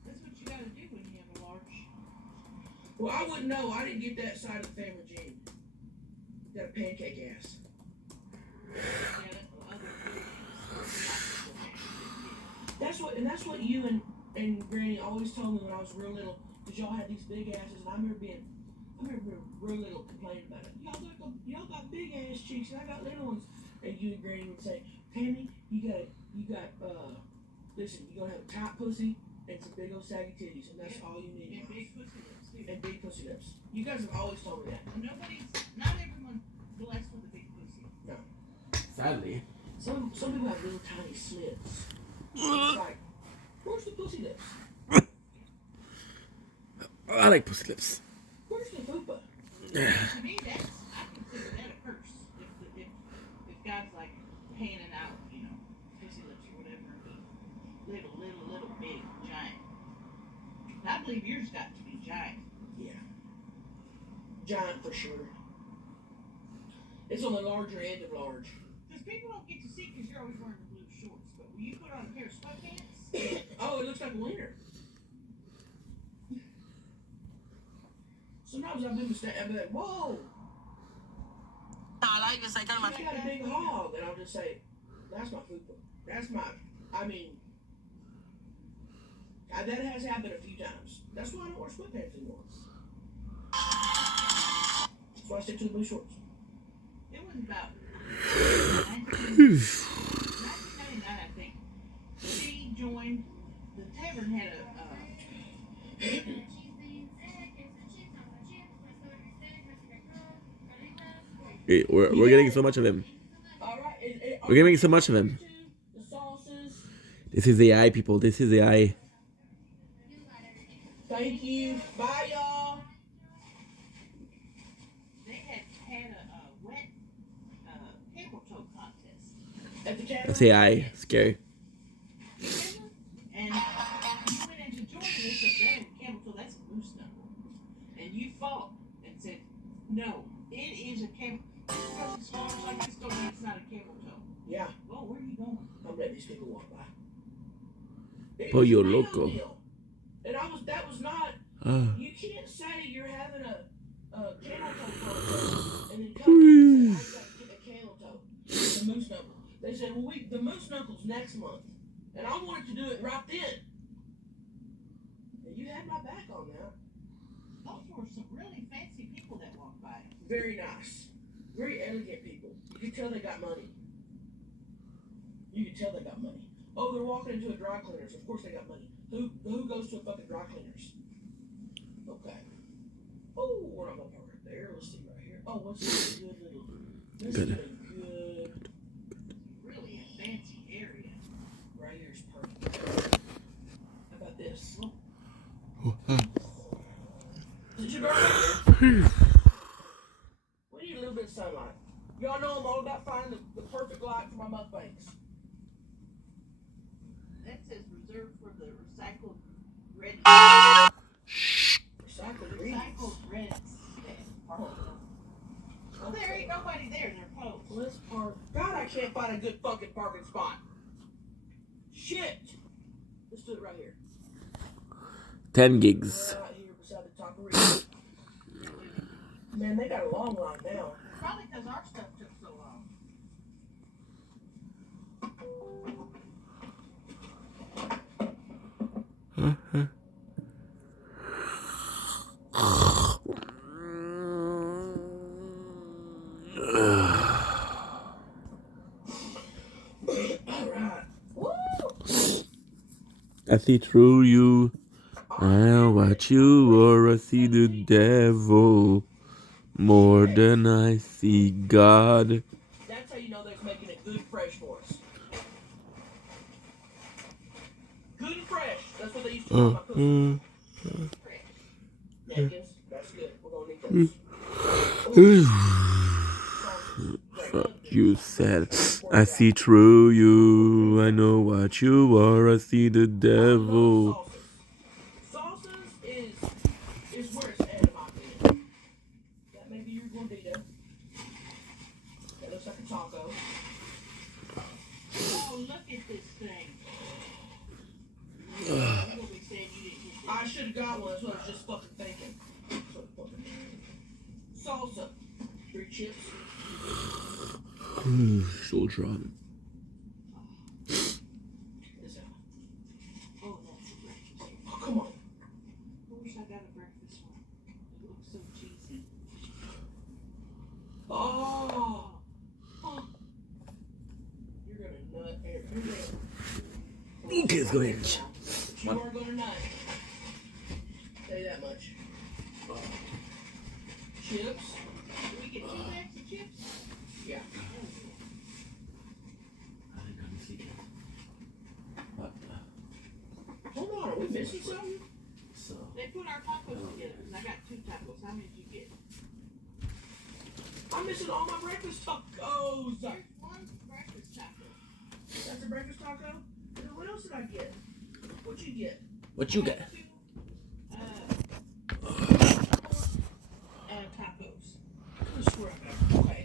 That's what you gotta do when you have a large. Well, I wouldn't know. I didn't get that side of the family gene. Got a pancake ass. That's what you and Granny always told me when I was real little. Cause y'all had these big asses, and I remember being real little complaining about it. Y'all got big ass cheeks, and I got little ones. And you and Granny would say, Tammy, you got listen, you gonna have a tight pussy and some big old saggy titties, and that's all you need. And big pussy lips too. And big pussy lips. You guys have always told me that. Not everyone's blessed with a big pussy. No. Sadly. Some people have little tiny slits. It's like, where's the pussy lips? I like pussy lips. Where's the fupa? To me, I consider that a curse. If God's like panning out, you know, pussy lips or whatever, little, big, giant. I believe yours got to be giant. Yeah. Giant for sure. It's on the larger end of large. Because people don't get to see because you're always wearing the blue shorts. But when you put on a pair of sweatpants, oh, it looks like a wiener. Sometimes I've been mistaken. I'll be like, whoa. She got a big hog, and I'll just say, that's my fupa. That's my, that has happened a few times. That's why I don't wear sweatpants anymore. That's why I stick to the blue shorts. it was about 1999, I think. She joined, the tavern had a We're getting so much of him. We're getting so much of him. This is AI, people. This is AI. Thank you. Bye, y'all. They had a wet camel toe contest. At the tavern? That's AI. Scary. And you went in to join this, and then camel toe, that's a moose knuckle. And you fought and said, no, it is a camel. Because it's small like this, don't mean it's not a camel toe. Yeah. Well, where are you going? I'm letting these people walk by. Pollo loco. And that was not, you can't say you're having a camel toe contest and then come in and say, I got a camel toe, the moose knuckle. They said, well, the moose knuckle's next month. And I wanted to do it right then. And you had my back on that. Those were some really fancy people that walked by. Very nice. Very elegant people. You could tell they got money. You could tell they got money. Oh, they're walking into a dry cleaners. Of course they got money. Who goes to a fucking dry cleaners? Okay. Oh, we're not gonna park right there. Let's see right here. Oh, what's this good little? This is a good. Really a fancy area. Right here is perfect. How about this? Did you burn? We need a little bit of sunlight. Y'all know I'm all about finding the perfect light for my mukbangs. That says reserved for the recycled red. Recycled red. Well, there ain't nobody there. They're closed. Let's park. God, I can't find a good fucking parking spot. Shit. Let's do it right here. 10 gigs. Right here beside the taqueria. Man, they got a long line now. Probably because our stuff took so long. I see through you. I watch you, or I see the devil more than I see God. That's how you know they're making it good and fresh for us. Good and fresh. That's what they used to call my pussy. Napkins. That's good. We're gonna need those. Fuck you said. I see through you. I know what you are. I see the devil Oh, look at this thing. You're gonna be saying you didn't get I should have got one. That's what I was just fucking thinking. Salsa. 3 chips. So drunk. Oh, that's a breakfast. Oh, come on. I wish I got a breakfast one. It looks so cheesy. Oh. You're gonna nut every day. You kids go ahead. You are gonna nut. Say that much. Chips. Do we get 2 bags of chips? Yeah. Hold on, are we missing something? They put our tacos together, and I got 2 tacos. How many did you get? I'm missing all my breakfast tacos. There's 1 breakfast taco. That's a breakfast taco? And then what else did I get? What'd you get? What you get? Tacos. I swear I got. Okay.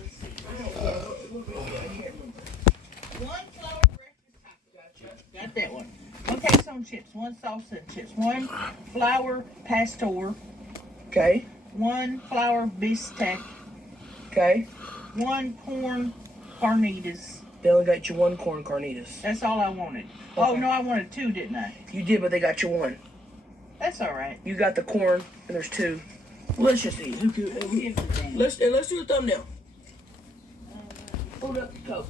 Let's see. I can't remember. 1 flour breakfast taco. Gotcha. Got that one. 1 queso and chips. 1 salsa and chips. 1 flour pastor. Okay. 1 flour bistec. Okay. 1 corn carnitas. They only got you 1 corn carnitas. That's all I wanted. Okay. Oh no, I wanted 2, didn't I? You did, but they got you 1. That's all right. You got the corn, and there's 2. Let's just eat. Let's do a thumbnail. Hold up the coat.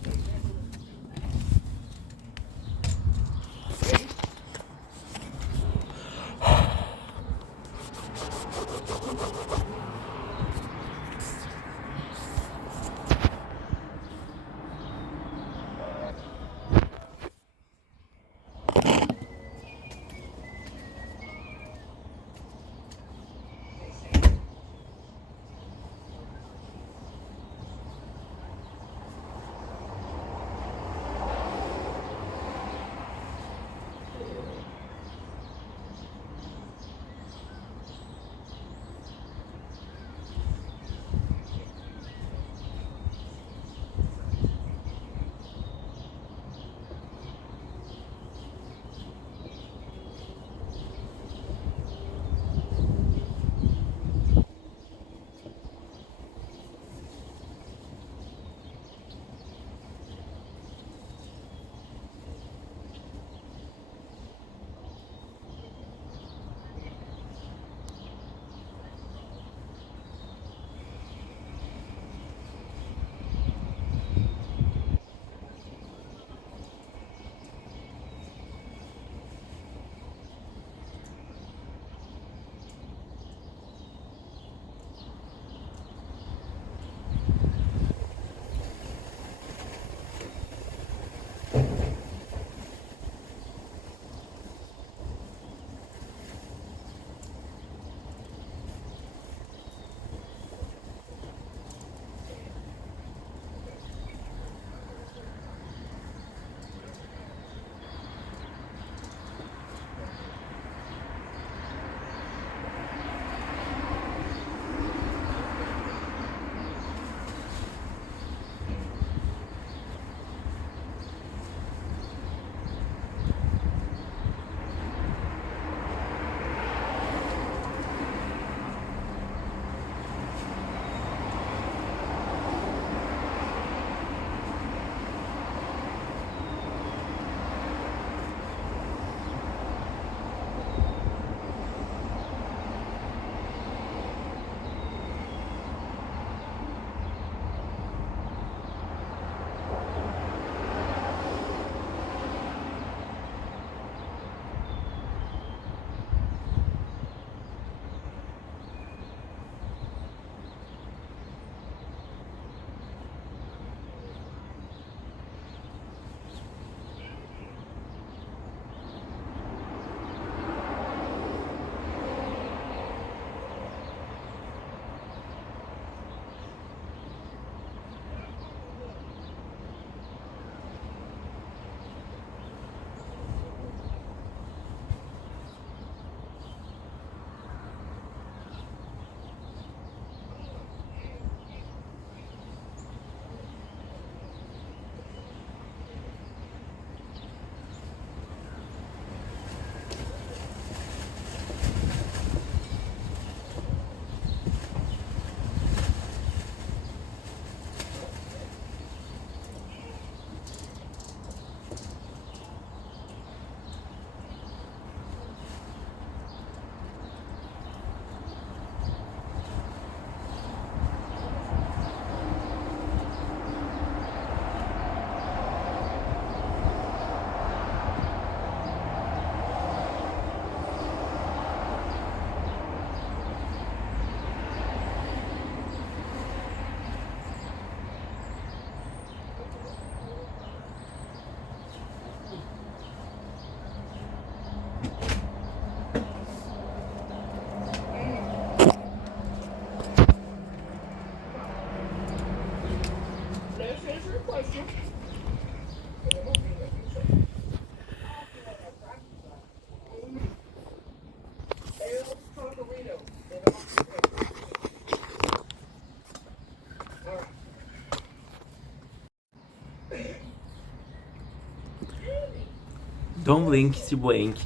Don't blink, it's your boy Ink.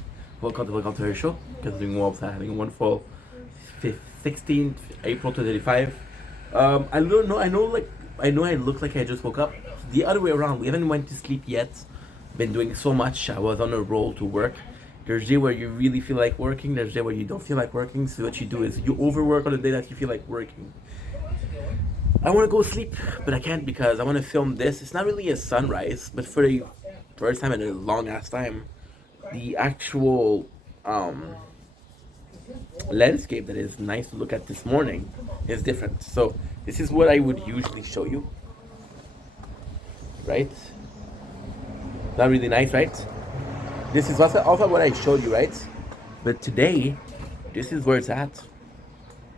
Welcome to her show. Considering Wolves are having a wonderful 16th April 2025. I don't know. I know I look like I just woke up. The other way around. We haven't went to sleep yet. Been doing so much. I was on a roll to work. There's a day where you really feel like working. There's a day where you don't feel like working. So what you do is you overwork on the day that you feel like working. I want to go sleep, but I can't because I want to film this. It's not really a sunrise, but for the first time in a long ass time, the actual landscape that is nice to look at this morning is different. So this is what I would usually show you, right? Not really nice, right? This is also what I showed you, right? But today, this is where it's at.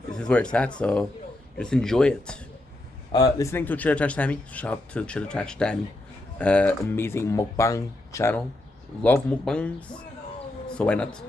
This is where it's at, so just enjoy it. Listening to Chitter Trash Tammy, shout out to Chitter Trash Tammy. Amazing mukbang channel. Love mukbangs, so why not?